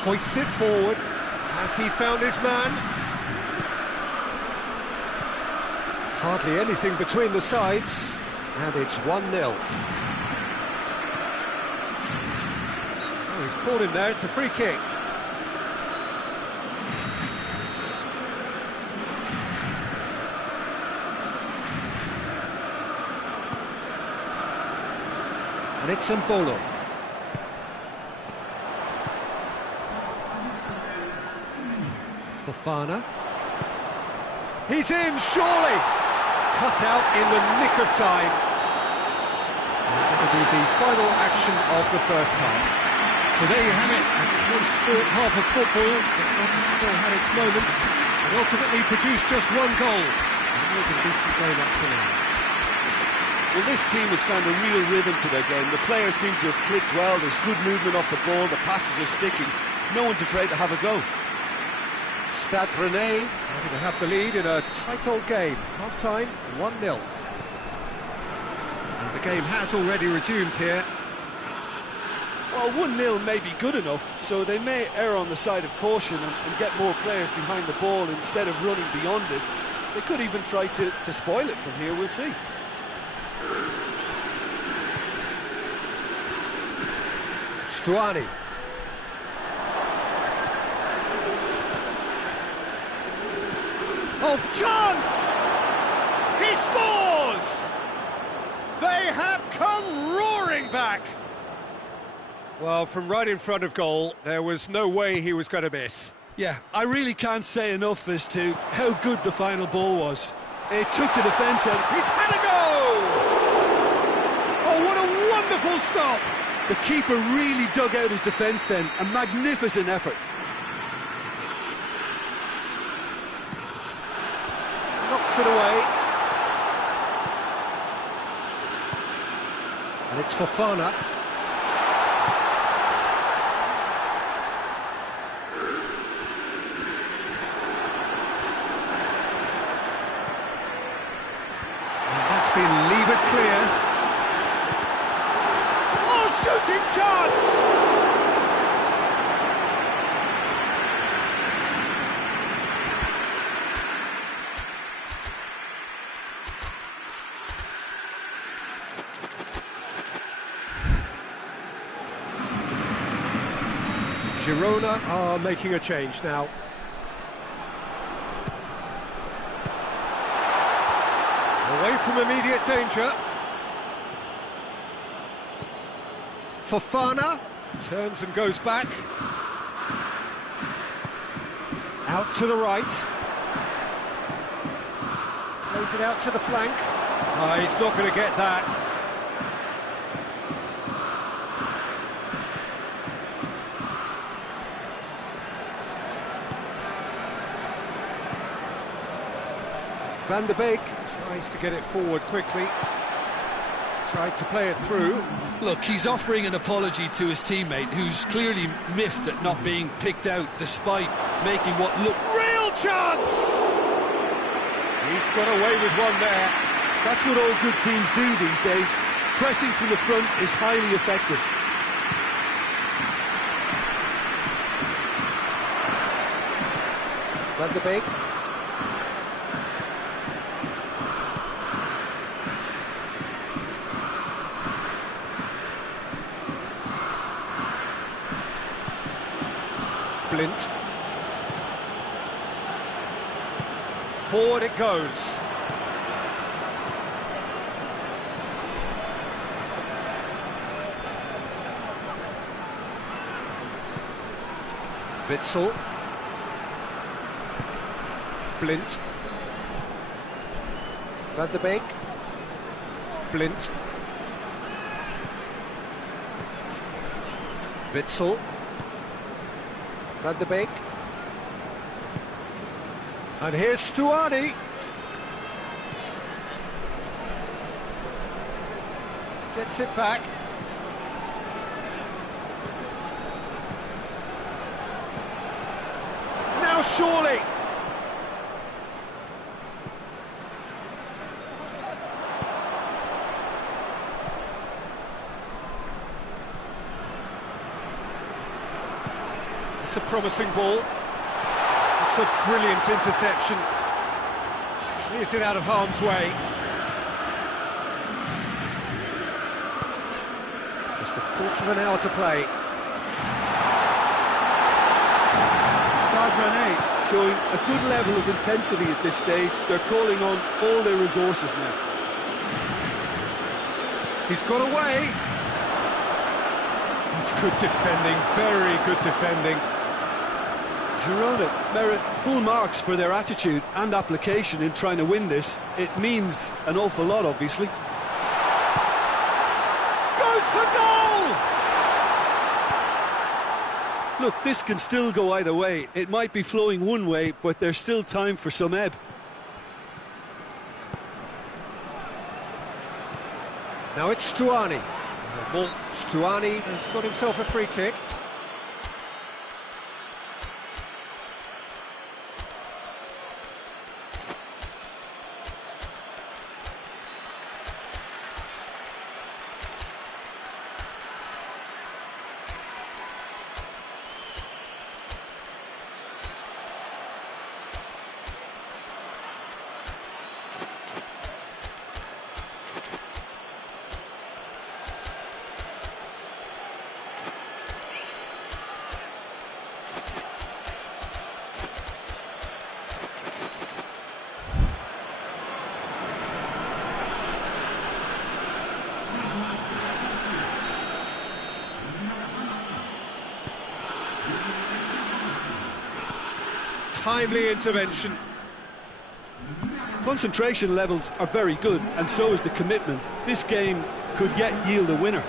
Hoists it forward. Has he found his man? Hardly anything between the sides, and it's 1-0. Oh, he's caught him there, it's a free kick. And it's Mbolo. Fofana. He's in, surely! Cut out in the nick of time. And that'll be the final action of the first half. So there you have it. One sport, half of football, but one still had its moments, and ultimately produced just one goal. And it was a decent game up to now. Well, this team has found a real rhythm to their game. The players seem to have clicked well. There's good movement off the ball. The passes are sticking. No one's afraid to have a go. Stade Rennais happy to have the lead in a tight old game. Half-time, 1-0. And the game has already resumed here. Well, 1-0 may be good enough, so they may err on the side of caution and get more players behind the ball instead of running beyond it. They could even try to spoil it from here, we'll see. Stuani. Of chance! He scores! They have come roaring back! Well, from right in front of goal, there was no way he was going to miss. Yeah, I really can't say enough as to how good the final ball was. It took the defence and He's had a go! Oh, what a wonderful stop! the keeper really dug out his defence then. A magnificent effort. Knocks it away. And it's Fofana. And that's been levered clear. Oh, shooting chance! Girona are making a change now. Away from immediate danger. Fofana turns and goes back. Out to the right. Plays it out to the flank. Oh, he's not going to get that. Van der Beek tries to get it forward quickly. Tried to play it through. Look, he's offering an apology to his teammate, who's clearly miffed at not being picked out despite making what looked... Real chance! He's got away with one there. That's what all good teams do these days. Pressing from the front is highly effective. Van der Beek. Blint. Forward it goes. Witsel. Blint. Van der Beek. Blint. Witsel. Van der Beek. And here's Stuani. Gets it back. Now surely. It's a promising ball. It's a brilliant interception. Clears it out of harm's way. Just a quarter of an hour to play. Stade Rennais showing a good level of intensity at this stage. They're calling on all their resources now. He's got away. It's good defending, very good defending. Girona merit full marks for their attitude and application in trying to win this. It means an awful lot, obviously. Goes for goal! Look, this can still go either way. It might be flowing one way, but there's still time for some ebb. Now it's Stuani. Well, Stuani has got himself a free kick. Timely intervention. Concentration levels are very good, and so is the commitment. This game could yet yield a winner.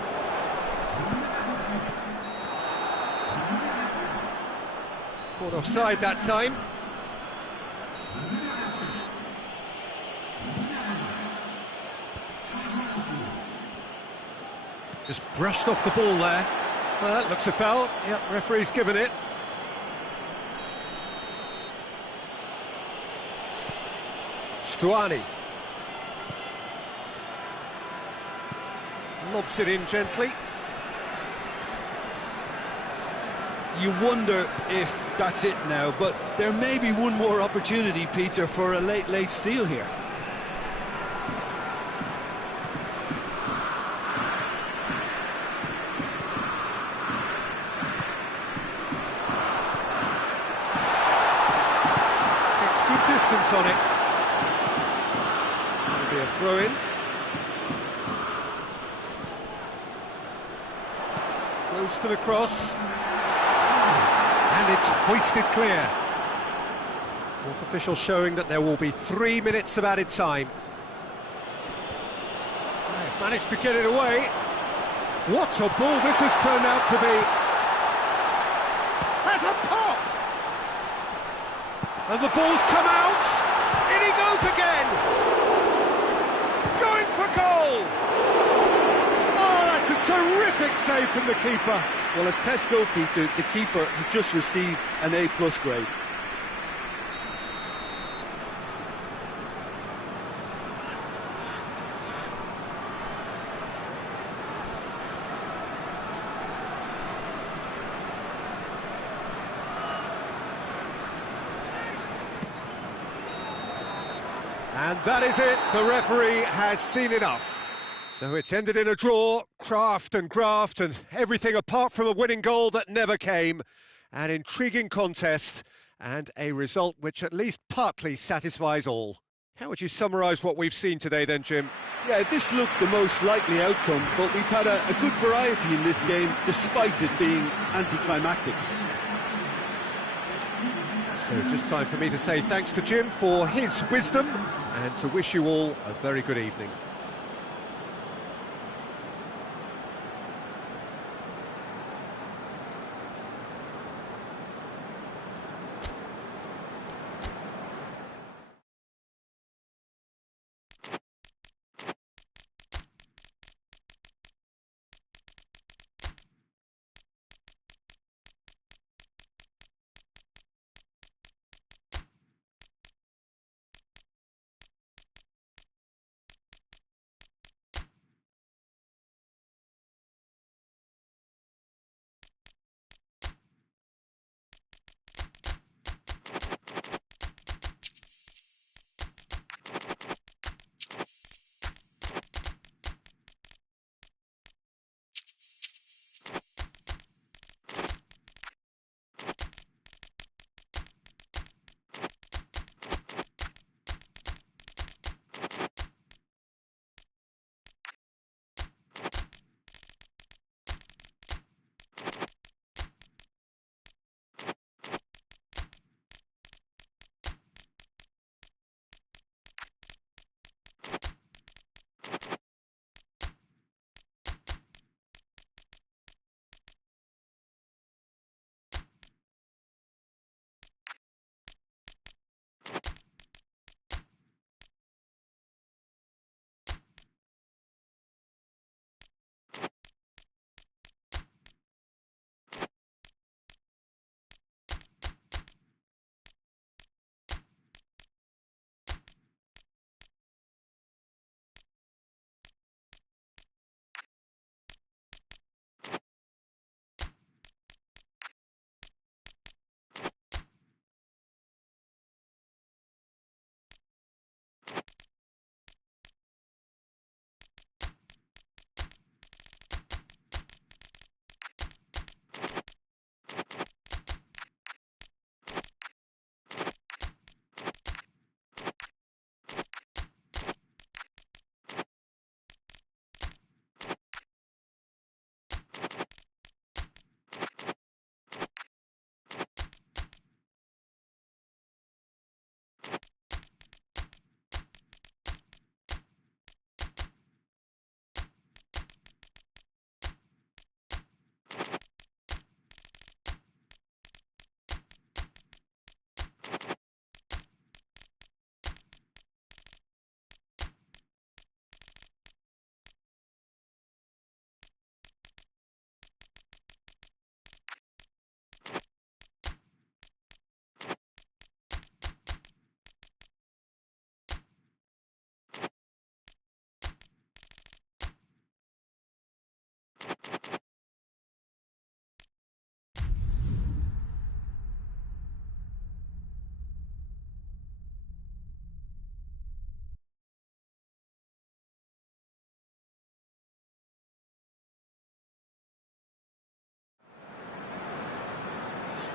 Caught offside that time. Just brushed off the ball there. Well, that looks a foul. Yep, referee's given it. Stuani. Lobs it in gently. You wonder if that's it now, but there may be one more opportunity, Peter, for a late steal here. It's good distance on it. That'll be a throw-in. Goes for the cross. And it's hoisted clear. Fourth official showing that there will be 3 minutes of added time. They've managed to get it away. What a ball this has turned out to be. Has a pop! And the ball's come out. In he goes again. Going for goal. Oh, that's a terrific save from the keeper. Well, as Tesco, Peter, the keeper has just received an A+ grade. And that is it. The referee has seen enough. So it's ended in a draw, craft and graft and everything apart from a winning goal that never came. An intriguing contest and a result which at least partly satisfies all. How would you summarise what we've seen today then, Jim? Yeah, this looked the most likely outcome, but we've had a good variety in this game, despite it being anticlimactic. So just time for me to say thanks to Jim for his wisdom and to wish you all a very good evening.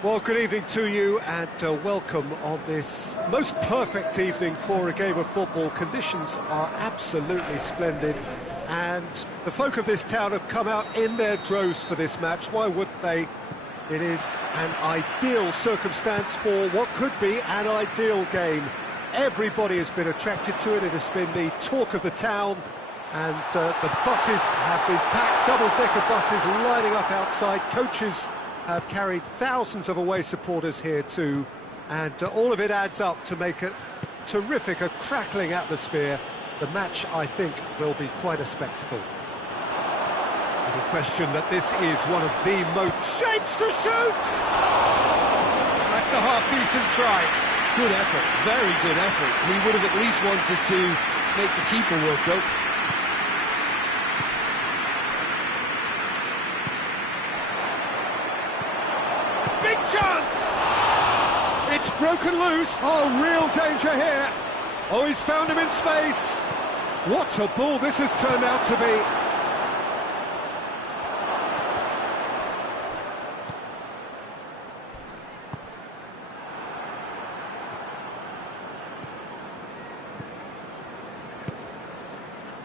Well, good evening to you and welcome on this most perfect evening for a game of football. Conditions are absolutely splendid and the folk of this town have come out in their droves for this match. Why wouldn't they? It is an ideal circumstance for what could be an ideal game. Everybody has been attracted to it. It has been the talk of the town and the buses have been packed, double-decker buses lining up outside. Coaches have carried thousands of away supporters here too, and all of it adds up to make a terrific, a crackling atmosphere. The match, I think, will be quite a spectacle. Little question that this is one of the most shapes to shoot! That's a half-decent try. Good effort, very good effort. He would have at least wanted to make the keeper work though. Big chance! It's broken loose. Oh, real danger here. Oh, he's found him in space. What a ball this has turned out to be.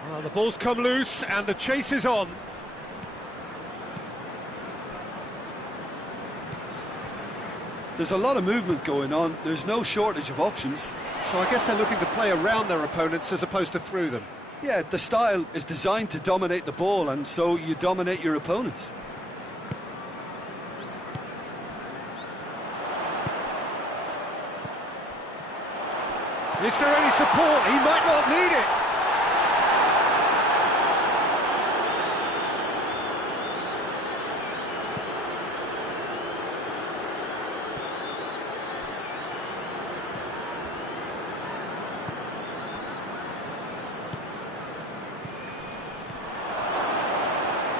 Well, the ball's come loose and the chase is on. There's a lot of movement going on. There's no shortage of options. So I guess they're looking to play around their opponents as opposed to through them. Yeah, the style is designed to dominate the ball, and so you dominate your opponents. Is there any support? He might not need it.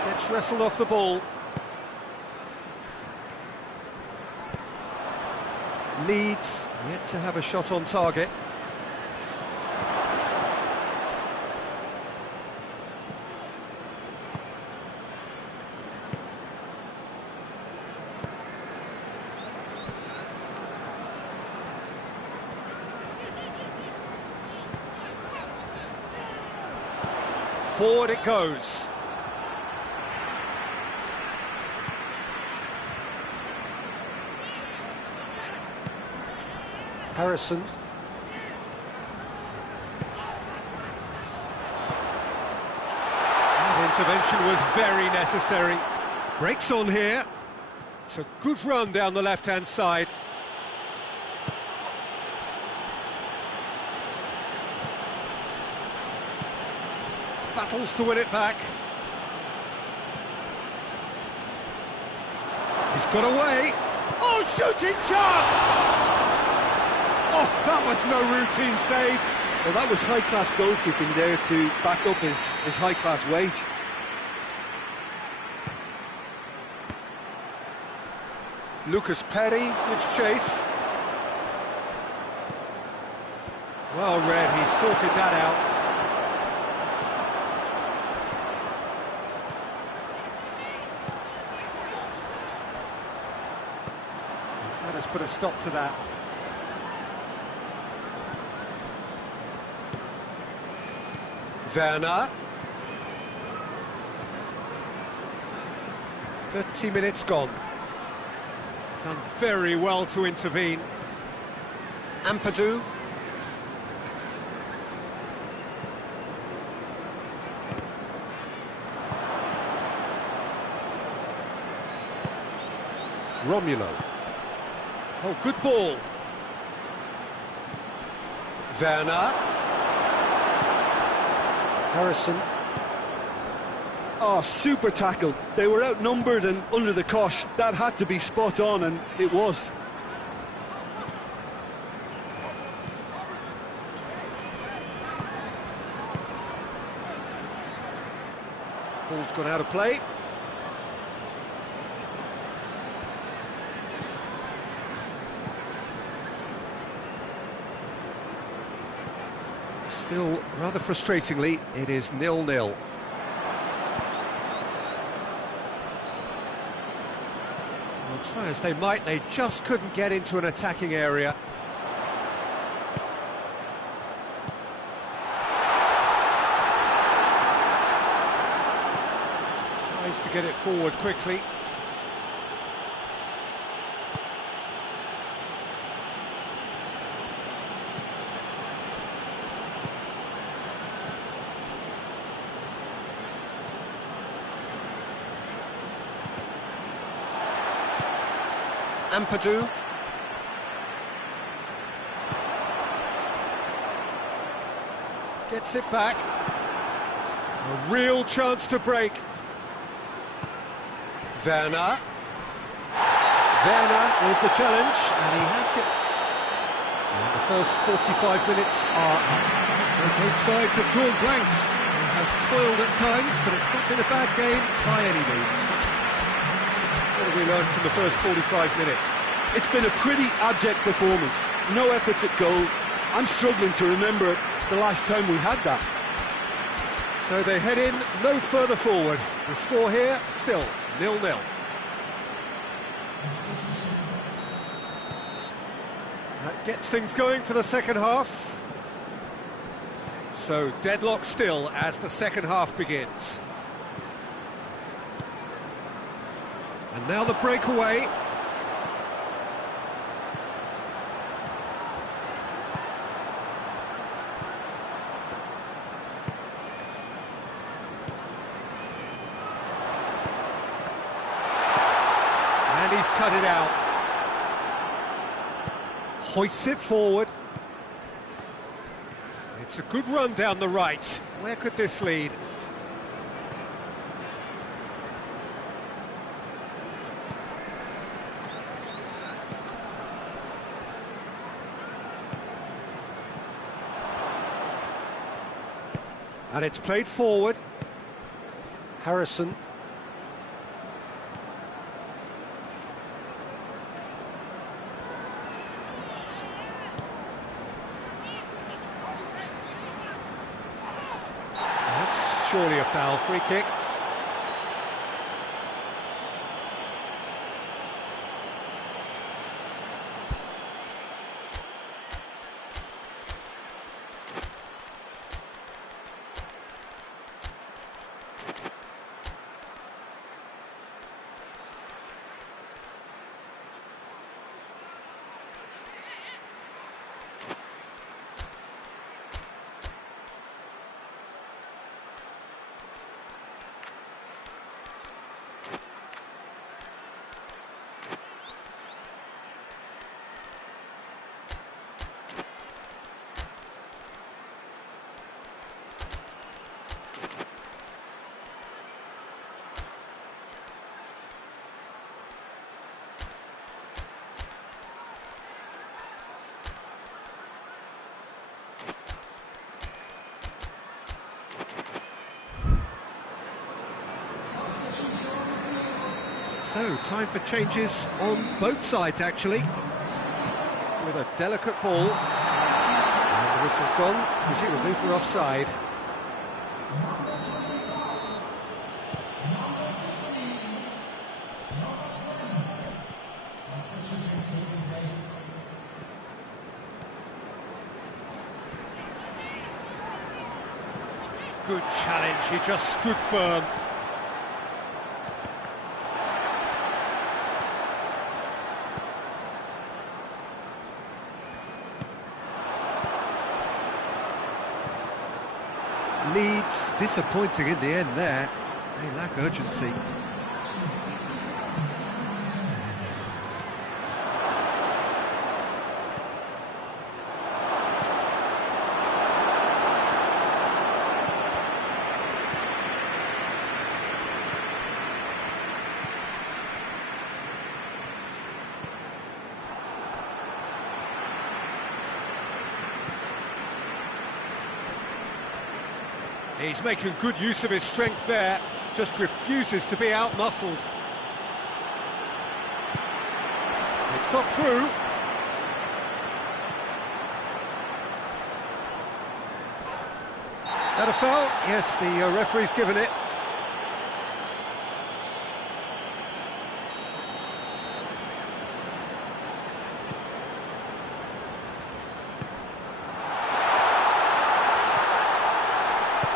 Gets wrestled off the ball. Leeds yet to have a shot on target. Forward it goes. Harrison. That intervention was very necessary. Breaks on here. It's a good run down the left-hand side. Battles to win it back. He's got away. Oh, shooting chance! Oh, that was no routine save. Well, that was high-class goalkeeping there to back up his high-class wage. Lucas Perry gives chase. Well read, he sorted that out. That has put a stop to that. Werner. 30 minutes gone. Done very well to intervene. Ampadu. Romulo. Oh, good ball. Werner. Harrison. Oh, super tackle. They were outnumbered and under the cosh. That had to be spot on, and it was. Ball's gone out of play. Still, rather frustratingly, it is 0-0. Well, try as they might, they just couldn't get into an attacking area. Tries to get it forward quickly. Ampadu. Gets it back. A real chance to break. Werner. Werner with the challenge, and he has got... And the first 45 minutes are up. Both sides have drawn blanks. They have toiled at times, but it's not been a bad game by any means. What have we learned from the first 45 minutes? It's been a pretty abject performance. No efforts at goal. I'm struggling to remember the last time we had that. So they head in no further forward. The score here, still 0-0. That gets things going for the second half. So deadlock still as the second half begins. And now the breakaway. And he's cut it out. Hoists it forward. It's a good run down the right. Where could this lead? And it's played forward. Harrison. That's surely a foul. Free kick. So, time for changes on both sides, actually. With a delicate ball. And the whistle's gone, presumably for offside. Good challenge, he just stood firm. Leeds disappointing in the end there. They lack urgency. He's making good use of his strength there, just refuses to be out-muscled. It's got through. That a foul? Yes, the referee's given it.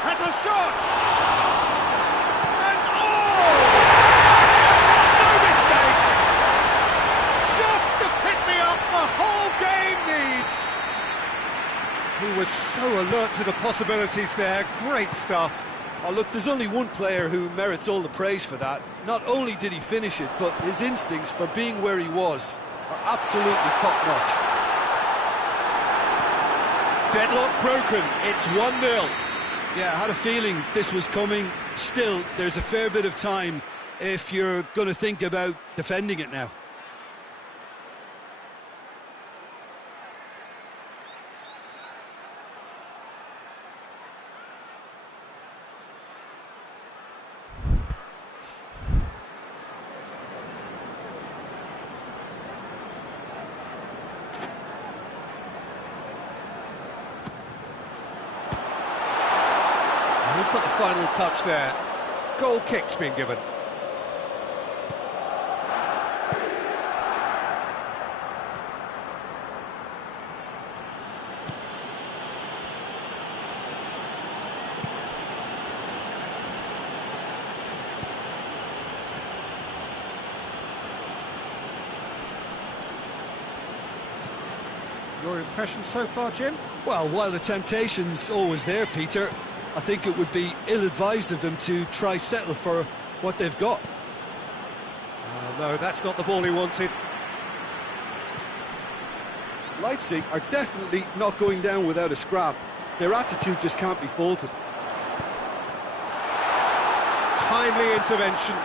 Has a shot! And oh! No mistake! Just the pick-me-up the whole game needs! He was so alert to the possibilities there. Great stuff. Oh, look, there's only one player who merits all the praise for that. Not only did he finish it, but his instincts for being where he was are absolutely top-notch. Deadlock broken. It's 1-0. Yeah, I had a feeling this was coming. Still, there's a fair bit of time if you're going to think about defending it now. Who's got the final touch there? Goal kick's been given. Your impression so far, Jim? Well, while the temptation's always there, Peter, I think it would be ill-advised of them to try settle for what they've got. No, that's not the ball he wanted. Leipzig are definitely not going down without a scrap. Their attitude just can't be faulted. Timely intervention.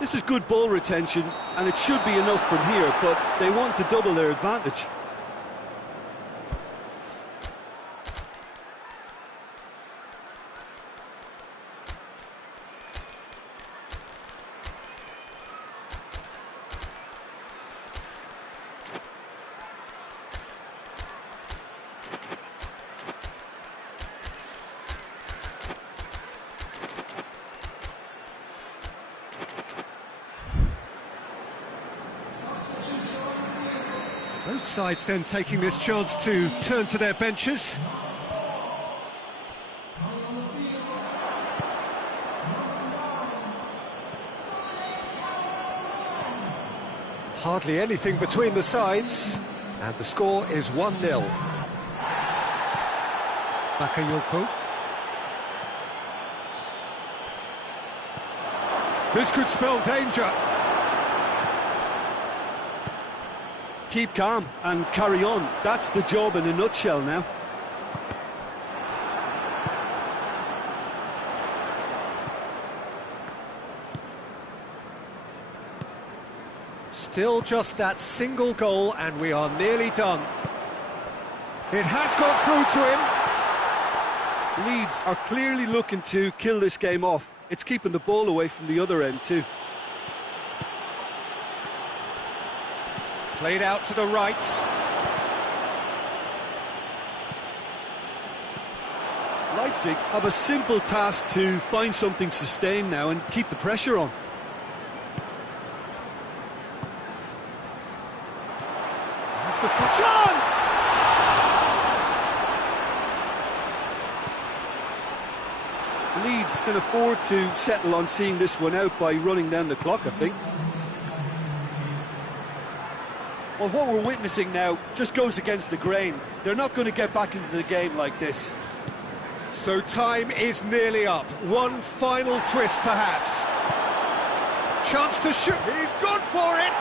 This is good ball retention, and it should be enough from here, but they want to double their advantage. Both sides then taking this chance to turn to their benches. Hardly anything between the sides, and the score is 1-0. Bakayoko. This could spell danger. Keep calm and carry on. That's the job in a nutshell now. Still just that single goal and we are nearly done. It has got through to him. Leeds are clearly looking to kill this game off. It's keeping the ball away from the other end too. Played out to the right. Leipzig have a simple task to find something sustained now and keep the pressure on. That's the chance! Leeds can afford to settle on seeing this one out by running down the clock, I think. Well, what we're witnessing now just goes against the grain. They're not going to get back into the game like this. So time is nearly up. One final twist, perhaps. Chance to shoot. He's gone for it!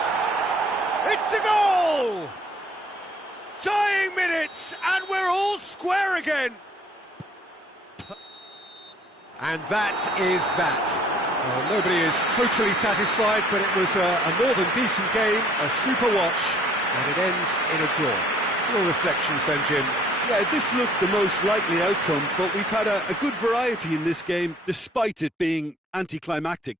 It's a goal! Dying minutes, and we're all square again! And that is that. Well, nobody is totally satisfied, but it was a more than decent game, a super watch, and it ends in a draw. Your reflections then, Jim? Yeah, this looked the most likely outcome, but we've had a good variety in this game, despite it being anticlimactic.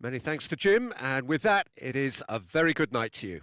Many thanks to Jim, and with that, it is a very good night to you.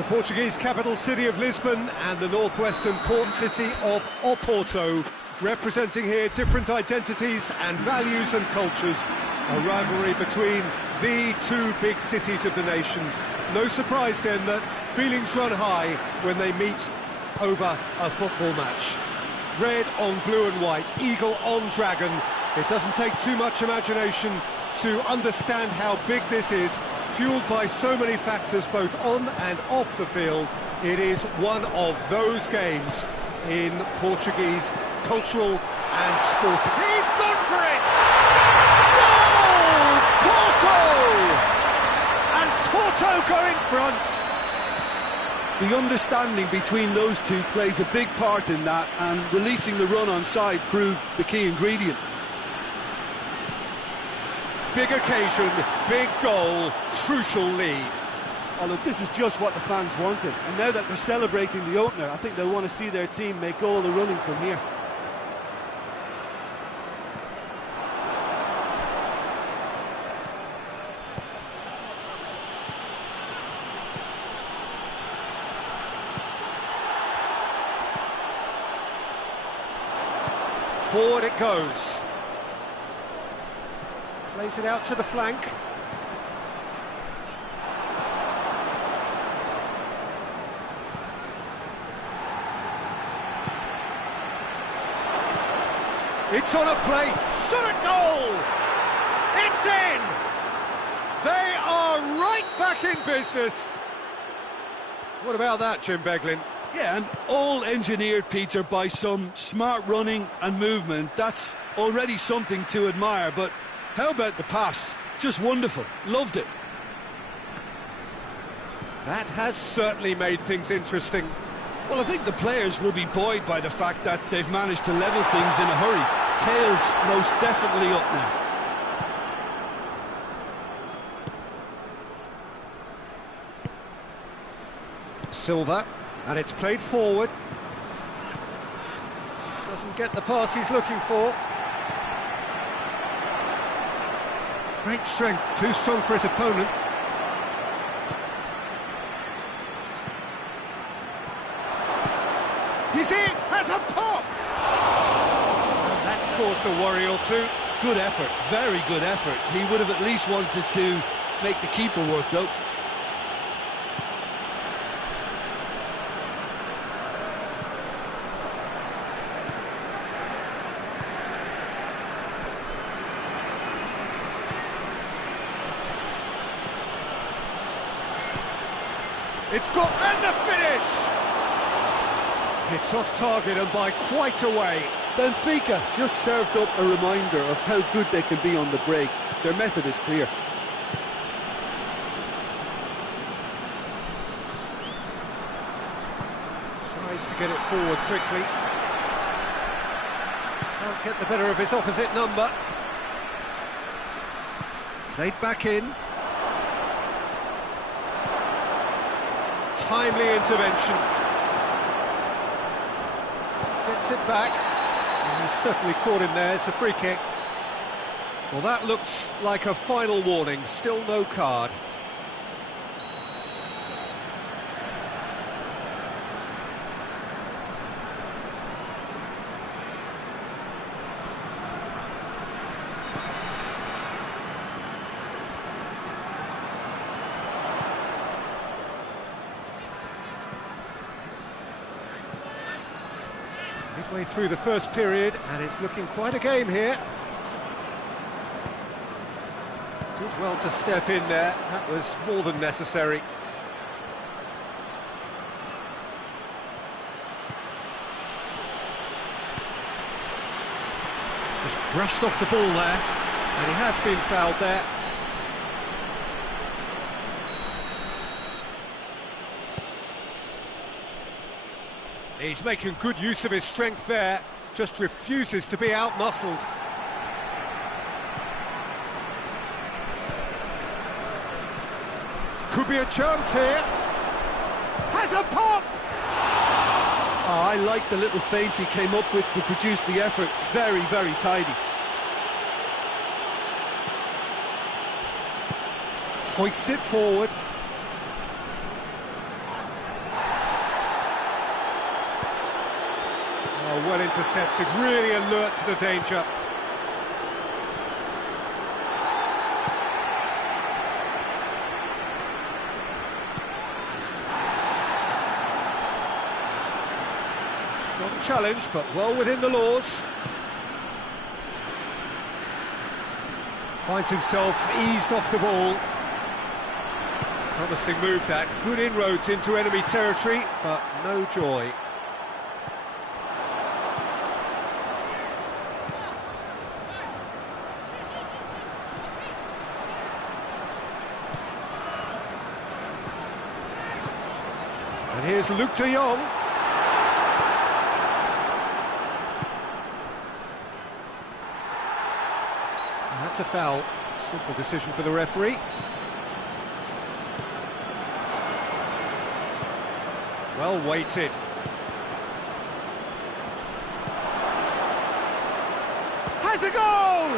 The Portuguese capital city of Lisbon and the northwestern port city of Oporto, representing here different identities and values and cultures. A rivalry between the two big cities of the nation. No surprise then that feelings run high when they meet over a football match. Red on blue and white, eagle on dragon. It doesn't take too much imagination to understand how big this is. Fueled by so many factors both on and off the field, it is one of those games in Portuguese cultural and sporting. He's gone for it! Goal! Porto! And Porto go in front. The understanding between those two plays a big part in that, and releasing the run on side proved the key ingredient. Big occasion, big goal, crucial lead. Oh, look, this is just what the fans wanted, and now that they're celebrating the opener, I think they'll want to see their team make all the running from here. Forward it goes. Plays it out to the flank. It's on a plate. Shot at goal! It's in! They are right back in business. What about that, Jim Beglin? Yeah, and all engineered, Peter, by some smart running and movement. That's already something to admire, but how about the pass? Just wonderful. Loved it. That has certainly made things interesting. Well, I think the players will be buoyed by the fact that they've managed to level things in a hurry. Tails most definitely up now. Silva, and it's played forward. Doesn't get the pass he's looking for. Great strength, too strong for his opponent. He's in, has a pop! And that's caused a worry or two. Good effort, very good effort. He would have at least wanted to make the keeper work, though. It's got, and the finish! It's off target and by quite a way. Benfica just served up a reminder of how good they can be on the break. Their method is clear. Tries to get it forward quickly. Can't get the better of his opposite number. Played back in. Timely intervention. Gets it back. And he's certainly caught him there. It's a free kick. Well, that looks like a final warning. Still no card. Midway through the first period, and it's looking quite a game here. Did well to step in there, that was more than necessary. Just brushed off the ball there, and he has been fouled there. He's making good use of his strength there, just refuses to be out-muscled. Could be a chance here. Has a pop! Oh, I like the little feint he came up with to produce the effort. Very, very tidy. Hoists it forward. Oh, well intercepted, really alert to the danger. Strong challenge, but well within the laws. Finds himself eased off the ball. Promising move that, good inroads into enemy territory, but no joy. And here's Luke de Jong. And that's a foul. Simple decision for the referee. Well weighted. Has a goal!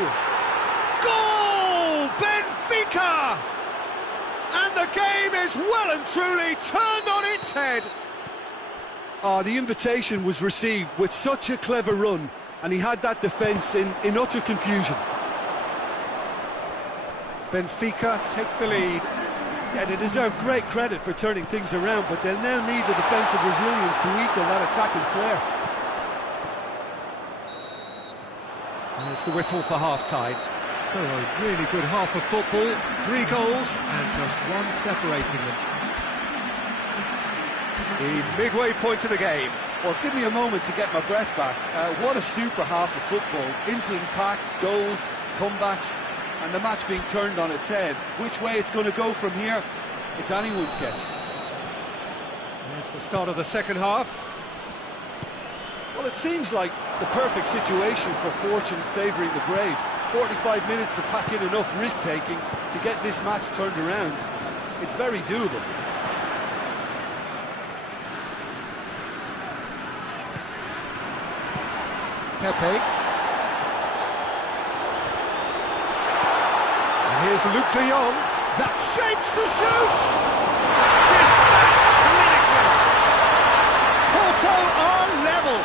Goal! Benfica! And the game is well and truly turned on its head. The invitation was received with such a clever run, and he had that defence in utter confusion. Benfica take the lead. Yeah, they deserve great credit for turning things around, but they'll now need the defensive resilience to equal that attacking flair. There's the whistle for half-time. So a really good half of football, 3 goals and just one separating them. The midway point of the game. Well, give me a moment to get my breath back. What a super half of football. Incident-packed, goals, comebacks, and the match being turned on its head. Which way it's going to go from here, it's anyone's guess. There's the start of the second half. Well, it seems like the perfect situation for fortune favouring the brave. 45 minutes to pack in enough risk-taking to get this match turned around. It's very doable. Pepe. And here's Luke de Jong. That shapes to shoot! Dispatch clinically. Porto are level.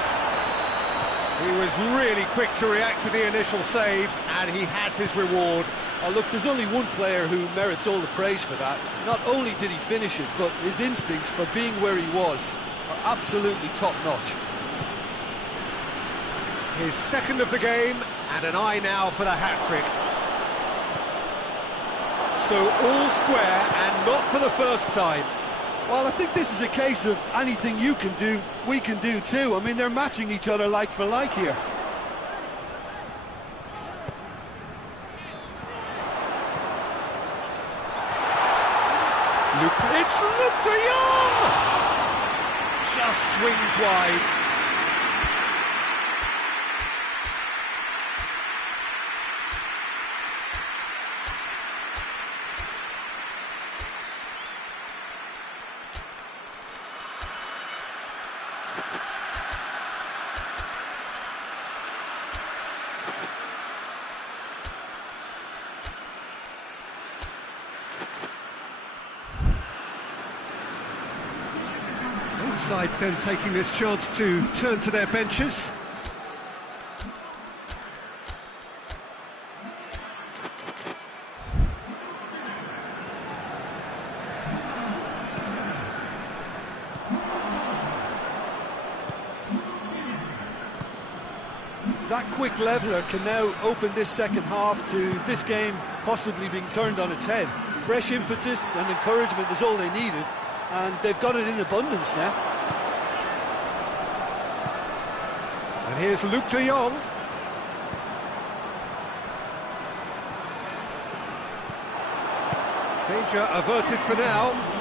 He was really quick to react to the initial save, and he has his reward. Oh, look, there's only one player who merits all the praise for that. Not only did he finish it, but his instincts for being where he was are absolutely top-notch. His second of the game, and an eye now for the hat-trick. So all square, and not for the first time. Well, I think this is a case of anything you can do, we can do too. I mean, they're matching each other like for like here. It's Luke de Jong! Just swings wide. Both sides then taking this chance to turn to their benches. That quick leveller can now open this second half to this game possibly being turned on its head. Fresh impetus and encouragement is all they needed, and they've got it in abundance now. And here's Luke de Jong. Danger averted for now.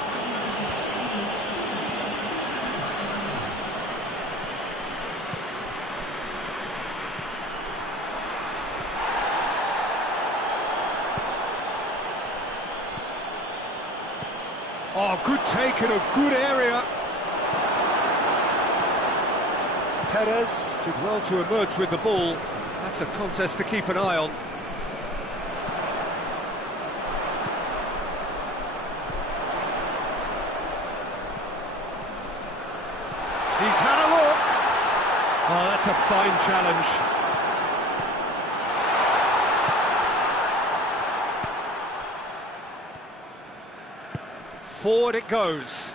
Oh, good take in a good area. Perez did well to emerge with the ball. That's a contest to keep an eye on. He's had a look. Oh, that's a fine challenge. Forward it goes.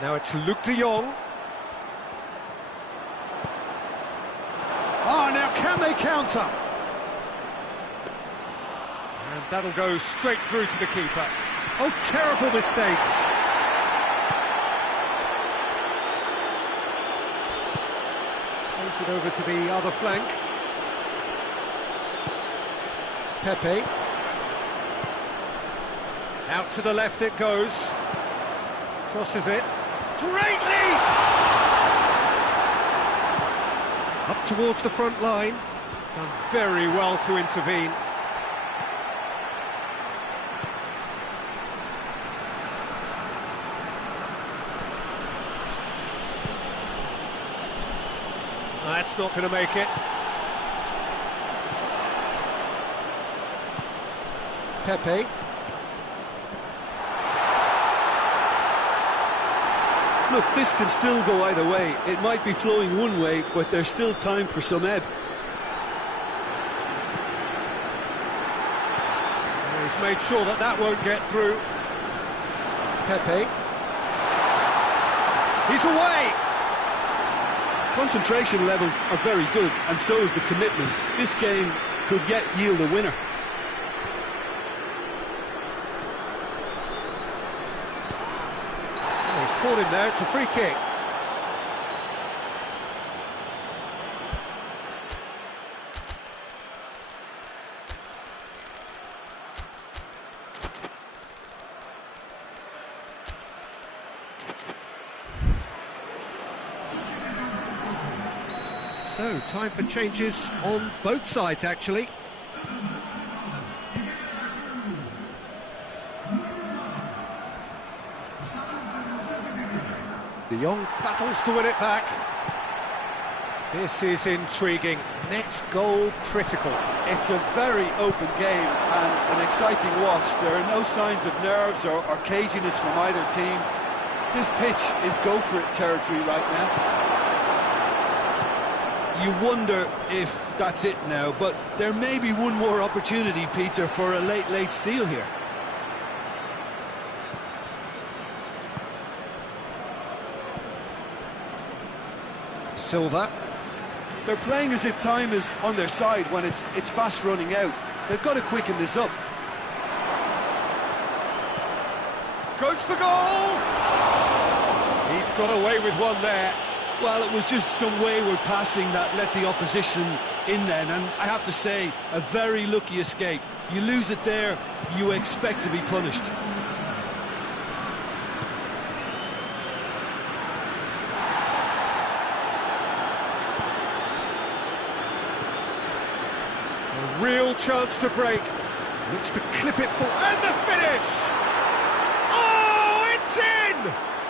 Now it's Luke de Jong. Oh, now can they counter? And that'll go straight through to the keeper. Oh, terrible mistake. Pass it over to the other flank. Pepe. Out to the left it goes. Crosses it. Great leap! Up towards the front line. Done very well to intervene. That's not going to make it. Pepe. Look, this can still go either way. It might be flowing one way, but there's still time for some ebb. He's made sure that that won't get through. Pepe. He's away! Concentration levels are very good, and so is the commitment. This game could yet yield a winner. Oh, he's caught him there, it's a free kick. So, time for changes on both sides, actually. De Jong battles to win it back. This is intriguing. Next goal critical. It's a very open game and an exciting watch. There are no signs of nerves or caginess from either team. This pitch is go-for-it territory right now. You wonder if that's it now, but there may be one more opportunity, Peter, for a late steal here. Silva. They're playing as if time is on their side when it's fast running out. They've got to quicken this up. Goes for goal! He's got away with one there. Well, it was just some wayward passing that let the opposition in then, and I have to say, a very lucky escape. You lose it there, you expect to be punished. A real chance to break. Looks to clip it for... And the finish! Oh, it's in!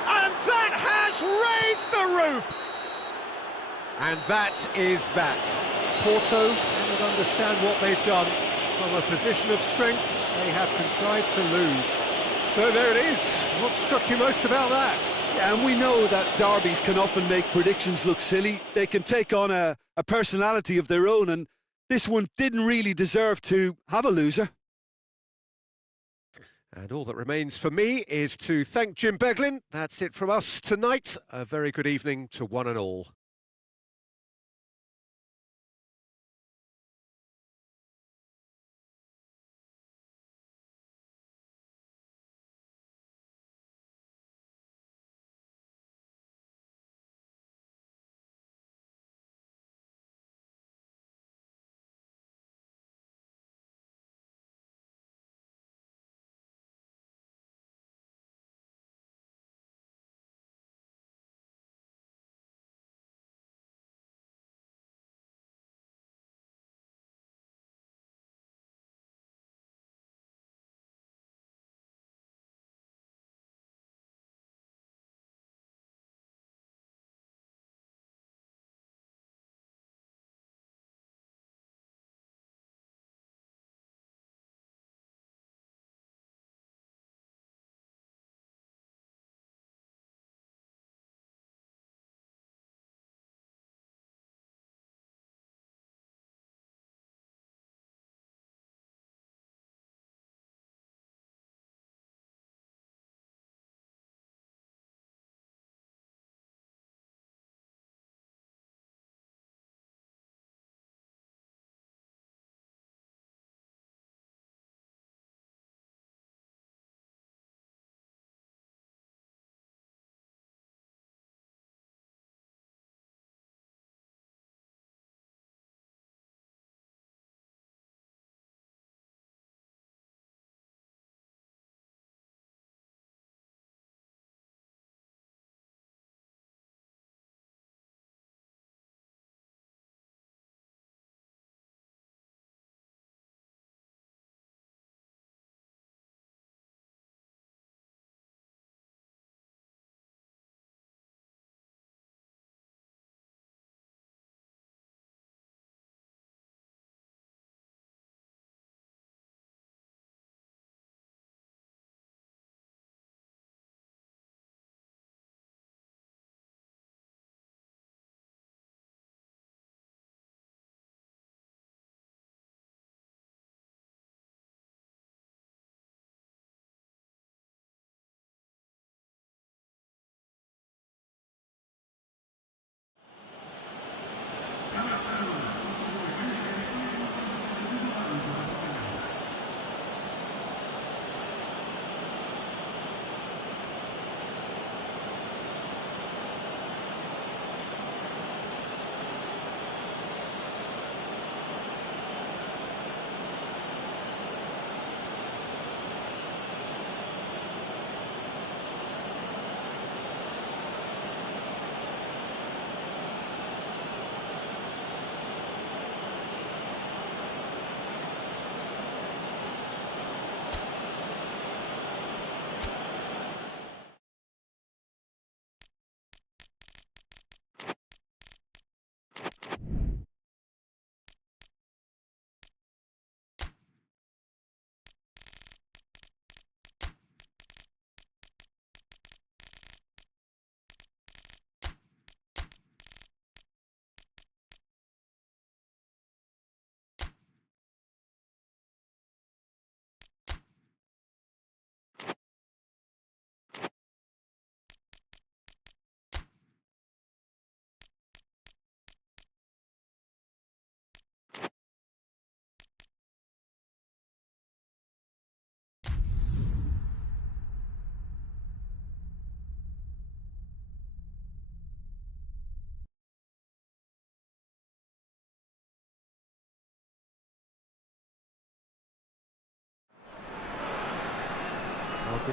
And that has raised the roof! And that is that. Porto cannot understand what they've done. From a position of strength, they have contrived to lose. So there it is. What struck you most about that? Yeah, and we know that derbies can often make predictions look silly. They can take on a personality of their own, and this one didn't really deserve to have a loser. And all that remains for me is to thank Jim Beglin. That's it from us tonight. A very good evening to one and all.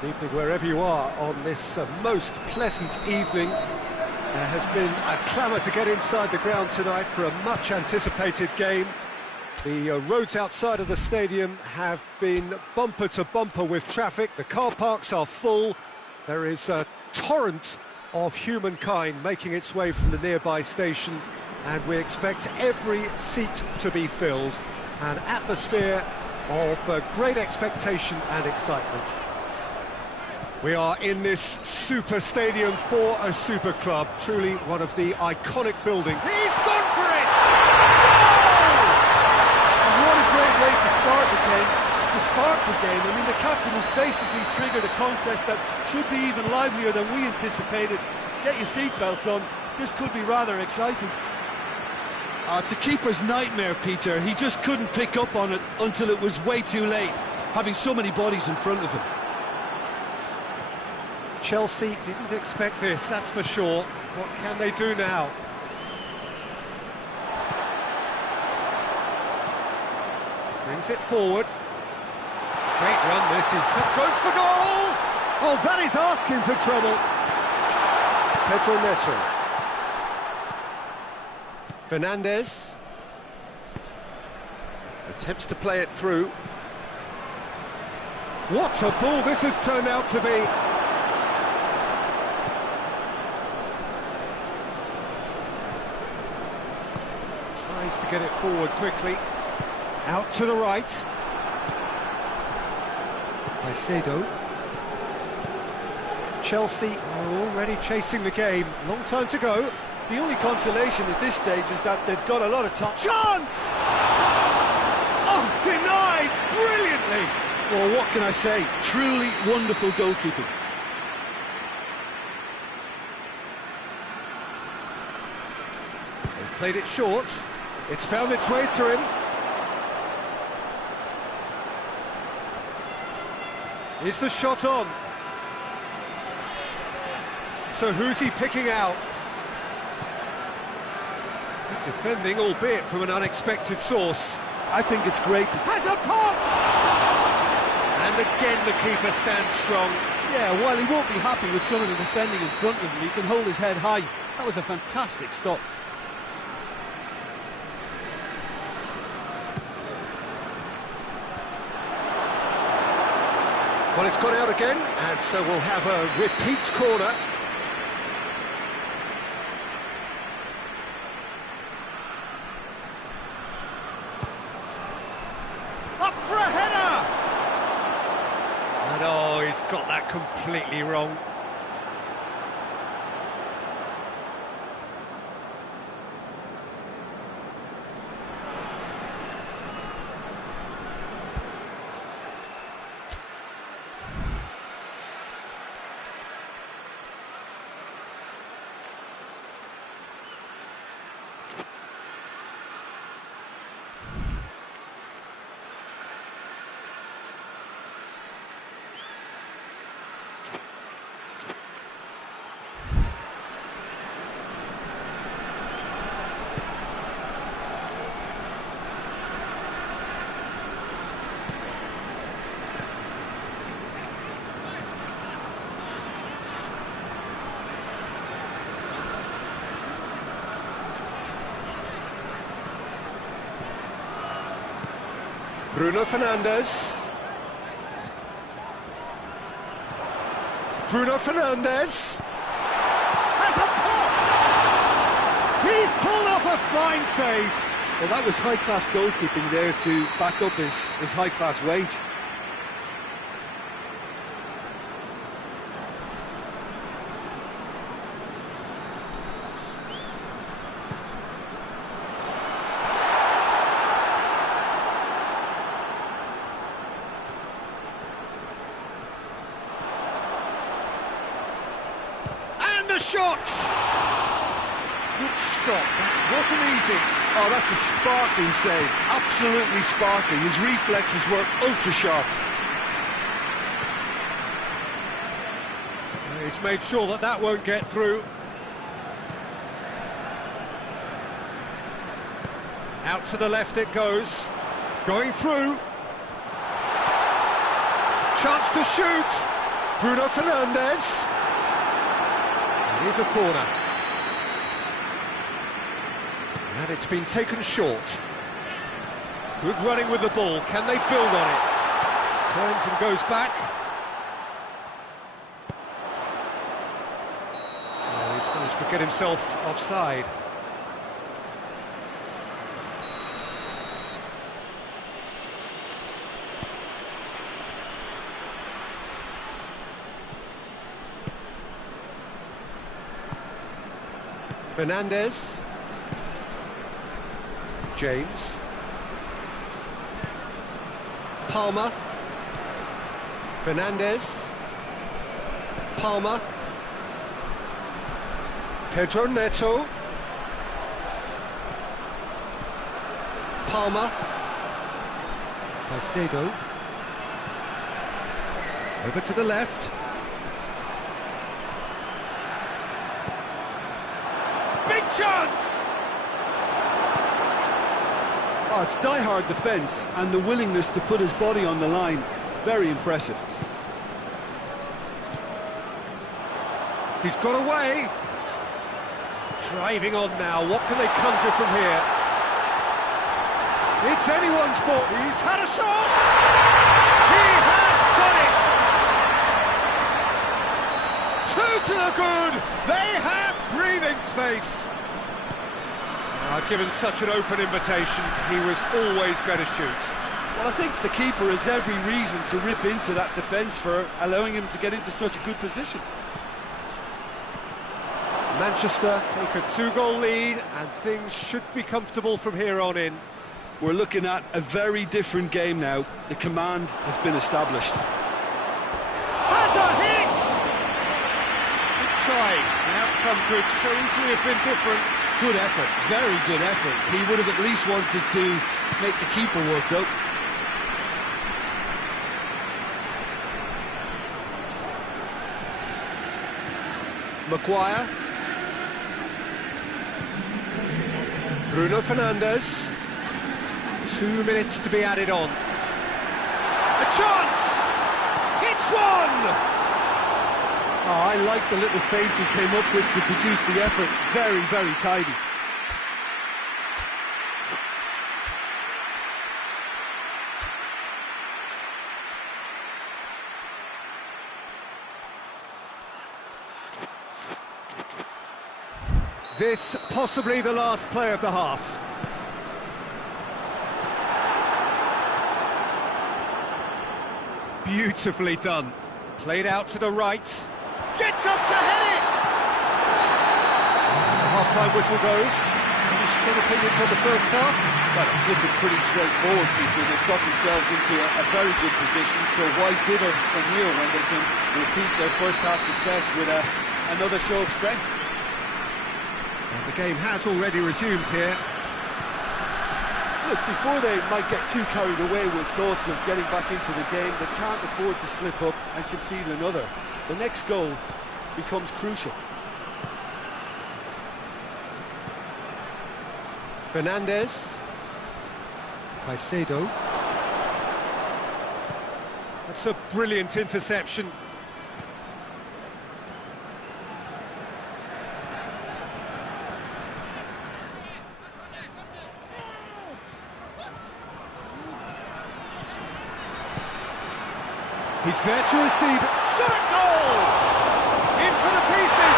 Good evening wherever you are on this most pleasant evening. There has been a clamour to get inside the ground tonight for a much anticipated game. The roads outside of the stadium have been bumper to bumper with traffic. The car parks are full. There is a torrent of humankind making its way from the nearby station, and we expect every seat to be filled. An atmosphere of great expectation and excitement. We are in this super stadium for a super club, truly one of the iconic buildings. He's gone for it! What a great way to start the game, to spark the game. I mean, the captain has basically triggered a contest that should be even livelier than we anticipated. Get your seatbelts on, this could be rather exciting. It's a keeper's nightmare, Peter. He just couldn't pick up on it until it was way too late, having so many bodies in front of him. Chelsea didn't expect this, that's for sure. What can they do now? Brings it forward. Straight run, this is... Goes for goal! Oh, that is asking for trouble. Pedro Neto. Fernandes. Attempts to play it through. What a ball this has turned out to be. Tries to get it forward quickly. Out to the right. Caicedo. Chelsea are already chasing the game. Long time to go. The only consolation at this stage is that they've got a lot of time. Chance! Oh, denied brilliantly! Well, what can I say? Truly wonderful goalkeeping. They've played it short. It's found its way to him. Is the shot on? So who's he picking out? Good defending, albeit from an unexpected source. I think it's great to... Has a pop! And again the keeper stands strong. Yeah, while he won't be happy with some of the defending in front of him, he can hold his head high. That was a fantastic stop. Well, it's gone out again, and so we'll have a repeat corner. Up for a header! And oh, he's got that completely wrong. Bruno Fernandes. Bruno Fernandes. Has a pop! He's pulled off a fine save. Well, that was high-class goalkeeping there to back up his high-class wage. The shot! Good stop, that wasn't easy. Oh, that's a sparkling save. Absolutely sparkling. His reflexes were ultra-sharp. He's made sure that that won't get through. Out to the left it goes. Going through. Chance to shoot. Bruno Fernandes. It is a corner. And it's been taken short. Good running with the ball. Can they build on it? Turns and goes back. Oh, he's managed to get himself offside. Fernandes. James. Palmer. Fernandes. Palmer. Pedro Neto. Palmer. Caicedo. Over to the left. Big chance! Oh, it's die-hard defence and the willingness to put his body on the line. Very impressive. He's got away. Driving on now. What can they conjure from here? It's anyone's ball. He's had a shot. He has done it. Two to the good. They have breathing space. Given such an open invitation, he was always going to shoot. Well, I think the keeper has every reason to rip into that defence for allowing him to get into such a good position. Manchester take a 2-goal lead, and things should be comfortable from here on in. We're looking at a very different game now. The command has been established. Has a hit! Good try. The outcome could so easily have been different. Good effort, very good effort. He would have at least wanted to make the keeper work, though. Maguire. Bruno Fernandes. 2 minutes to be added on. A chance! Hits one! Oh, I like the little feint he came up with to produce the effort. Very, very tidy. This possibly the last play of the half. Beautifully done. Played out to the right. Gets up to head it! The half-time whistle goes. Any strong opinions on the first half? Well, it's looking pretty straightforward, Peter. They've got themselves into a very good position, so why dither from here when they can repeat their first half success with another show of strength? And the game has already resumed here. Look, before they might get too carried away with thoughts of getting back into the game, they can't afford to slip up and concede another. The next goal becomes crucial. Fernandes. Caicedo. That's a brilliant interception. He's there to receive it. Shot at goal! In for the pieces!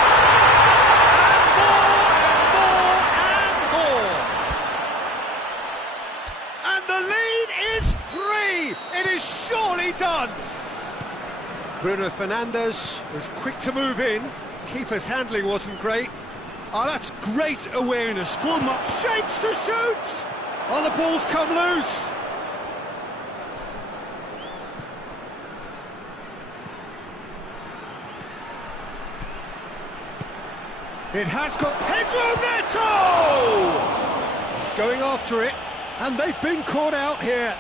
And more! And the lead is 3! It is surely done! Bruno Fernandes was quick to move in. Keeper's handling wasn't great. Oh, that's great awareness. Full mark. Shapes to shoot! Oh, the ball's come loose! It has got Pedro Neto! He's going after it, and they've been caught out here.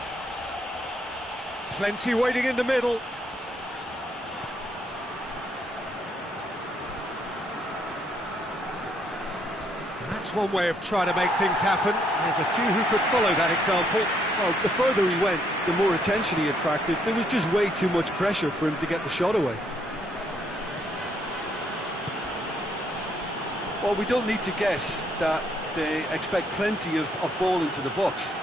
Plenty waiting in the middle. That's one way of trying to make things happen. There's a few who could follow that example. Well, the further he went, the more attention he attracted. There was just way too much pressure for him to get the shot away. Well, we don't need to guess that they expect plenty of ball into the box.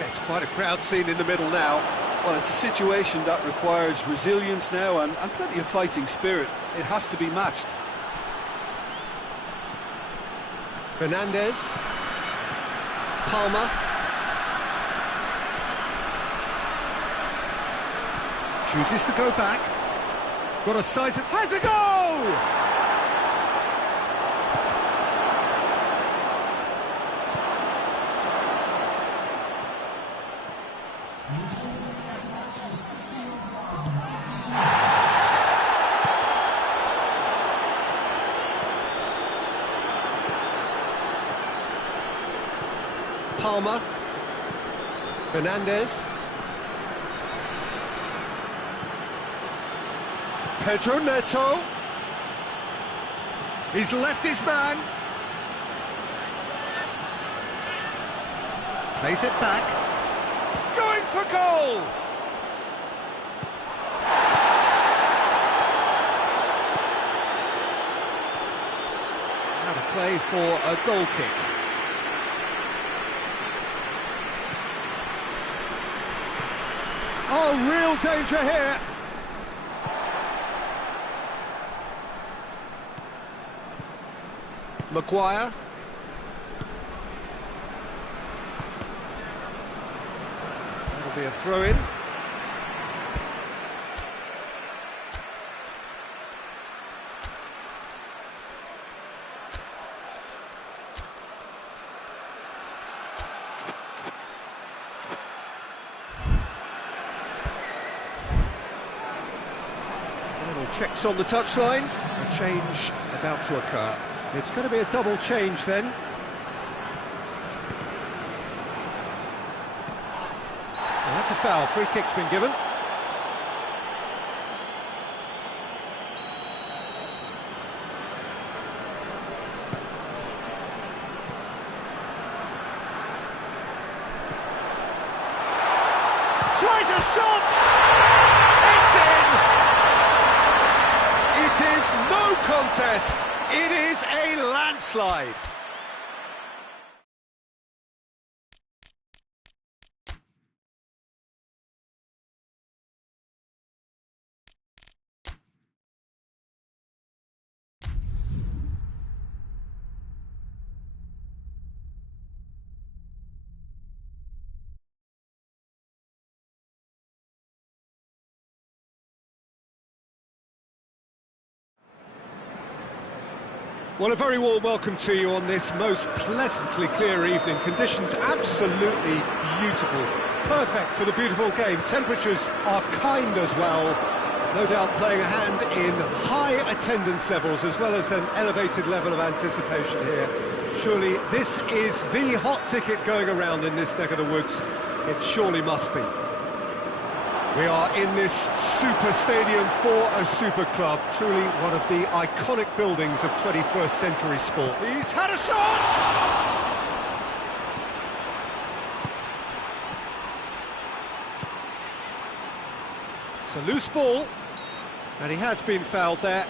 Yeah, it's quite a crowd scene in the middle now. Well, it's a situation that requires resilience now and plenty of fighting spirit. It has to be matched. Fernandez. Palmer. Chooses to go back. Got a size of... Has a goal! Palmer. Fernandez. Pedro Neto. He's left his man. Plays it back. Going for goal! Out of play for a goal kick. Oh, real danger here. Maguire. That'll be a throw-in. Checks on the touchline. A change about to occur. It's going to be a double change then. Well, that's a foul. Free kick's been given. Tries a shot! It's in! It is no contest. It is a landslide. Well, a very warm welcome to you on this most pleasantly clear evening. Conditions absolutely beautiful. Perfect for the beautiful game. Temperatures are kind as well. No doubt playing a hand in high attendance levels as well as an elevated level of anticipation here. Surely this is the hot ticket going around in this neck of the woods. It surely must be. We are in this super stadium for a super club, truly one of the iconic buildings of 21st century sport. He's had a shot! It's a loose ball, and he has been fouled there.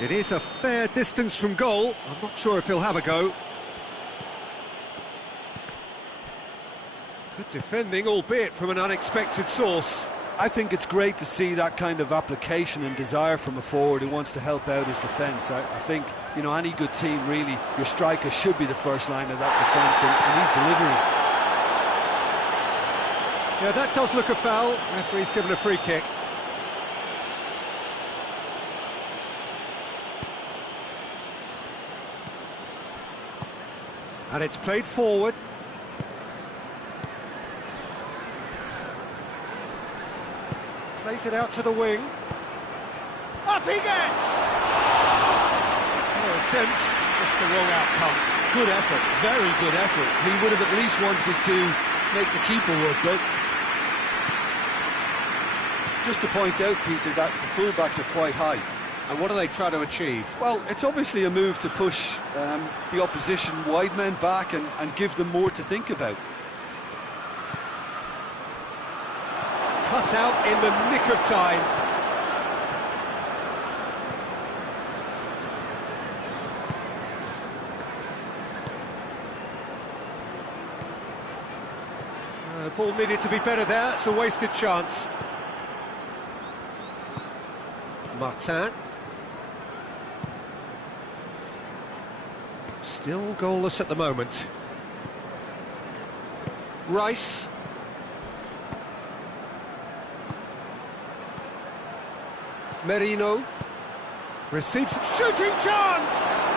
It is a fair distance from goal. I'm not sure if he'll have a go. Good defending, albeit from an unexpected source. I think it's great to see that kind of application and desire from a forward who wants to help out his defence. I think, you know, any good team, really, your striker should be the first line of that defence, and he's delivering. Yeah, that does look a foul. Referee's given a free kick. And it's played forward. Plays it out to the wing. Up he gets! No attempt, just the wrong outcome. Good effort, very good effort. He would have at least wanted to make the keeper work, though. Just to point out, Peter, that the fullbacks are quite high. And what do they try to achieve? Well, it's obviously a move to push the opposition wide men back and give them more to think about. Cut out in the nick of time. Ball needed to be better there, it's a wasted chance. Martin. Still goalless at the moment. Rice. Merino. Receives shooting chance!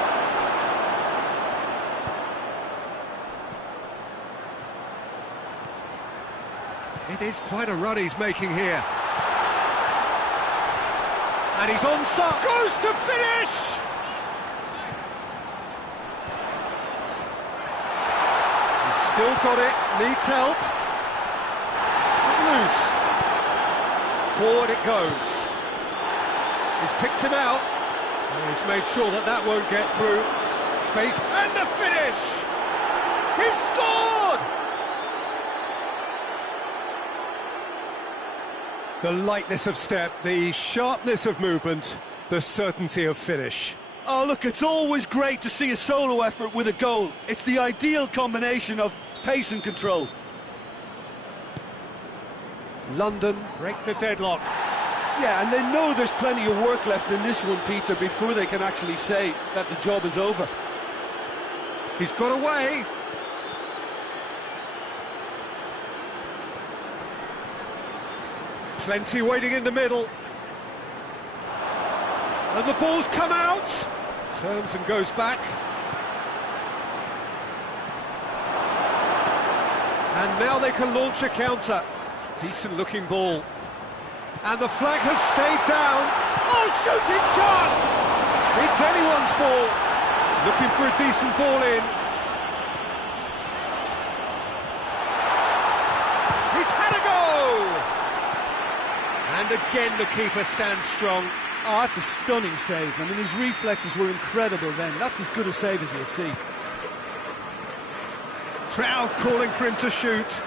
It is quite a run he's making here. And he's onside. Goes to finish! He's still got it, needs help. It's loose. Forward it goes. He's picked him out. And he's made sure that that won't get through. Faced and the finish! He's scored! The lightness of step, the sharpness of movement, the certainty of finish. Oh, look, it's always great to see a solo effort with a goal. It's the ideal combination of pace and control. London break the deadlock. Yeah, and they know there's plenty of work left in this one, Peter, before they can actually say that the job is over. He's got away. Plenty waiting in the middle. And the ball's come out. Turns and goes back. And now they can launch a counter. Decent looking ball. And the flag has stayed down. Oh, shooting chance! It's anyone's ball. Looking for a decent ball in. He's had a go! And again the keeper stands strong. Oh, that's a stunning save. I mean, his reflexes were incredible then. That's as good a save as you'll see. Crowd calling for him to shoot.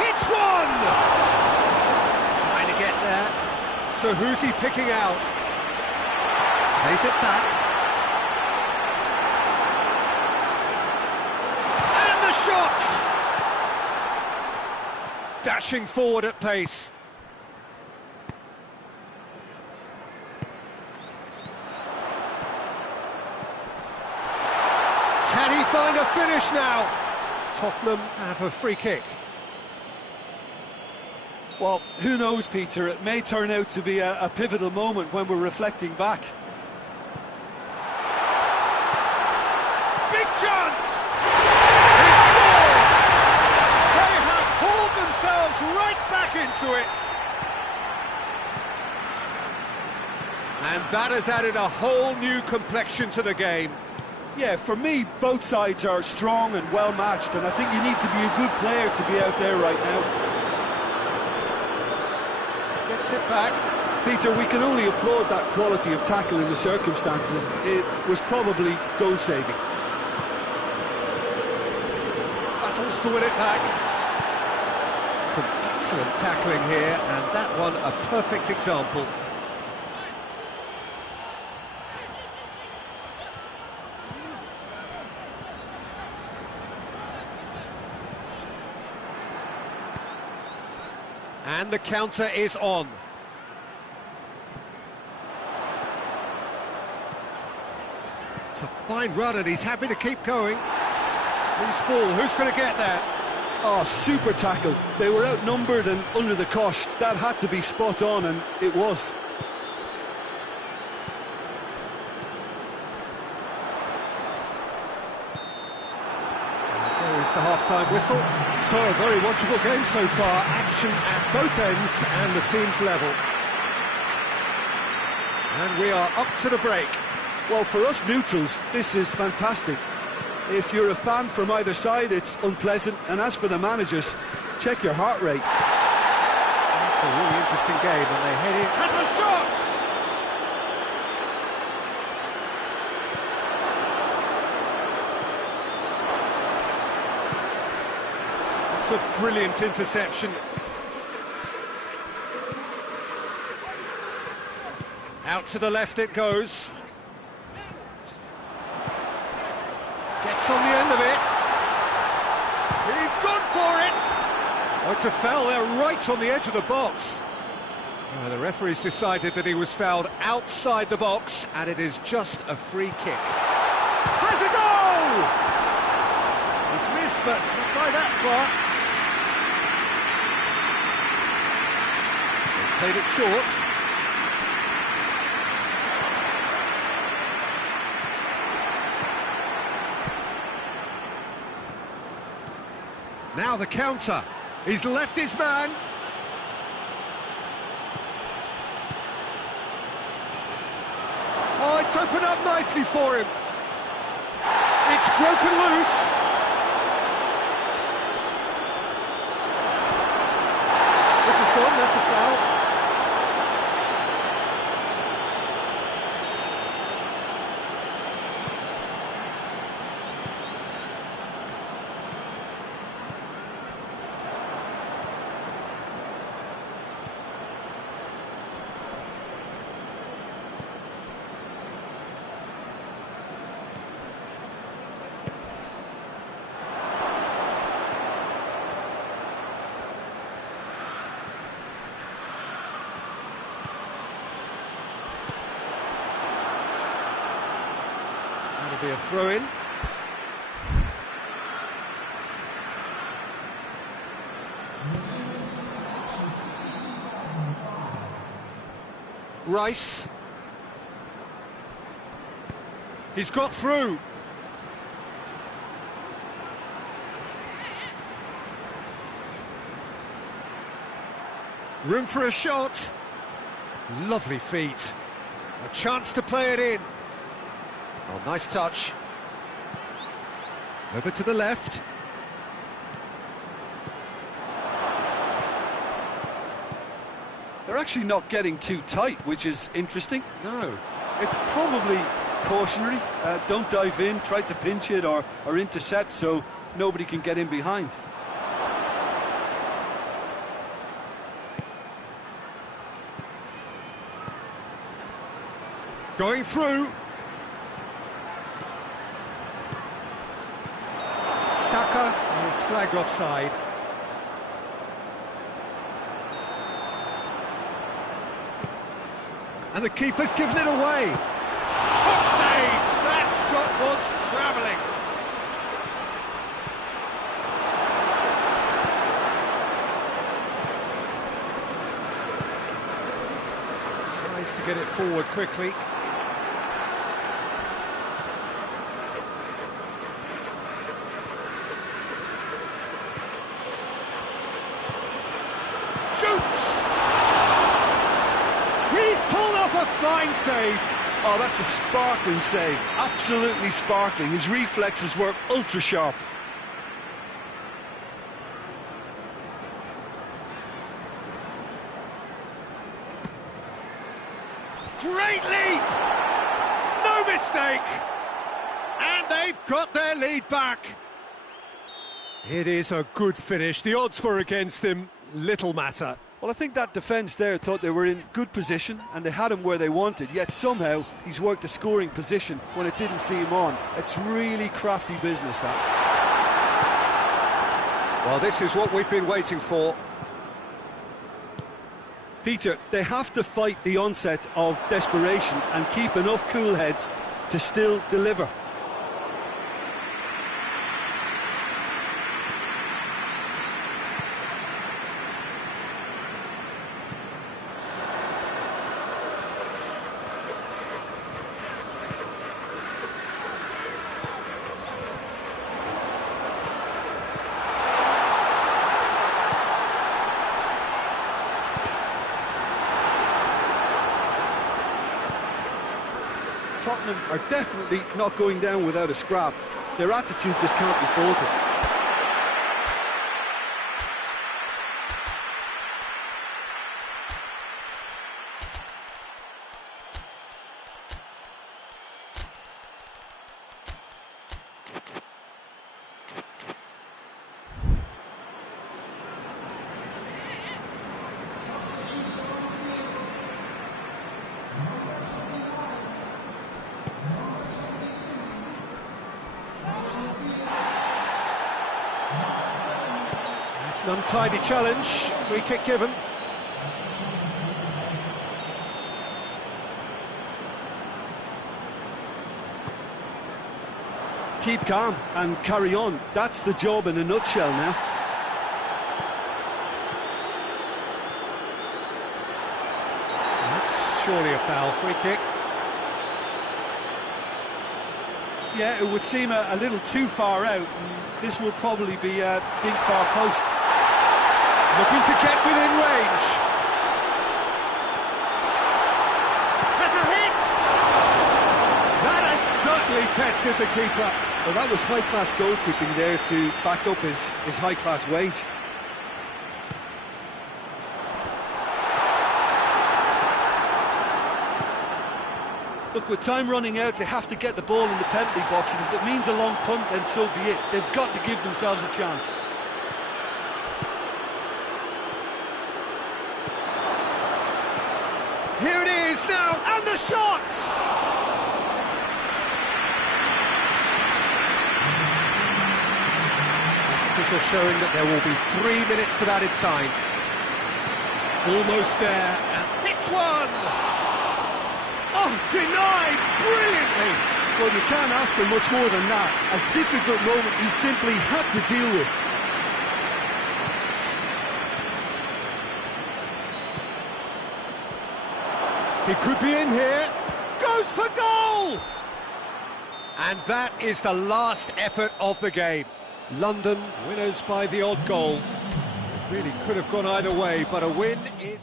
Hits one! Trying to get there. So who's he picking out? Plays it back. And the shot! Dashing forward at pace. Can he find a finish now? Tottenham have a free kick. Well, who knows, Peter? It may turn out to be a pivotal moment when we're reflecting back. Big chance! He scored! They have hauled themselves right back into it. And that has added a whole new complexion to the game. Yeah, for me, both sides are strong and well matched, and I think you need to be a good player to be out there right now. Gets it back. Peter, we can only applaud that quality of tackle in the circumstances. It was probably goal-saving. Battles to win it back. Some excellent tackling here, and that one a perfect example. And the counter is on. It's a fine run and he's happy to keep going. Loose ball, who's going to get there? Oh, super tackle. They were outnumbered and under the cosh. That had to be spot on, and it was. There is the half-time whistle. So a very watchable game so far. Action at both ends and the team's level. And we are up to the break. Well, for us neutrals, this is fantastic. If you're a fan from either side, it's unpleasant. And as for the managers, check your heart rate. It's a really interesting game, and they head in. Has a shot! It's a brilliant interception. Out to the left it goes. That's on the end of it. He's gone for it! Oh, it's a foul there, right on the edge of the box. The referee's decided that he was fouled outside the box, and it is just a free kick. Has a goal! He's missed, but not by that far. They've played it short. Now the counter. He's left his man. Oh, it's opened up nicely for him. It's broken loose. This is gone, that's a foul. That'll be a throw-in. Rice. He's got through. Room for a shot. Lovely feet. A chance to play it in. Oh, nice touch. Over to the left. They're actually not getting too tight, which is interesting. No. It's probably cautionary. Don't dive in, try to pinch it or intercept so nobody can get in behind. Going through. Saka is flagged offside. And the keeper's given it away. Top save! That shot was travelling. Tries to get it forward quickly. Shoots! He's pulled off a fine save. Oh, that's a sparkling save. Absolutely sparkling. His reflexes were ultra sharp. Great leap! No mistake! And they've got their lead back. It is a good finish. The odds were against him. Little matter. Well, I think that defence there thought they were in good position and they had him where they wanted, yet somehow he's worked a scoring position when it didn't see him on. It's really crafty business, that. Well, this is what we've been waiting for. Peter, they have to fight the onset of desperation and keep enough cool heads to still deliver. Tottenham are definitely not going down without a scrap. Their attitude just can't be faulted. It's an untidy challenge, free kick given. Keep calm and carry on. That's the job in a nutshell now. That's surely a foul, free kick. Yeah, it would seem a little too far out. This will probably be a Dinh far post. Looking to get within range. Has a hit! That has certainly tested the keeper. Well, that was high-class goalkeeping there to back up his high-class wage. Look, with time running out, they have to get the ball in the penalty box, and if it means a long punt, then so be it. They've got to give themselves a chance. Here it is now, and the shot! Official showing that there will be 3 minutes of added time. Almost there, and Hits one! Oh, denied brilliantly! Well, you can't ask for much more than that. A difficult moment he simply had to deal with. he could be in here. Goes for goal! And that is the last effort of the game. London winners by the odd goal. Really could have gone either way, but a win is...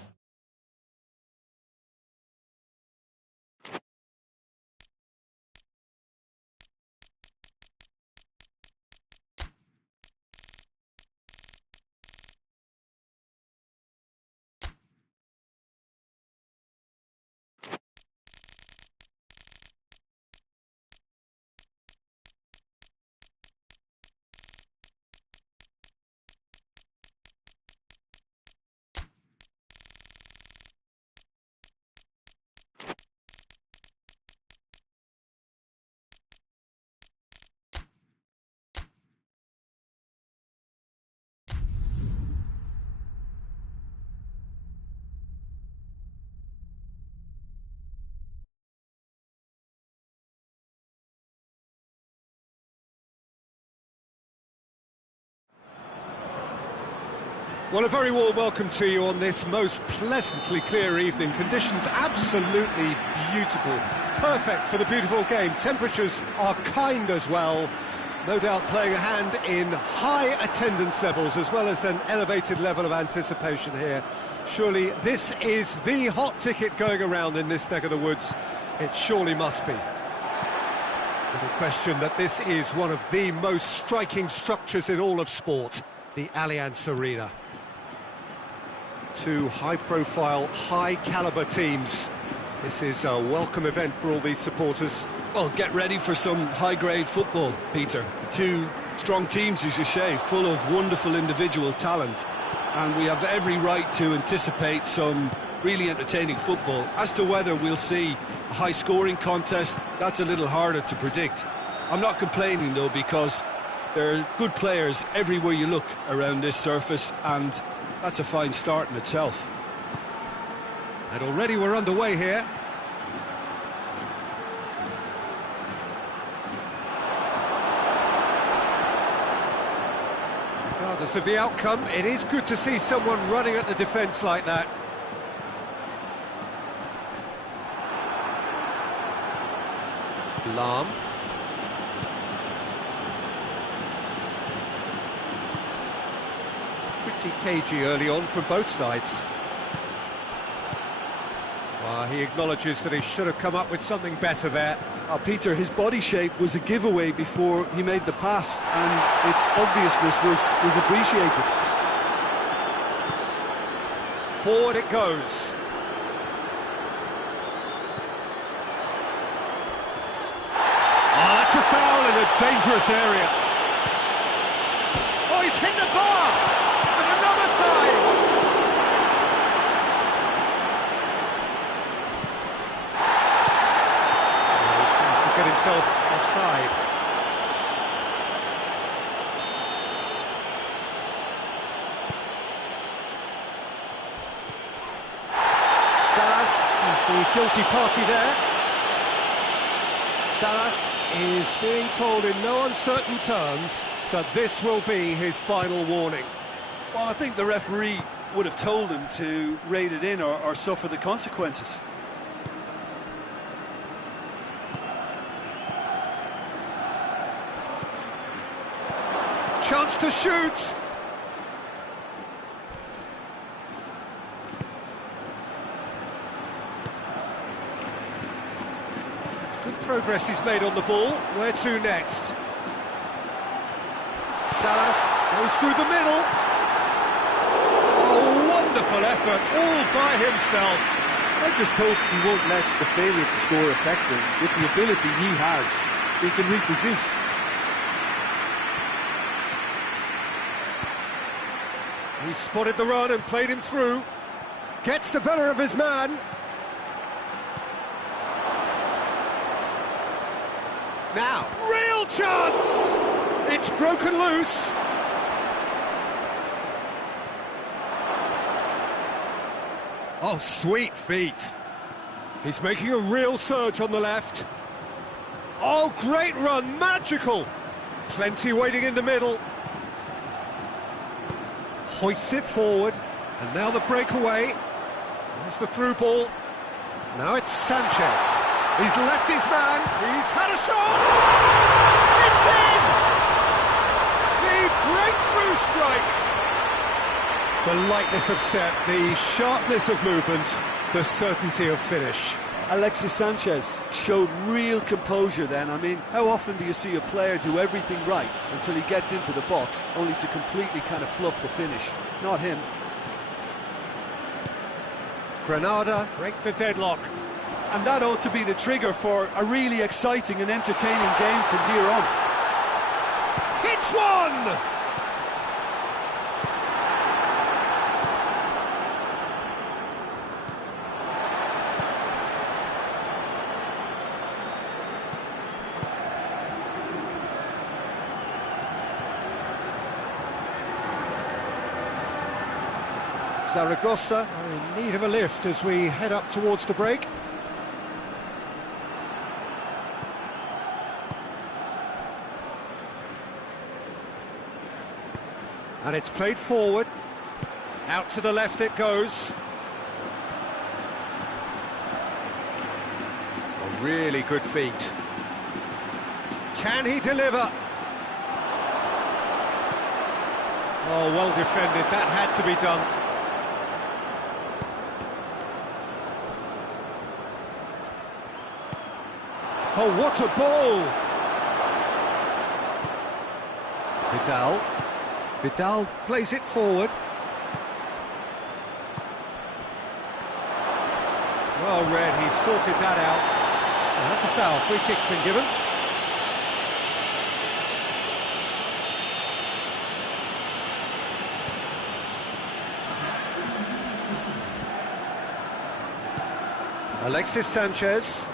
Well, a very warm welcome to you on this most pleasantly clear evening. Conditions absolutely beautiful. Perfect for the beautiful game. Temperatures are kind as well. No doubt playing a hand in high attendance levels as well as an elevated level of anticipation here. Surely this is the hot ticket going around in this neck of the woods. It surely must be. Little question that this is one of the most striking structures in all of sport, the Allianz Arena. Two high-profile, high-caliber teams. This is a welcome event for all these supporters. Well, get ready for some high-grade football, Peter. Two strong teams, as you say, full of wonderful individual talent. And we have every right to anticipate some really entertaining football. As to whether we'll see a high-scoring contest, that's a little harder to predict. I'm not complaining, though, because there are good players everywhere you look around this surface, and that's a fine start in itself. And already we're underway here. Regardless of the outcome, it is good to see someone running at the defence like that. Lahm. Pretty cagey early on from both sides. Well, he acknowledges that he should have come up with something better there. Peter, his body shape was a giveaway before he made the pass, and its obviousness was appreciated. Forward it goes. Oh, that's a foul in a dangerous area. Oh, he's hit the bar! And another time! He's going to get himself offside. He's the guilty party there. Salas is being told in no uncertain terms that this will be his final warning. Well, I think the referee would have told him to rate it in or suffer the consequences. Chance to shoot! That's good progress he's made on the ball. Where to next? Salas goes through the middle. Oh, wonderful effort, all by himself. I just hope he won't let the failure to score affect him. With the ability he has, he can reproduce. He spotted the run and played him through. Gets the better of his man. Now, real chance! It's broken loose. Oh, sweet feet. He's making a real surge on the left. Oh, great run, magical. Plenty waiting in the middle. Hoists it forward, and now the breakaway. There's the through ball. Now it's Sanchez. He's left his man, he's had a shot! It's in! The breakthrough strike! The lightness of step, the sharpness of movement, the certainty of finish. Alexis Sanchez showed real composure then. I mean, how often do you see a player do everything right until he gets into the box, only to completely kind of fluff the finish? Not him. Granada break the deadlock. And that ought to be the trigger for a really exciting and entertaining game from here on. Hits one! Zaragoza are in need of a lift as we head up towards the break. And it's played forward. Out to the left it goes. A really good feat. Can he deliver? Oh, well defended. That had to be done. Oh, what a ball! Vidal plays it forward. Well read, he sorted that out. Well, that's a foul, free kick's been given. Alexis Sanchez.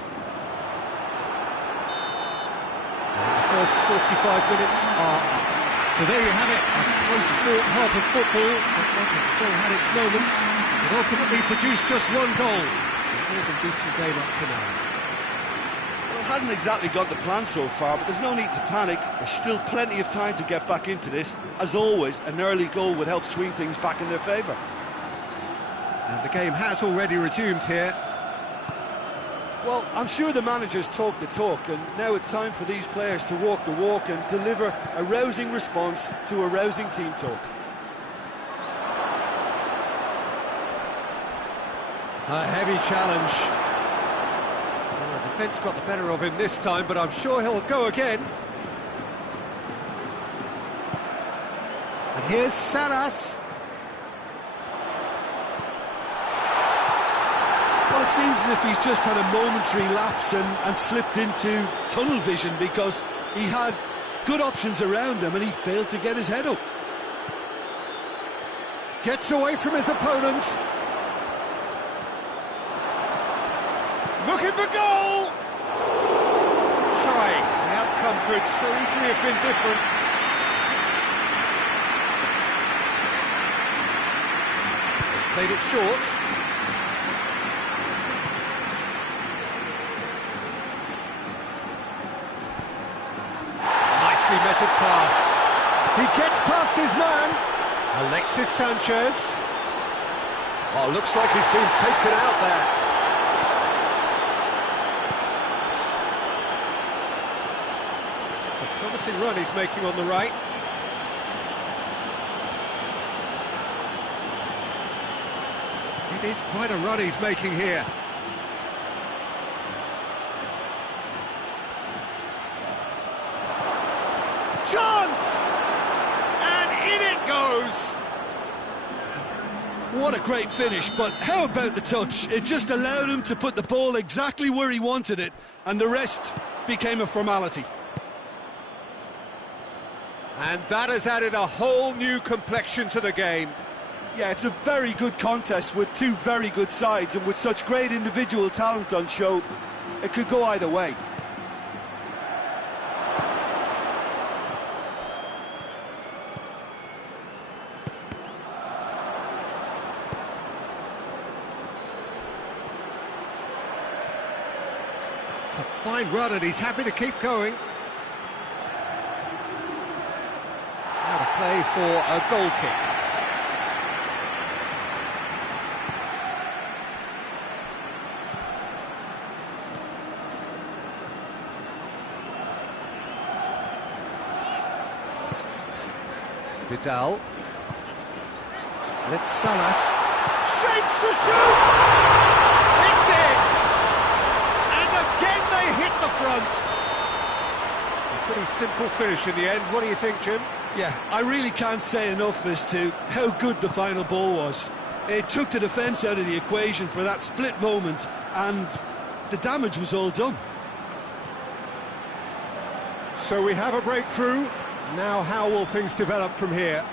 First 45 minutes are up. So there you have it, a close sport half of football, but one that still had its moments, and ultimately produced just one goal. A more than decent game up to now. Well, it hasn't exactly got the plan so far, but there's no need to panic. There's still plenty of time to get back into this. As always, an early goal would help swing things back in their favour. And the game has already resumed here. Well, I'm sure the managers talk the talk, and now it's time for these players to walk the walk and deliver a rousing response to a rousing team talk. A heavy challenge. Well, the defence got the better of him this time, but I'm sure he'll go again. And here's Salas. Well, it seems as if he's just had a momentary lapse and slipped into tunnel vision, because he had good options around him and he failed to get his head up. Gets away from his opponent. Looking for goal! Try. The outcome could so easily have been different. Played it short. his man. Alexis Sanchez. Oh, looks like he's been taken out there. It's a promising run he's making on the right. It is quite a run he's making here. Chance! And in it goes! What a great finish, but how about the touch? It just allowed him to put the ball exactly where he wanted it, and the rest became a formality. And that has added a whole new complexion to the game. Yeah, it's a very good contest with two very good sides, and with such great individual talent on show, it could go either way. It's a fine run and he's happy to keep going. Out of play for a goal kick. Vidal. It's Salas. Shapes to shoot! It's in! And again they hit the front. A pretty simple finish in the end. What do you think, Jim? Yeah, I really can't say enough as to how good the final ball was. It took the defence out of the equation for that split moment, and the damage was all done. So we have a breakthrough. Now how will things develop from here?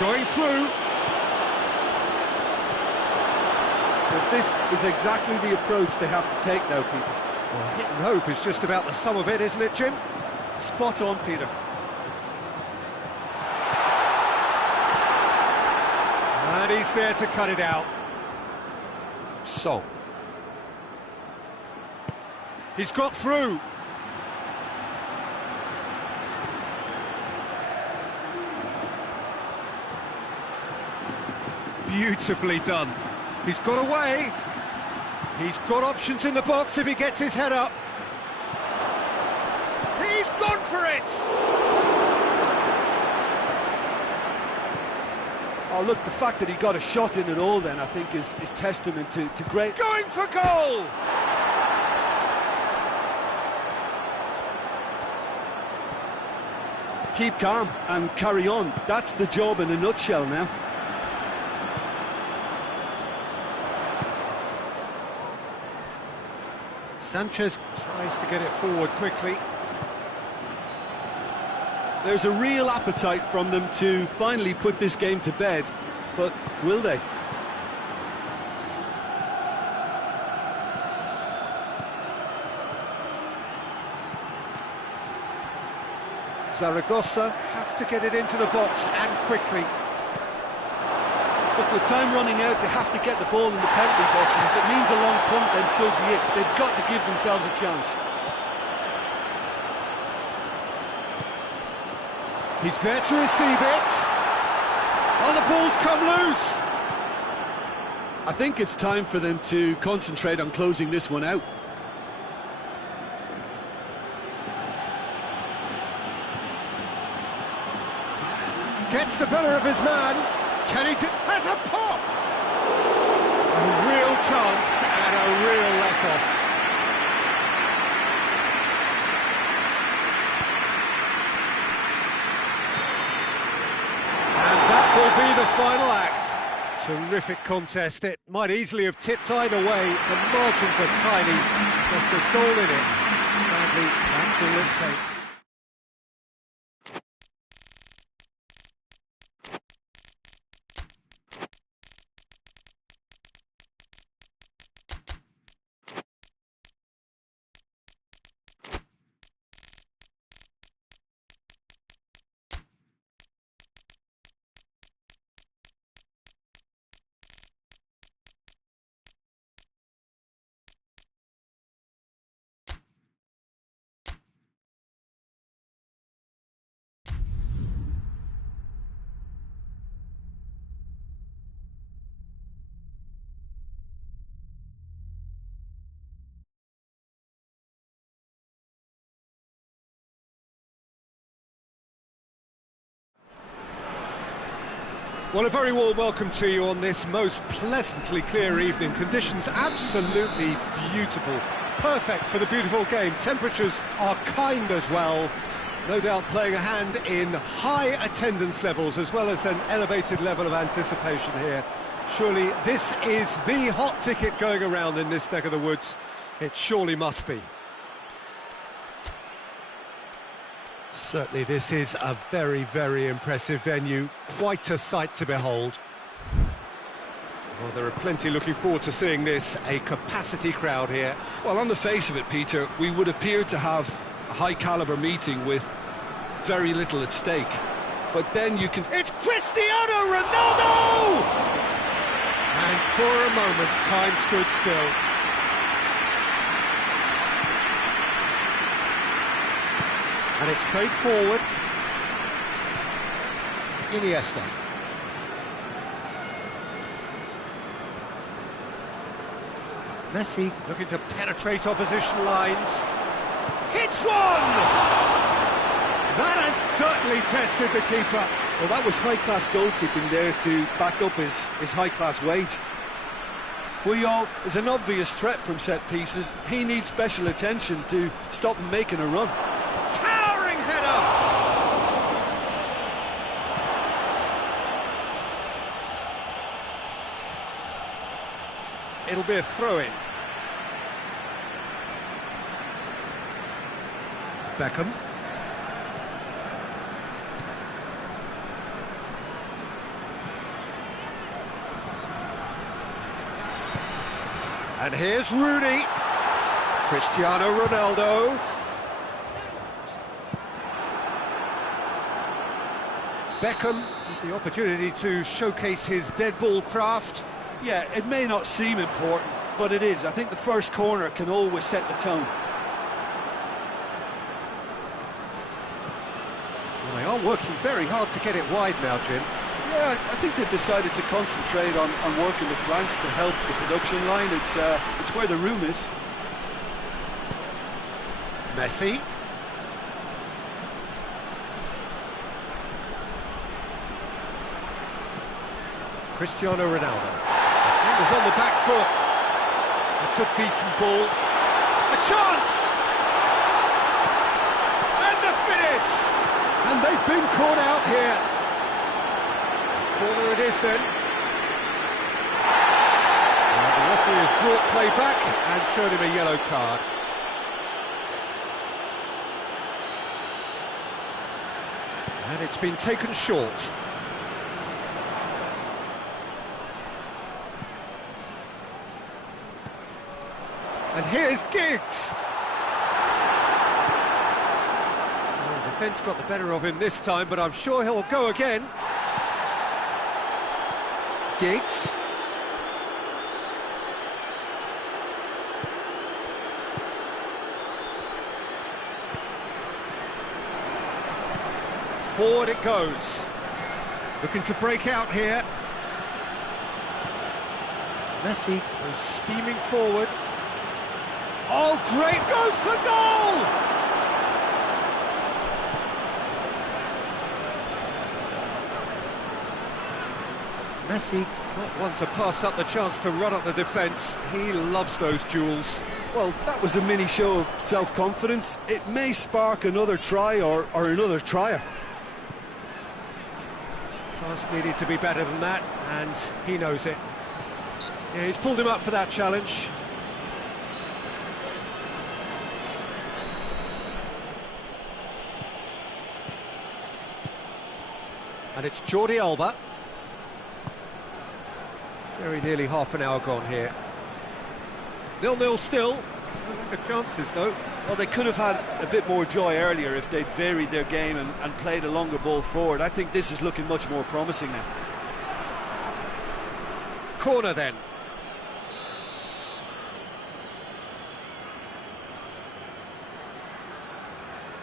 Going through. But this is exactly the approach they have to take now, Peter. Well, hit and hope is just about the sum of it, isn't it, Jim? Spot on, Peter. And he's there to cut it out. Song. He's got through. Beautifully done. He's got away. He's got options in the box if he gets his head up. He's gone for it! Oh, look, the fact that he got a shot in at all then, I think, is testament to great... Going for goal! Keep calm and carry on. That's the job in a nutshell now. Sanchez tries to get it forward quickly. There's a real appetite from them to finally put this game to bed, but will they? Zaragoza have to get it into the box and quickly. Look, with time running out, they have to get the ball in the penalty box, and if it means a long punt, then so be it. They've got to give themselves a chance. He's there to receive it. Oh, the ball's come loose. I think it's time for them to concentrate on closing this one out. Gets the better of his man. Can he has a pop? A real chance and a real let-off. And that will be the final act. Terrific contest. It might easily have tipped either way. The margins are tiny. Just a goal in it. Sadly, that's all it takes. Well, a very warm welcome to you on this most pleasantly clear evening. Conditions absolutely beautiful. Perfect for the beautiful game. Temperatures are kind as well. No doubt playing a hand in high attendance levels as well as an elevated level of anticipation here. Surely this is the hot ticket going around in this neck of the woods. It surely must be. Certainly this is a very, very impressive venue. Quite a sight to behold. Well, there are plenty looking forward to seeing this. A capacity crowd here. Well, on the face of it, Peter, we would appear to have a high-caliber meeting with very little at stake. But then you can... It's Cristiano Ronaldo! And for a moment, time stood still. And it's played forward. Iniesta. Messi looking to penetrate opposition lines. Hits one! That has certainly tested the keeper. Well, that was high-class goalkeeping there to back up his high-class wage. Puyol is an obvious threat from set pieces. He needs special attention to stop him making a run. Towering header! It'll be a throw-in. Beckham. And here's Rooney. Cristiano Ronaldo. Beckham with the opportunity to showcase his dead ball craft. Yeah, it may not seem important, but it is. I think the first corner can always set the tone. Well, they are working very hard to get it wide now, Jim. Yeah, I think they've decided to concentrate on working the flanks to help the production line. It's where the room is. Messi. Cristiano Ronaldo. Defenders on the back foot. It's a decent ball. A chance! And the finish! And they've been caught out here. Corner it is then. And the referee has brought play back and showed him a yellow card. And it's been taken short. And here's Giggs. Well, the defence got the better of him this time, but I'm sure he'll go again. Giggs. Forward it goes. Looking to break out here. Messi goes steaming forward. Oh, great, goes for goal! Messi, not one to pass up the chance to run up the defence. He loves those duels. Well, that was a mini show of self-confidence. It may spark another try or another trier. Pass needed to be better than that, and he knows it. Yeah, he's pulled him up for that challenge. And it's Jordi Alba. Very nearly half an hour gone here. 0-0 still. No lack of chances, though. Well, they could have had a bit more joy earlier if they'd varied their game and played a longer ball forward. I think this is looking much more promising now. Corner then.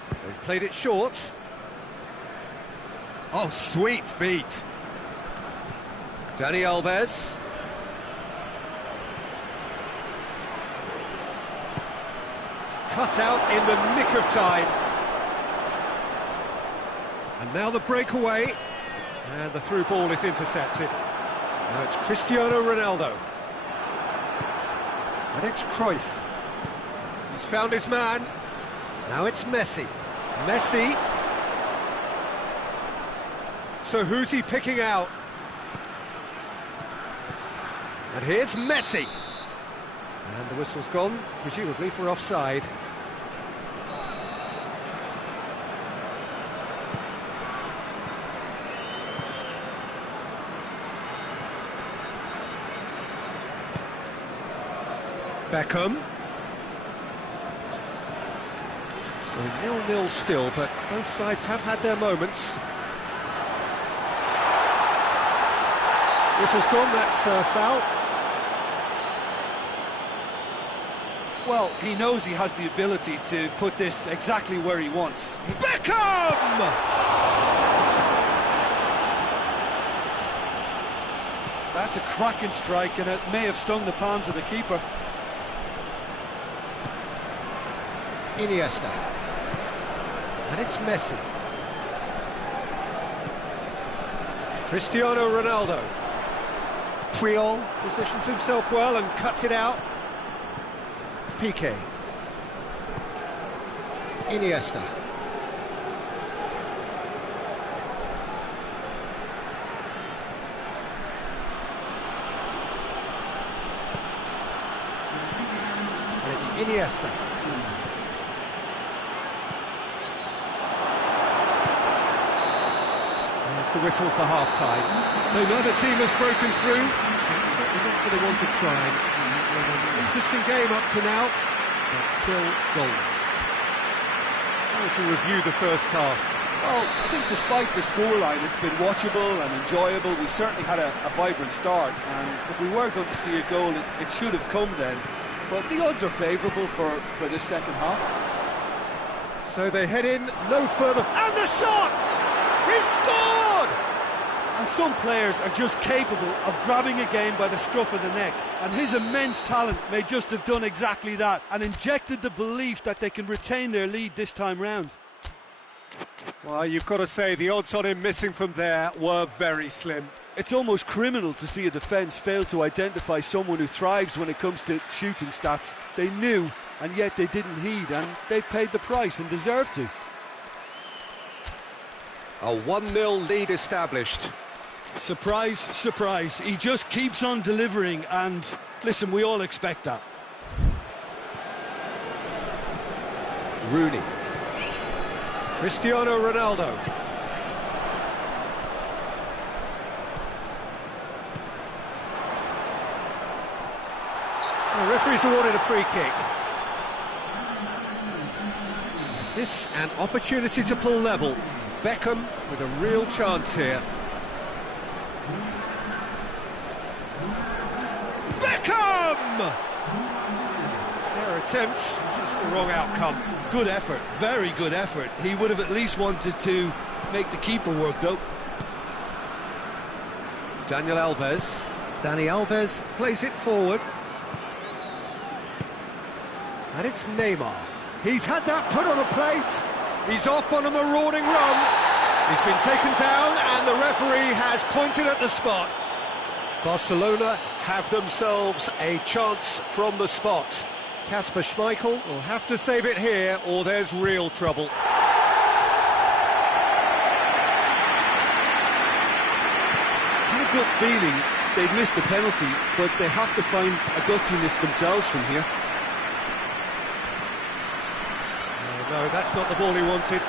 They've played it short. Oh, sweet feet. Dani Alves. Cut out in the nick of time. And now the breakaway. And the through ball is intercepted. Now it's Cristiano Ronaldo. And it's Cruyff. He's found his man. Now it's Messi. Messi. So who's he picking out? And here's Messi. And the whistle's gone, presumably for offside. Beckham. So 0-0 still, but both sides have had their moments. Whistle's gone, that's a foul. Well, he knows he has the ability to put this exactly where he wants. Beckham! That's a cracking strike, and it may have stung the palms of the keeper. Iniesta. And it's Messi. Cristiano Ronaldo. Puyol positions himself well and cuts it out. Piqué. Iniesta. And it's Iniesta. There's the whistle for half-time. So neither team has broken through. It's certainly not going to want to try. An interesting game up to now, but still goals. To review the first half. Well, I think despite the scoreline, it's been watchable and enjoyable. We certainly had a vibrant start, and if we were going to see a goal, it should have come then. But the odds are favourable for this second half. So they head in, no further... And the shot! He scored! And some players are just capable of grabbing a game by the scruff of the neck, and his immense talent may just have done exactly that and injected the belief that they can retain their lead this time round. Well, you've got to say the odds on him missing from there were very slim. It's almost criminal to see a defence fail to identify someone who thrives when it comes to shooting stats. They knew, and yet they didn't heed, and they've paid the price and deserve to. A 1-0 lead established. Surprise, surprise, he just keeps on delivering, and listen, we all expect that. Rooney. Cristiano Ronaldo. The referee's awarded a free kick. This an opportunity to pull level. Beckham with a real chance here. Beckham! Their attempt, just the wrong outcome. Good effort, very good effort. He would have at least wanted to make the keeper work, though. Daniel Alves. Dani Alves plays it forward. And it's Neymar. He's had that put on a plate. He's off on a marauding run. He's been taken down and the referee has pointed at the spot. Barcelona have themselves a chance from the spot. Kasper Schmeichel will have to save it here or there's real trouble. Had a gut feeling they'd miss the penalty, but they have to find a gutsiness themselves from here. No, that's not the ball he wanted.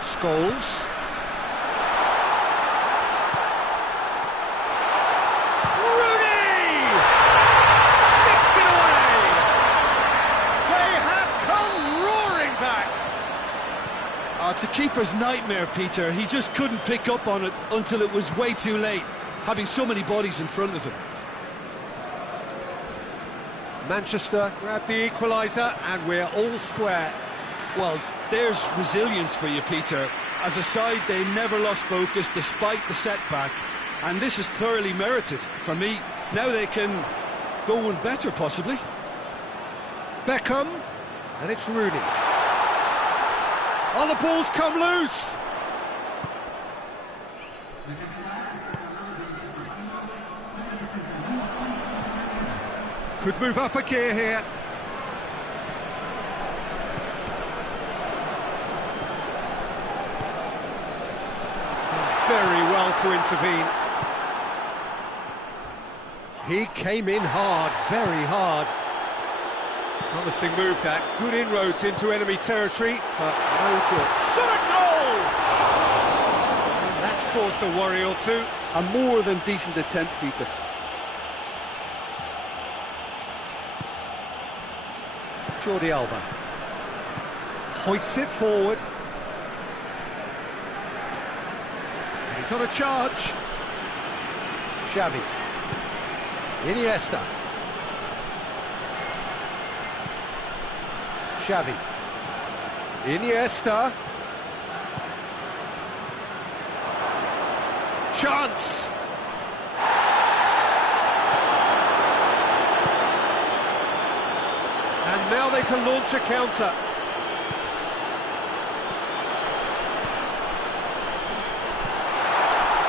Scholes. Rooney! Sticks it away! They have come roaring back! Oh, it's a keeper's nightmare, Peter. He just couldn't pick up on it until it was way too late, having so many bodies in front of him. Manchester grab the equaliser and we're all square. Well, there's resilience for you, Peter. As a side, they never lost focus despite the setback, and this is thoroughly merited. For me, now they can go one better, possibly. Beckham, and it's Rooney. Oh, the ball's come loose! Could move up a gear here. Very well to intervene. He came in hard, very hard. Promising move that. Good inroads into enemy territory, but no joy. Shot a goal! And that's caused a worry or two. A more than decent attempt, Peter. Jordi Alba hoists it forward. He's on a charge. Xavi. Iniesta. Xavi. Iniesta. Chance. And now they can launch a counter.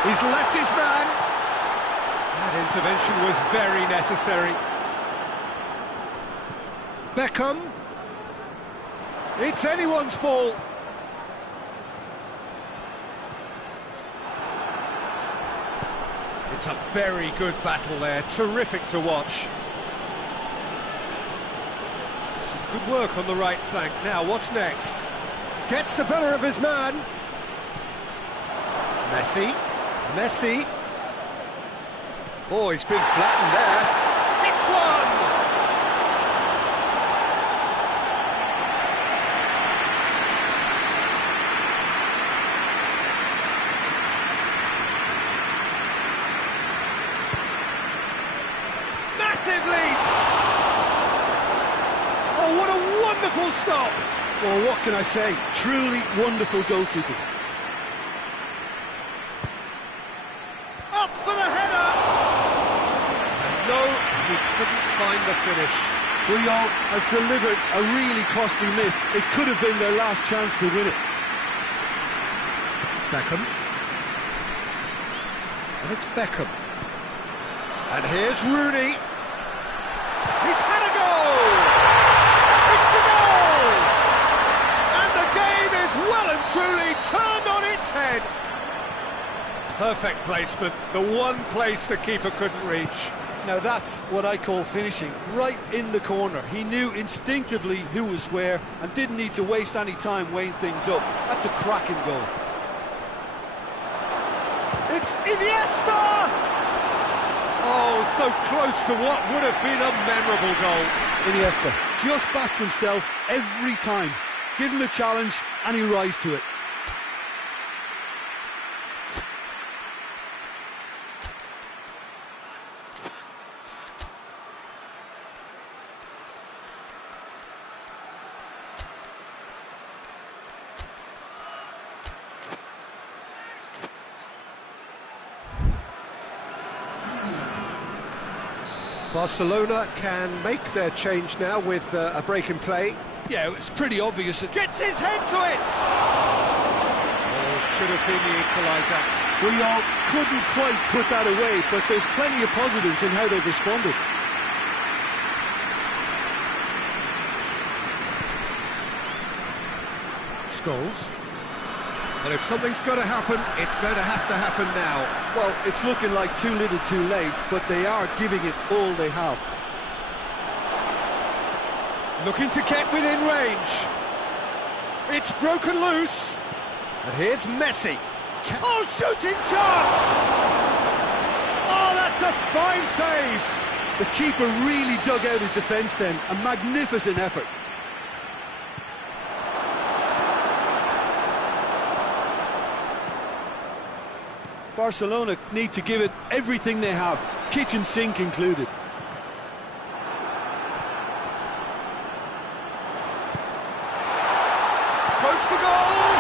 He's left his man. That intervention was very necessary. Beckham. It's anyone's ball. It's a very good battle there. Terrific to watch. Some good work on the right flank. Now, what's next? Gets the better of his man. Messi. Oh, he's been flattened there. It's one! Massive leap! Oh, what a wonderful stop! Well, what can I say? Truly wonderful goalkeeping. Up for the header! No, he couldn't find the finish. Puyol has delivered a really costly miss. It could have been their last chance to win it. Beckham. And it's Beckham. And here's Rooney. He's had a goal! It's a goal! And the game is well and truly turned on its head. Perfect placement, the one place the keeper couldn't reach. Now that's what I call finishing, right in the corner. He knew instinctively who was where and didn't need to waste any time weighing things up. That's a cracking goal. It's Iniesta! Oh, so close to what would have been a memorable goal. Iniesta just backs himself every time. Give him a challenge and he'll rise to it. Barcelona can make their change now with a break in play. Yeah, it's pretty obvious. Gets his head to it! Oh, should have been the equaliser. Puyol couldn't quite put that away, but there's plenty of positives in how they've responded. Scholes. And if something's going to happen, it's going to happen now. Well, it's looking like too little too late, but they are giving it all they have. Looking to get within range. It's broken loose. And here's Messi. Oh, shooting chance! Oh, that's a fine save! The keeper really dug out his defence then. A magnificent effort. Barcelona need to give it everything they have, kitchen sink included. Goes for goal!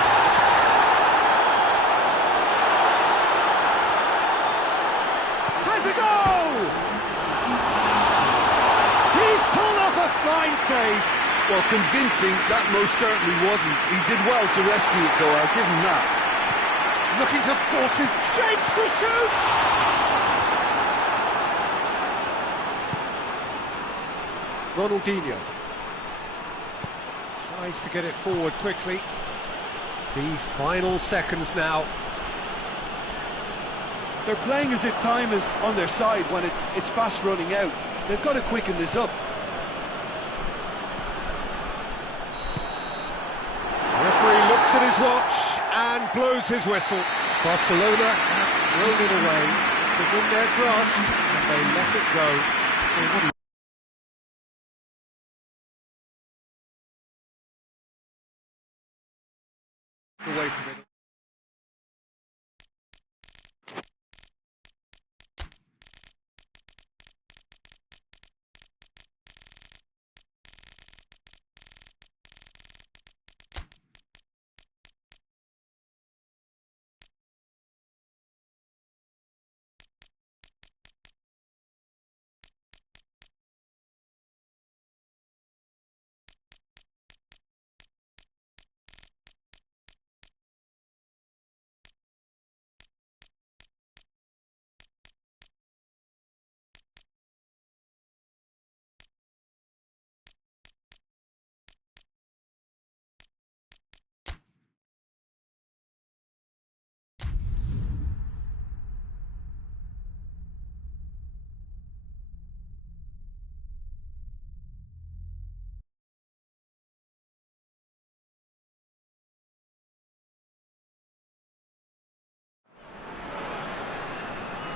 Has a goal! He's pulled off a fine save! Well, convincing, that most certainly wasn't. He did well to rescue it though, I'll give him that. Looking to force his shapes to shoot! Ronaldinho. Tries to get it forward quickly. The final seconds now. They're playing as if time is on their side when it's fast running out. They've got to quicken this up. The referee looks at his watch and blows his whistle. Barcelona have thrown it away. It was in their grasp and they let it go. So what do you away from it?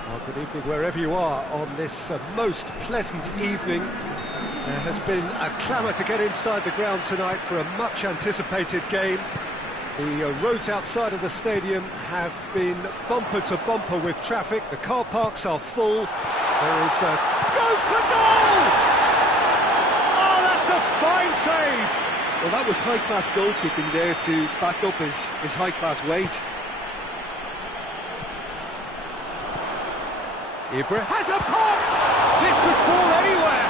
Well, good evening wherever you are on this most pleasant evening. There has been a clamour to get inside the ground tonight for a much anticipated game. The roads outside of the stadium have been bumper to bumper with traffic. The car parks are full. There is a... Goes for goal! Oh, that's a fine save! Well, that was high-class goalkeeping there to back up his high-class wage. Ibra has a pop! This could fall anywhere!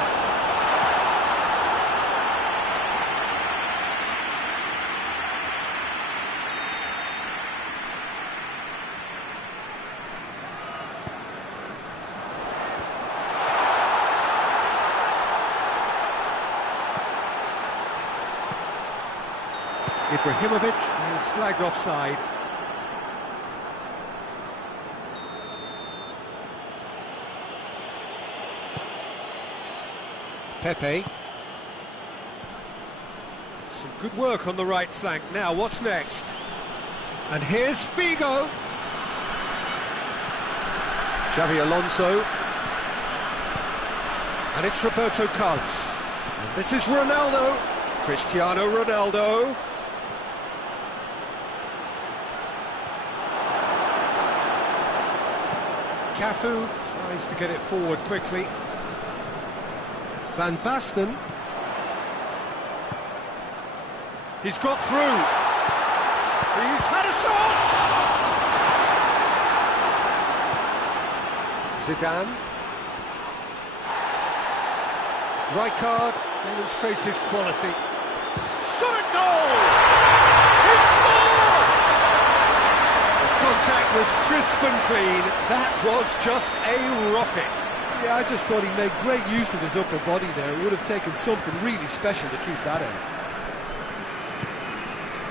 Ibrahimovic is flagged offside. Pepe. Some good work on the right flank. Now, what's next? And here's Figo. Xavi Alonso. And it's Roberto Carlos. And this is Ronaldo. Cristiano Ronaldo. Cafu tries to get it forward quickly. Van Basten. He's got through. He's had a shot! Zidane. Rijkaard demonstrates his quality. Shot at goal! He scored! The contact was crisp and clean. That was just a rocket. Yeah, I just thought he made great use of his upper body there. It would have taken something really special to keep that out.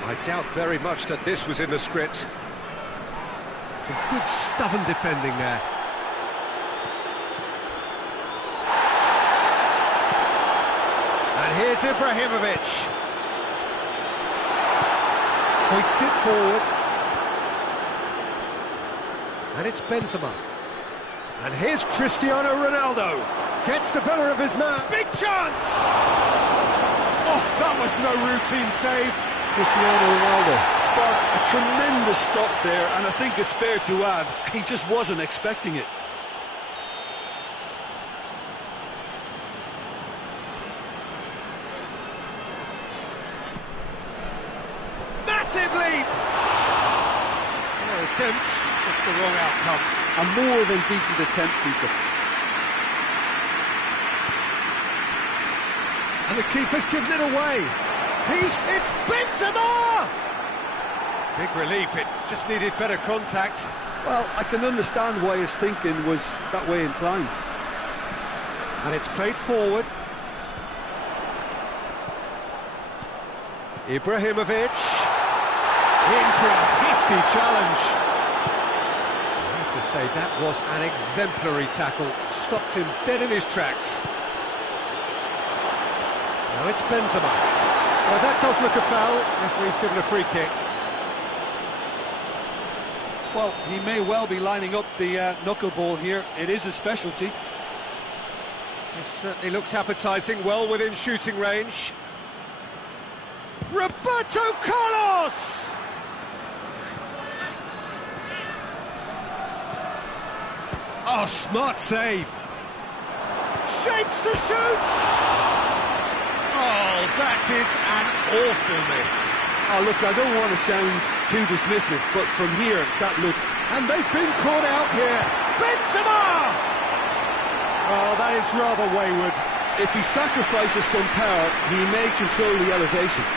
I doubt very much that this was in the script. Some good stubborn defending there. And here's Ibrahimovic. Hoists it forward. And it's Benzema. And here's Cristiano Ronaldo. Gets the better of his man. Big chance! Oh, that was no routine save. Cristiano Ronaldo sparked a tremendous stop there, and I think it's fair to add, he just wasn't expecting it. Massive leap! Fair attempt, just the wrong outcome. A more than decent attempt, Peter. And the keeper's given it away. It's Benzema! Big relief, it just needed better contact. Well, I can understand why his thinking was that way inclined. And it's played forward. Ibrahimovic, in for a hefty challenge. I have to say, that was an exemplary tackle, stopped him dead in his tracks. Now it's Benzema. Well, that does look a foul. Referee's given a free kick. Well, he may well be lining up the knuckleball here. It is a specialty. It certainly looks appetising, well within shooting range. Roberto Carlos! Oh, smart save. Shapes to shoot! Oh, that is an awful miss. Oh, look, I don't want to sound too dismissive, but from here, that looked... And they've been caught out here. Benzema! Oh, that is rather wayward. If he sacrifices some power, he may control the elevation.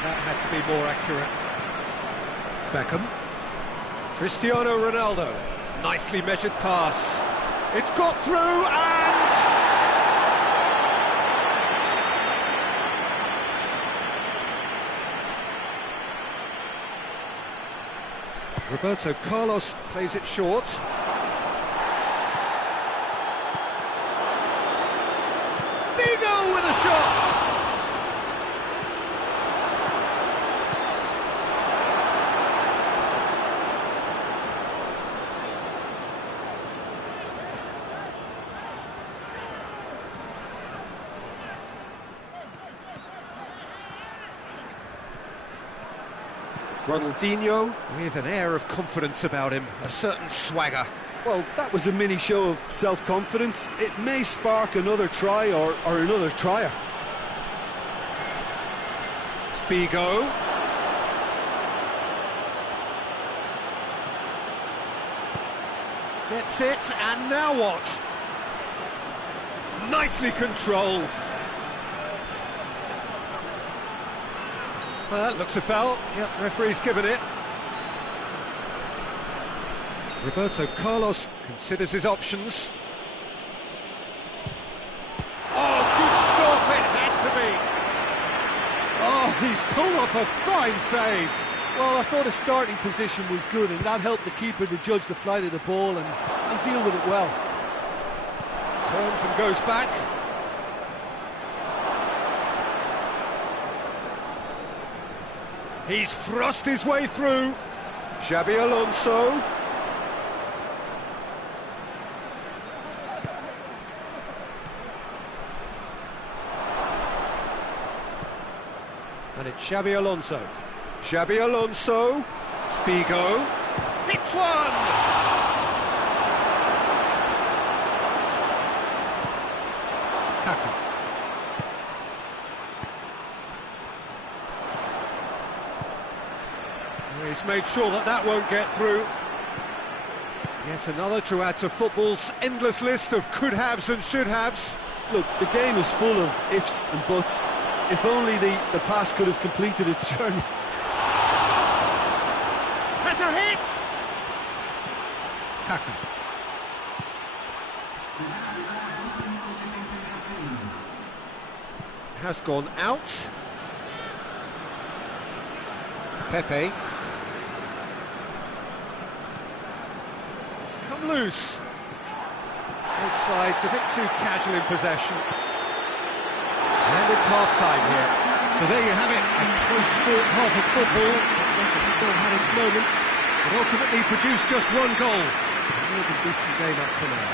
That had to be more accurate. Beckham. Cristiano Ronaldo. Nicely measured pass. It's got through and... Roberto Carlos plays it short. Vigo with a shot! Ronaldinho with an air of confidence about him, a certain swagger. Well, that was a mini show of self-confidence. It may spark another try or another trier. Figo. Gets it, and now what? Nicely controlled. Well, that looks a foul. Yep, referee's given it. Roberto Carlos considers his options. Oh, good stop, it had to be. Oh, he's pulled off a fine save. Well, I thought his starting position was good, and that helped the keeper to judge the flight of the ball and deal with it well. Turns and goes back. He's thrust his way through. Xabi Alonso. And it's Xabi Alonso. Xabi Alonso. Figo. Hits one! Kaka. He's made sure that that won't get through. Yet another to add to football's endless list of could-haves and should-haves. Look, the game is full of ifs and buts. If only the pass could have completed its journey. Has a hit! Kaka. Has gone out. Pepe. It's come loose. Both sides a bit too casual in possession. And it's half-time here. So there you have it, a close-fought half of football. It still had its moments, but ultimately produced just one goal. A really decent game up to now.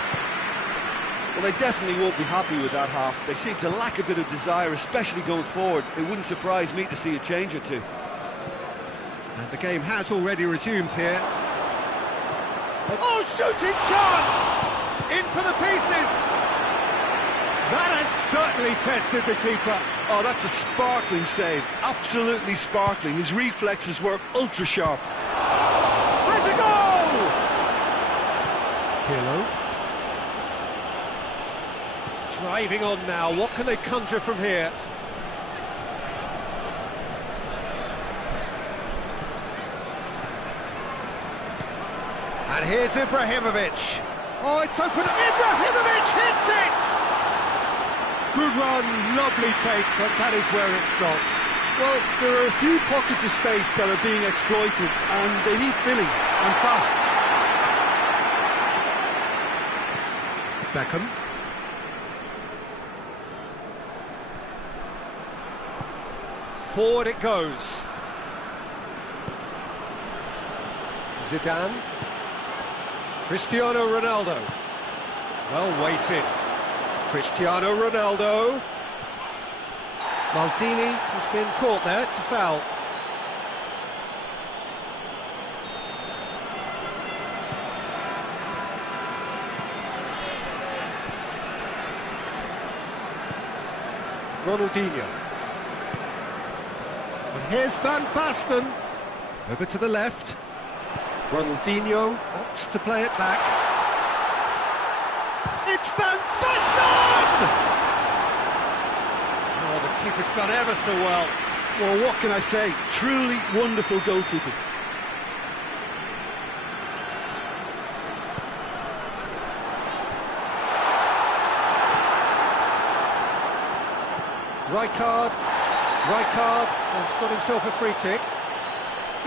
Well, they definitely won't be happy with that half. They seem to lack a bit of desire, especially going forward. It wouldn't surprise me to see a change or two. And the game has already resumed here. Oh, shooting chance! In for the pieces! That has certainly tested the keeper. Oh, that's a sparkling save. Absolutely sparkling. His reflexes were ultra-sharp. Has a goal! Pirlo. Driving on now. What can they conjure from here? And here's Ibrahimovic. Oh, it's open. Ibrahimovic hits it! Good run, lovely take, but that is where it stopped. Well, there are a few pockets of space that are being exploited, and they need filling, and fast. Beckham. Forward it goes. Zidane. Cristiano Ronaldo. Well weighted. Cristiano Ronaldo. Maldini has been caught there, it's a foul. Ronaldinho. And here's Van Basten. Over to the left. Ronaldinho opts to play it back. It's Van Basten! Oh, the keeper's done ever so well. Well, what can I say? Truly wonderful goalkeeping. Rijkaard has got himself a free kick.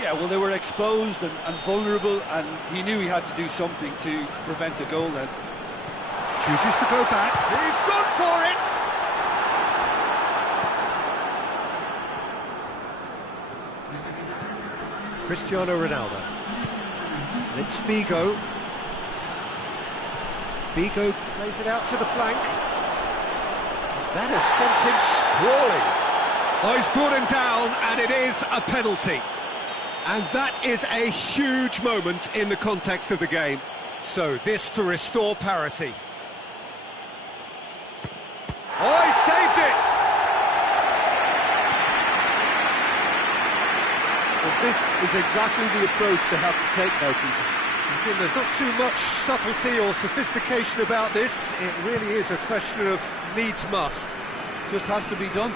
Yeah, well, they were exposed and vulnerable, and he knew he had to do something to prevent a goal then. Chooses to go back. He's gone for it! Cristiano Ronaldo. It's Figo. Figo plays it out to the flank. That has sent him sprawling. Oh, he's brought him down, and it is a penalty. And that is a huge moment in the context of the game. So this to restore parity. Oh, he saved it! But this is exactly the approach they have to take now, Peter. Jim, there's not too much subtlety or sophistication about this. It really is a question of needs must. Just has to be done.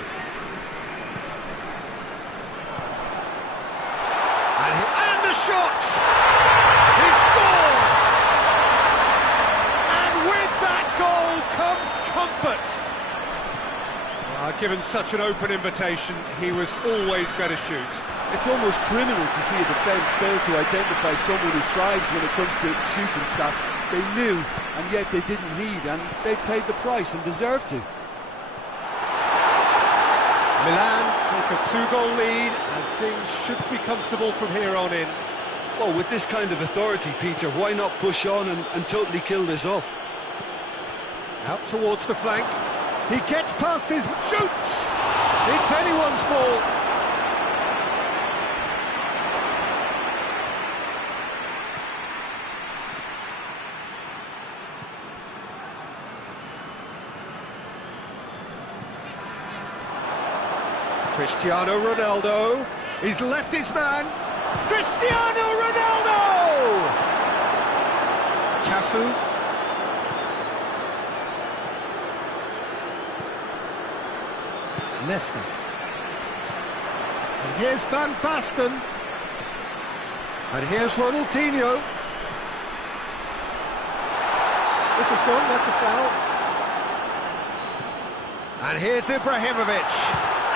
And the shot! He scored! And with that goal comes comfort. Given such an open invitation, he was always going to shoot. It's almost criminal to see a defence fail to identify someone who thrives when it comes to shooting stats. They knew, and yet they didn't heed, and they've paid the price and deserve to. Milan take a 2-goal lead, and things should be comfortable from here on in. Well, with this kind of authority, Peter, why not push on and totally kill this off? Out towards the flank. He gets past his... shoots! It's anyone's ball. Cristiano Ronaldo. He's left his man. Cristiano Ronaldo! Cafu. Nesta. And here's Van Basten. And here's Ronaldinho. This is gone, that's a foul. And here's Ibrahimovic.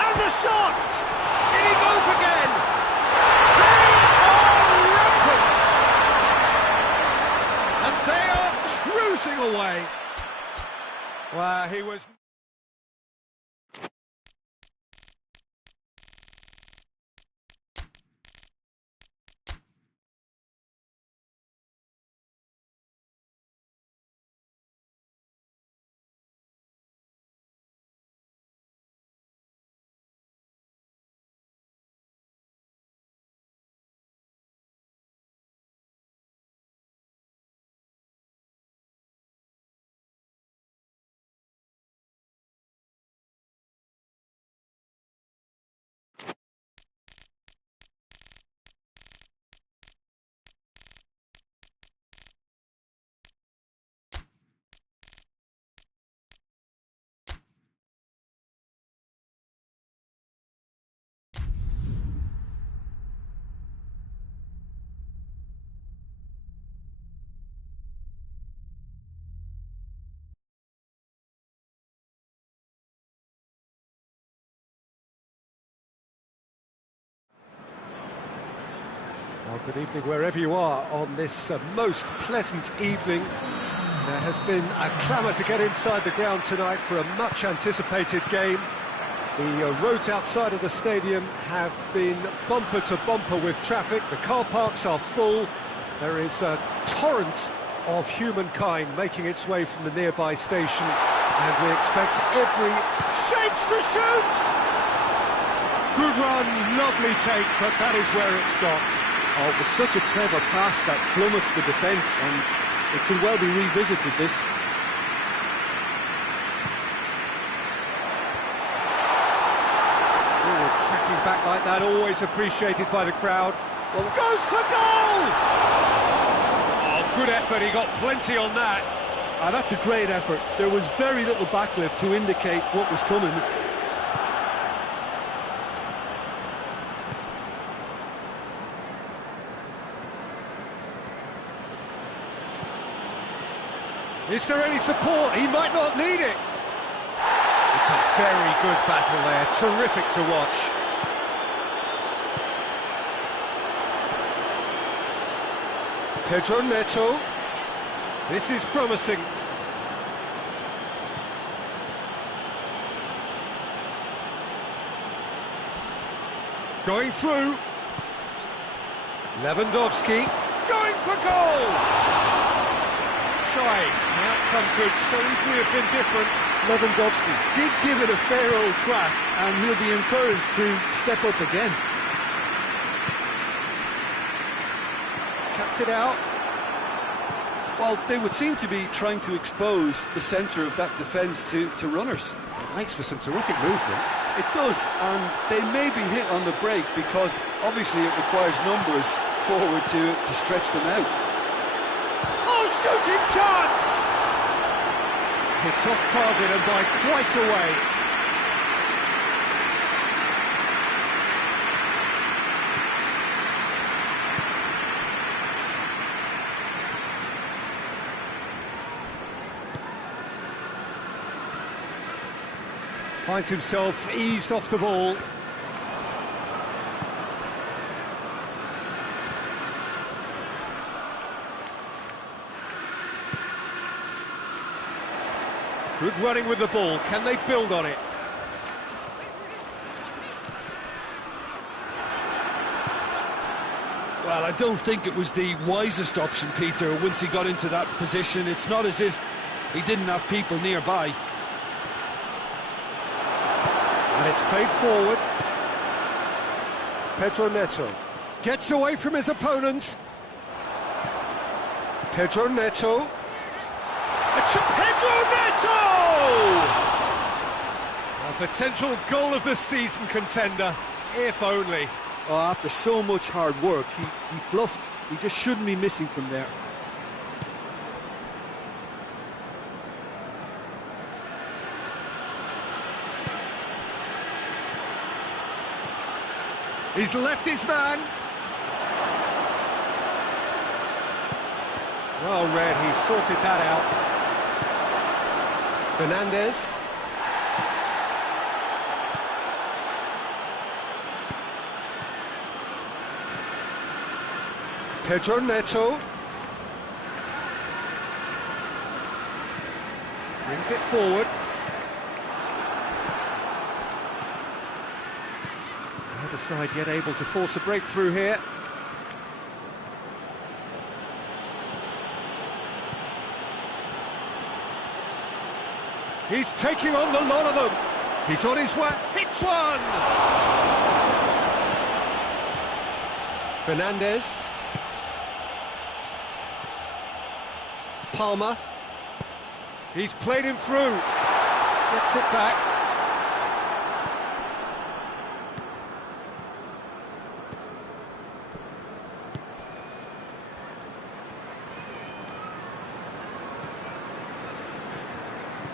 And the shot! In he goes again! They are rampant! And they are cruising away. Well, he was... Well, good evening wherever you are on this most pleasant evening. There has been a clamour to get inside the ground tonight for a much-anticipated game. The roads outside of the stadium have been bumper to bumper with traffic. The car parks are full. There is a torrent of humankind making its way from the nearby station, and we expect every... Shapes to shoot! Good run, lovely take, but that is where it stopped. Oh, it was such a clever pass that plummets the defence, and it could well be revisited, this. Forward tracking back like that, always appreciated by the crowd. Well, goes for goal! Oh, good effort, he got plenty on that. Ah, that's a great effort. There was very little backlift to indicate what was coming. Is there any support? He might not need it. It's a very good battle there, terrific to watch. Pedro Neto. This is promising. Going through. Lewandowski. Going for goal! Trying, the outcome could so easily have been different. Lewandowski did give it a fair old crack, and he'll be encouraged to step up again. Cuts it out. Well, they would seem to be trying to expose the centre of that defence to runners. It makes for some terrific movement. It does, and they may be hit on the break because obviously it requires numbers forward to stretch them out. Oh, shooting chance! It's off target and by quite a way. Finds himself eased off the ball. Good running with the ball. Can they build on it? Well, I don't think it was the wisest option, Peter, once he got into that position. It's not as if he didn't have people nearby. And it's played forward. Pedro Neto gets away from his opponent. Pedro Neto. Pedro Neto! A potential goal of the season contender, if only. Oh, after so much hard work, he fluffed. He just shouldn't be missing from there. He's left his man. Well read, he sorted that out. Fernandez. Pedro Neto. Brings it forward. The other side yet able to force a breakthrough here. He's taking on the lot of them. He's on his way. Hits one! Fernandez. Palmer. He's played him through. Gets it back.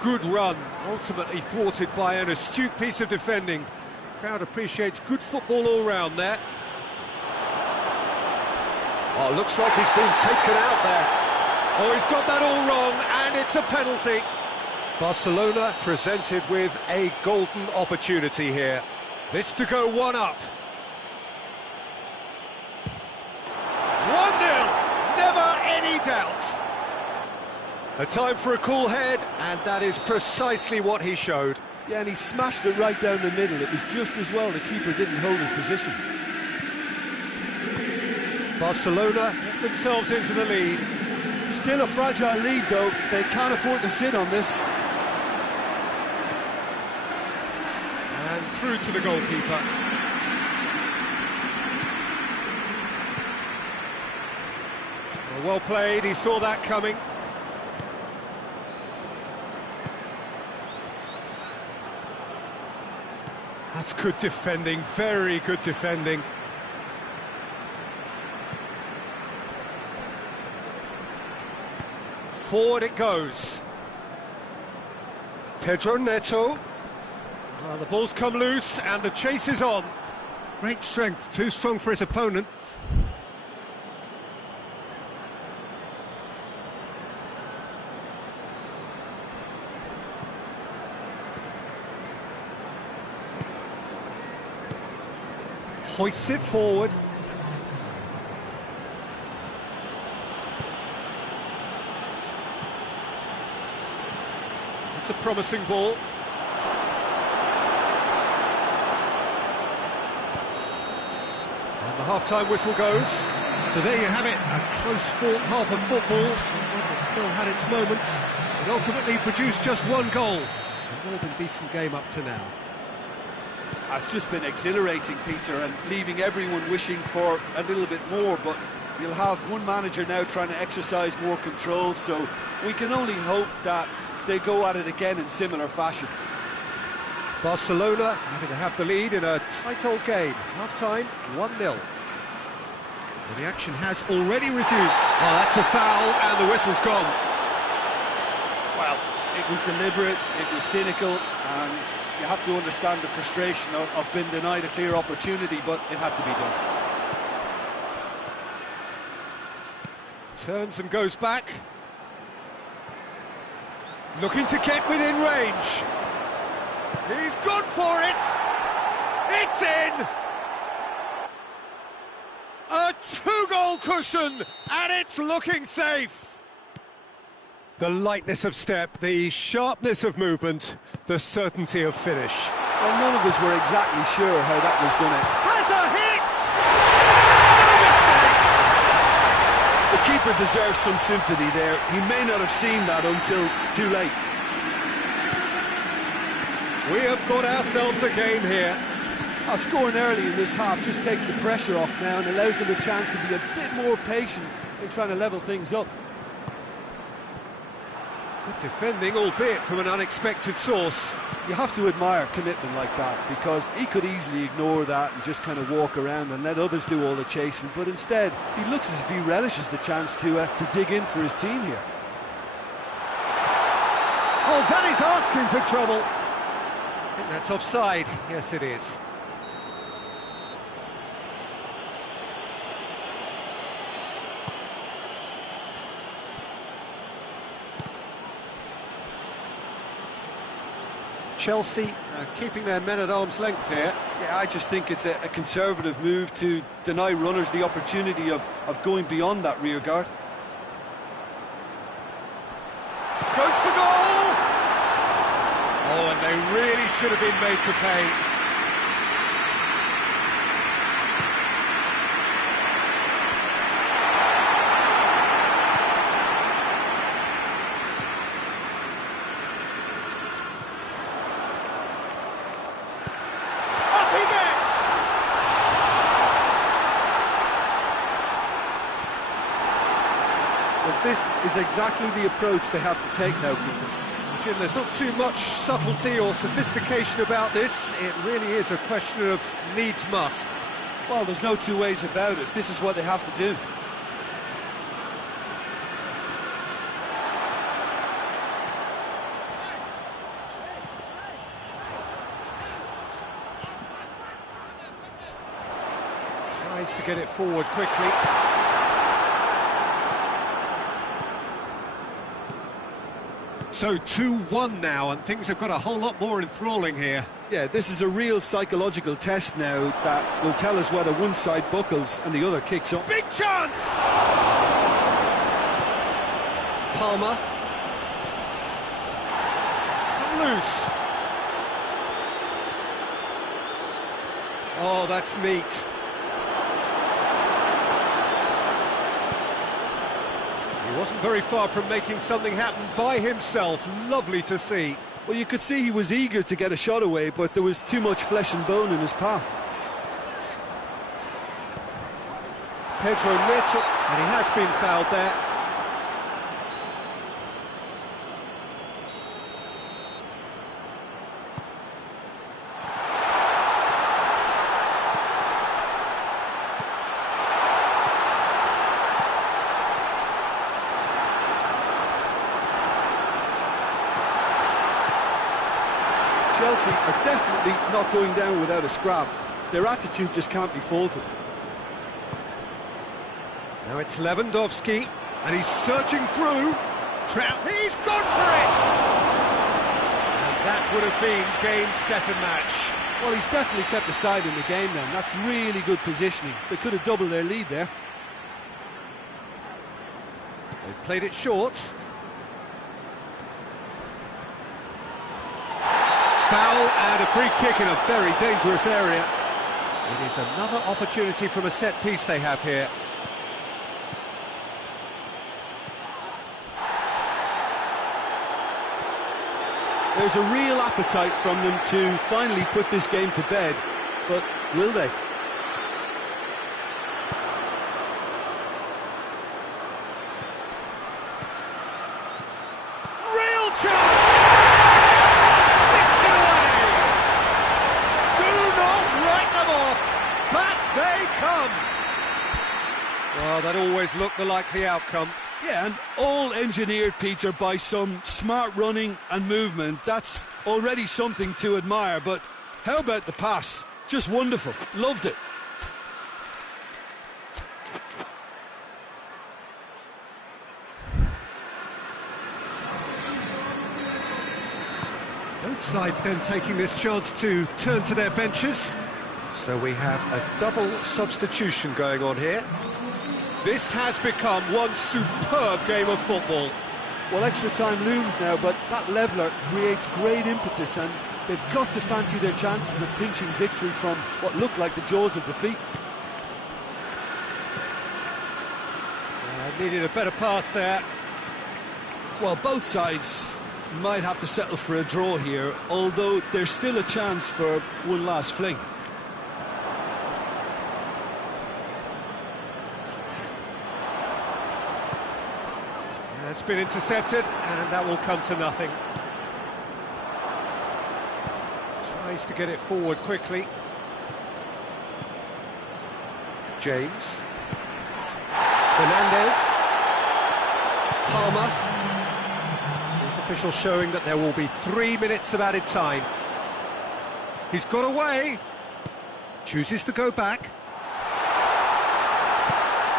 Good run, ultimately thwarted by an astute piece of defending. Crowd appreciates good football all round there. Oh, looks like he's been taken out there. Oh, he's got that all wrong, and it's a penalty. Barcelona presented with a golden opportunity here. This to go one up. A time for a cool head, and that is precisely what he showed. Yeah, and he smashed it right down the middle. It was just as well the keeper didn't hold his position. Barcelona get themselves into the lead. Still a fragile lead, though. They can't afford to sit on this. And through to the goalkeeper. Well played, he saw that coming. That's good defending, very good defending. Forward it goes. Pedro Neto. Well, the ball's come loose and the chase is on. Great strength, too strong for his opponent. Hoists it forward. It's a promising ball. And the half-time whistle goes. So there you have it, a close-fought half of football. It still had its moments, but ultimately produced just one goal. A more than decent game up to now. It's just been exhilarating, Peter, and leaving everyone wishing for a little bit more, but you'll have one manager now trying to exercise more control, so we can only hope that they go at it again in similar fashion. Barcelona having to have the lead in a tight old game. Half-time, 1-0. Well, the action has already resumed. Oh, that's a foul, and the whistle's gone. Well, it was deliberate, it was cynical, and you have to understand the frustration of being denied a clear opportunity, but it had to be done. Turns and goes back. Looking to get within range. He's gone for it! It's in! A two-goal cushion, and it's looking safe! The lightness of step, the sharpness of movement, the certainty of finish. Well, none of us were exactly sure how that was going to... Has a hit! No mistake! The keeper deserves some sympathy there. He may not have seen that until too late. We have got ourselves a game here. Scoring early in this half just takes the pressure off now and allows them a chance to be a bit more patient in trying to level things up. Good defending, albeit from an unexpected source. You have to admire commitment like that, because he could easily ignore that and just kind of walk around and let others do all the chasing, but instead he looks as if he relishes the chance to dig in for his team here. Oh, that is asking for trouble. I think that's offside. Yes, it is. Chelsea keeping their men at arm's length here. Yeah, I just think it's a conservative move to deny runners the opportunity of going beyond that rear guard. Goes for goal! Oh, and they really should have been made to pay. This is exactly the approach they have to take now, Peter. Jim, there's not too much subtlety or sophistication about this. It really is a question of needs must. Well, there's no two ways about it. This is what they have to do. Tries to get it forward quickly. So 2-1 now, and things have got a whole lot more enthralling here. Yeah, this is a real psychological test now that will tell us whether one side buckles and the other kicks up. Big chance! Palmer. loose. Oh, that's neat. He wasn't very far from making something happen by himself. Lovely to see. Well, you could see he was eager to get a shot away, but there was too much flesh and bone in his path. Pedro Neto, and he has been fouled there. Chelsea are definitely not going down without a scrap. Their attitude just can't be faulted. Now it's Lewandowski, and he's searching through. He's gone for it! And that would have been game, set and match. Well, he's definitely kept the side in the game then. That's really good positioning. They could have doubled their lead there. They've played it short. Foul and a free kick in a very dangerous area. It is another opportunity from a set piece they have here. There's a real appetite from them to finally put this game to bed, but will they? Real chance! Sticks it away! Do not write them off! Back they come! Well, that always looked the likely outcome. Yeah, and all engineered, Peter, by some smart running and movement. That's already something to admire, but how about the pass? Just wonderful. Loved it. Both sides then taking this chance to turn to their benches. So we have a double substitution going on here. This has become one superb game of football. Well, extra time looms now, but that leveller creates great impetus, and they've got to fancy their chances of pinching victory from what looked like the jaws of defeat. Needed a better pass there. Well, both sides might have to settle for a draw here, although there's still a chance for one last fling. It's been intercepted, and that will come to nothing. Tries to get it forward quickly. James. Fernandez. Palmer. The official showing that there will be 3 minutes of added time. He's got away. Chooses to go back.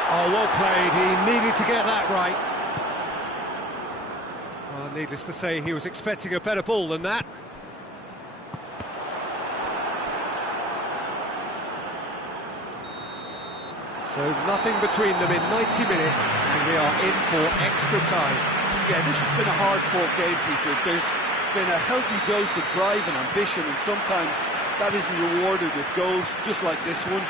Oh, well played. He needed to get that right. Needless to say, he was expecting a better ball than that. So nothing between them in 90 minutes, and we are in for extra time. Yeah, this has been a hard-fought game, Peter. There's been a healthy dose of drive and ambition, and sometimes that isn't rewarded with goals, just like this one.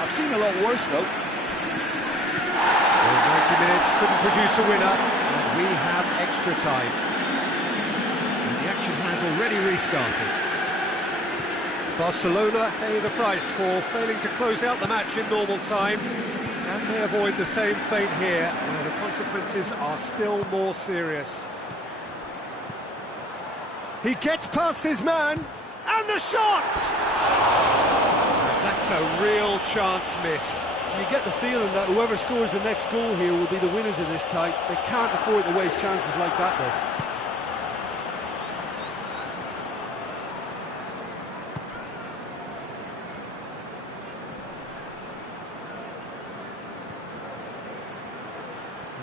I've seen a lot worse, though. So 90 minutes couldn't produce a winner, and we have extra time. Action has already restarted. Barcelona pay the price for failing to close out the match in normal time. Can they avoid the same fate here, where the consequences are still more serious? He gets past his man, and the shot! That's a real chance missed. You get the feeling that whoever scores the next goal here will be the winners of this tie. They can't afford to waste chances like that, though.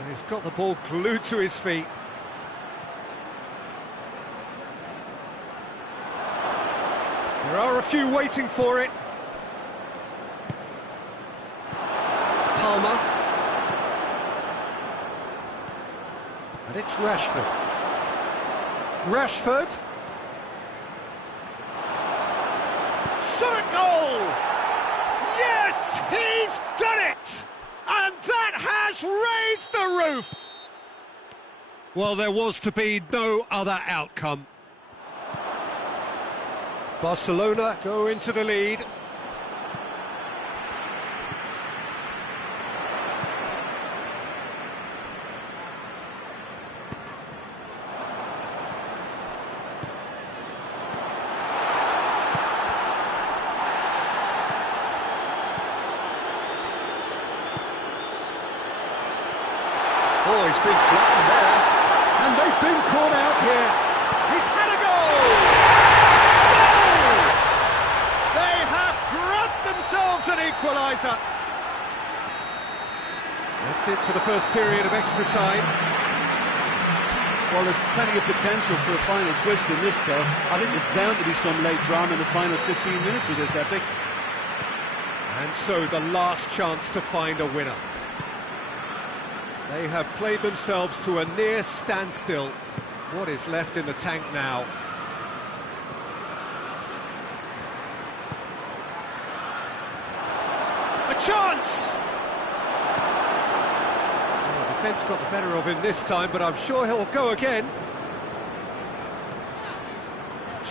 He's got the ball glued to his feet. There are a few waiting for it. Palmer. And it's Rashford. Rashford. shot at goal! Yes, he's done it! And that has raised the roof! Well, there was to be no other outcome. Barcelona go into the lead. Oh, he's been flattened there, and they've been caught out here. He's had a goal! Goal! They have grabbed themselves an equaliser. That's it for the first period of extra time. Well, there's plenty of potential for a final twist in this, though. I think there's bound to be some late drama in the final 15 minutes of this epic. And so the last chance to find a winner. They have played themselves to a near standstill. What is left in the tank now? A chance! Well, the defence got the better of him this time, but I'm sure he'll go again.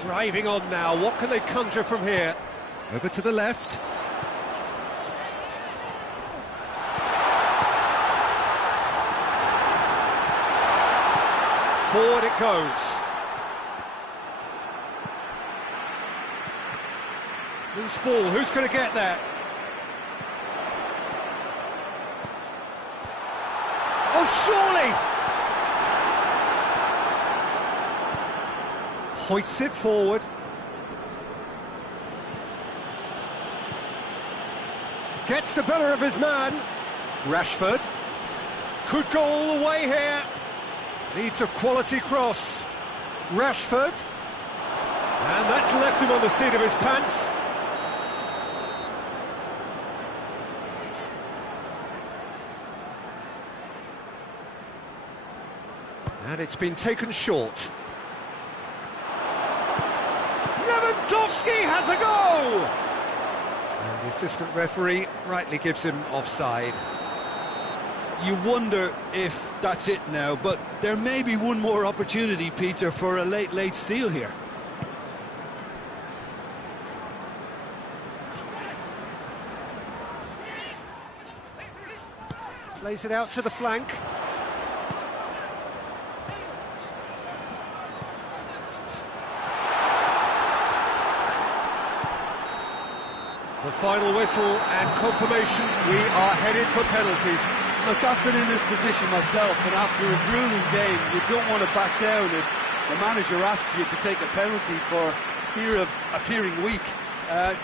Driving on now, what can they conjure from here? Over to the left. Forward it goes. Loose ball, who's going to get there? Oh, surely! Hoists it forward. Gets the better of his man. Rashford. Could go all the way here. Needs a quality cross. Rashford. And that's left him on the seat of his pants. And it's been taken short. Lewandowski has a go! And the assistant referee rightly gives him offside. You wonder if that's it now, but there may be one more opportunity, Peter, for a late steal here. Plays it out to the flank. The final whistle and confirmation, we are headed for penalties. Look, I've been in this position myself, and after a grueling game, you don't want to back down if the manager asks you to take a penalty for fear of appearing weak.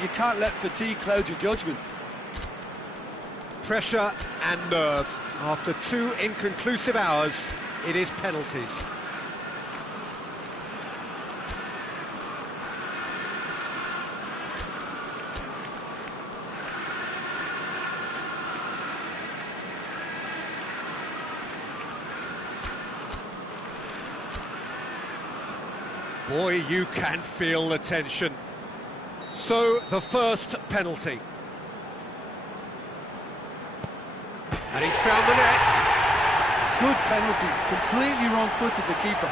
You can't let fatigue cloud your judgment. Pressure and nerve. After 2 inconclusive hours, it is penalties. Boy, you can feel the tension. So, the first penalty. And he's found the net. Good penalty, completely wrong-footed, the keeper.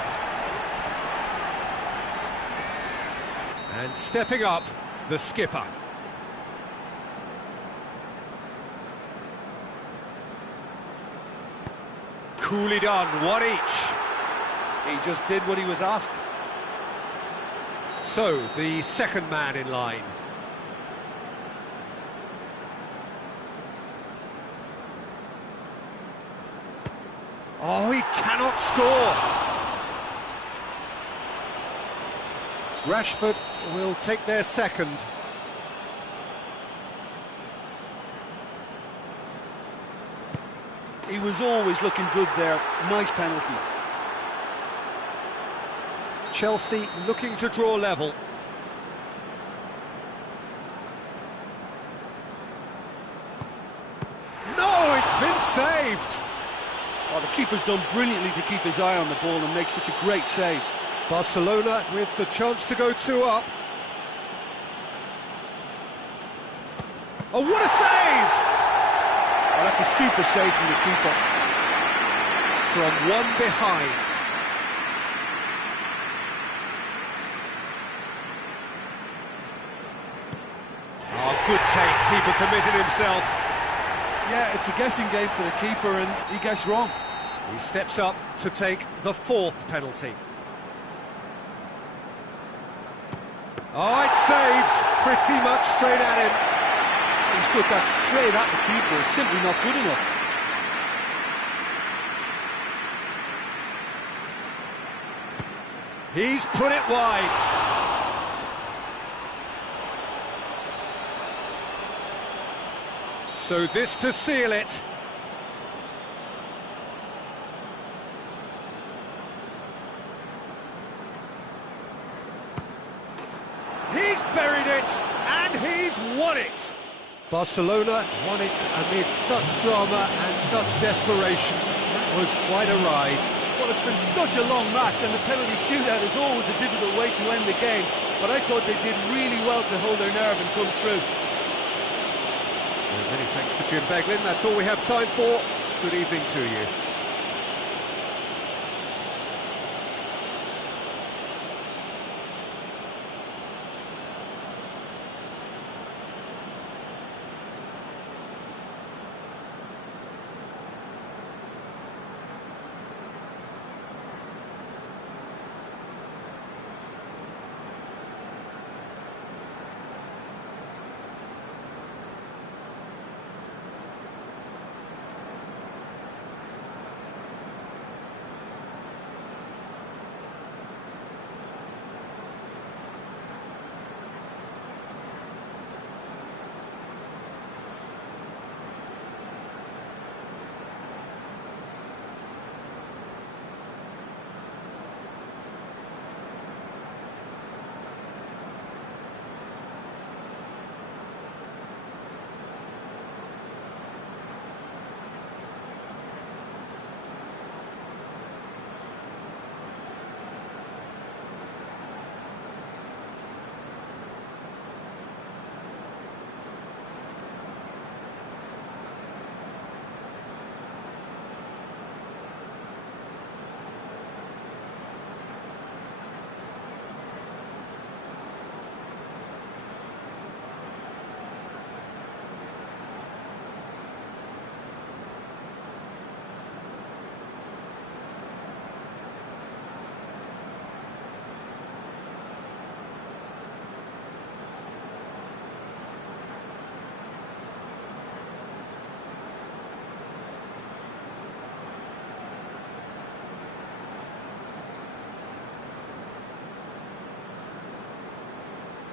And stepping up, the skipper. Coolly done, 1 each. He just did what he was asked. So, the second man in line. Oh, he cannot score. Rashford will take their second. He was always looking good there. Nice penalty. Chelsea looking to draw level. No, it's been saved. Oh, the keeper's done brilliantly to keep his eye on the ball and make such a great save. Barcelona with the chance to go 2 up. Oh, what a save! Oh, that's a super save from the keeper. From one behind. Oh, good take, keeper committed himself. Yeah, it's a guessing game for the keeper, and he gets wrong. He steps up to take the fourth penalty. Oh, it's saved, pretty much straight at him. He's put that straight at the keeper, it's simply not good enough. He's put it wide. So this to seal it. He's buried it, and he's won it. Barcelona won it amid such drama and such desperation. That was quite a ride. Well, it's been such a long match, and the penalty shootout is always a difficult way to end the game, but I thought they did really well to hold their nerve and come through. So many thanks to Jim Beglin. That's all we have time for. Good evening to you.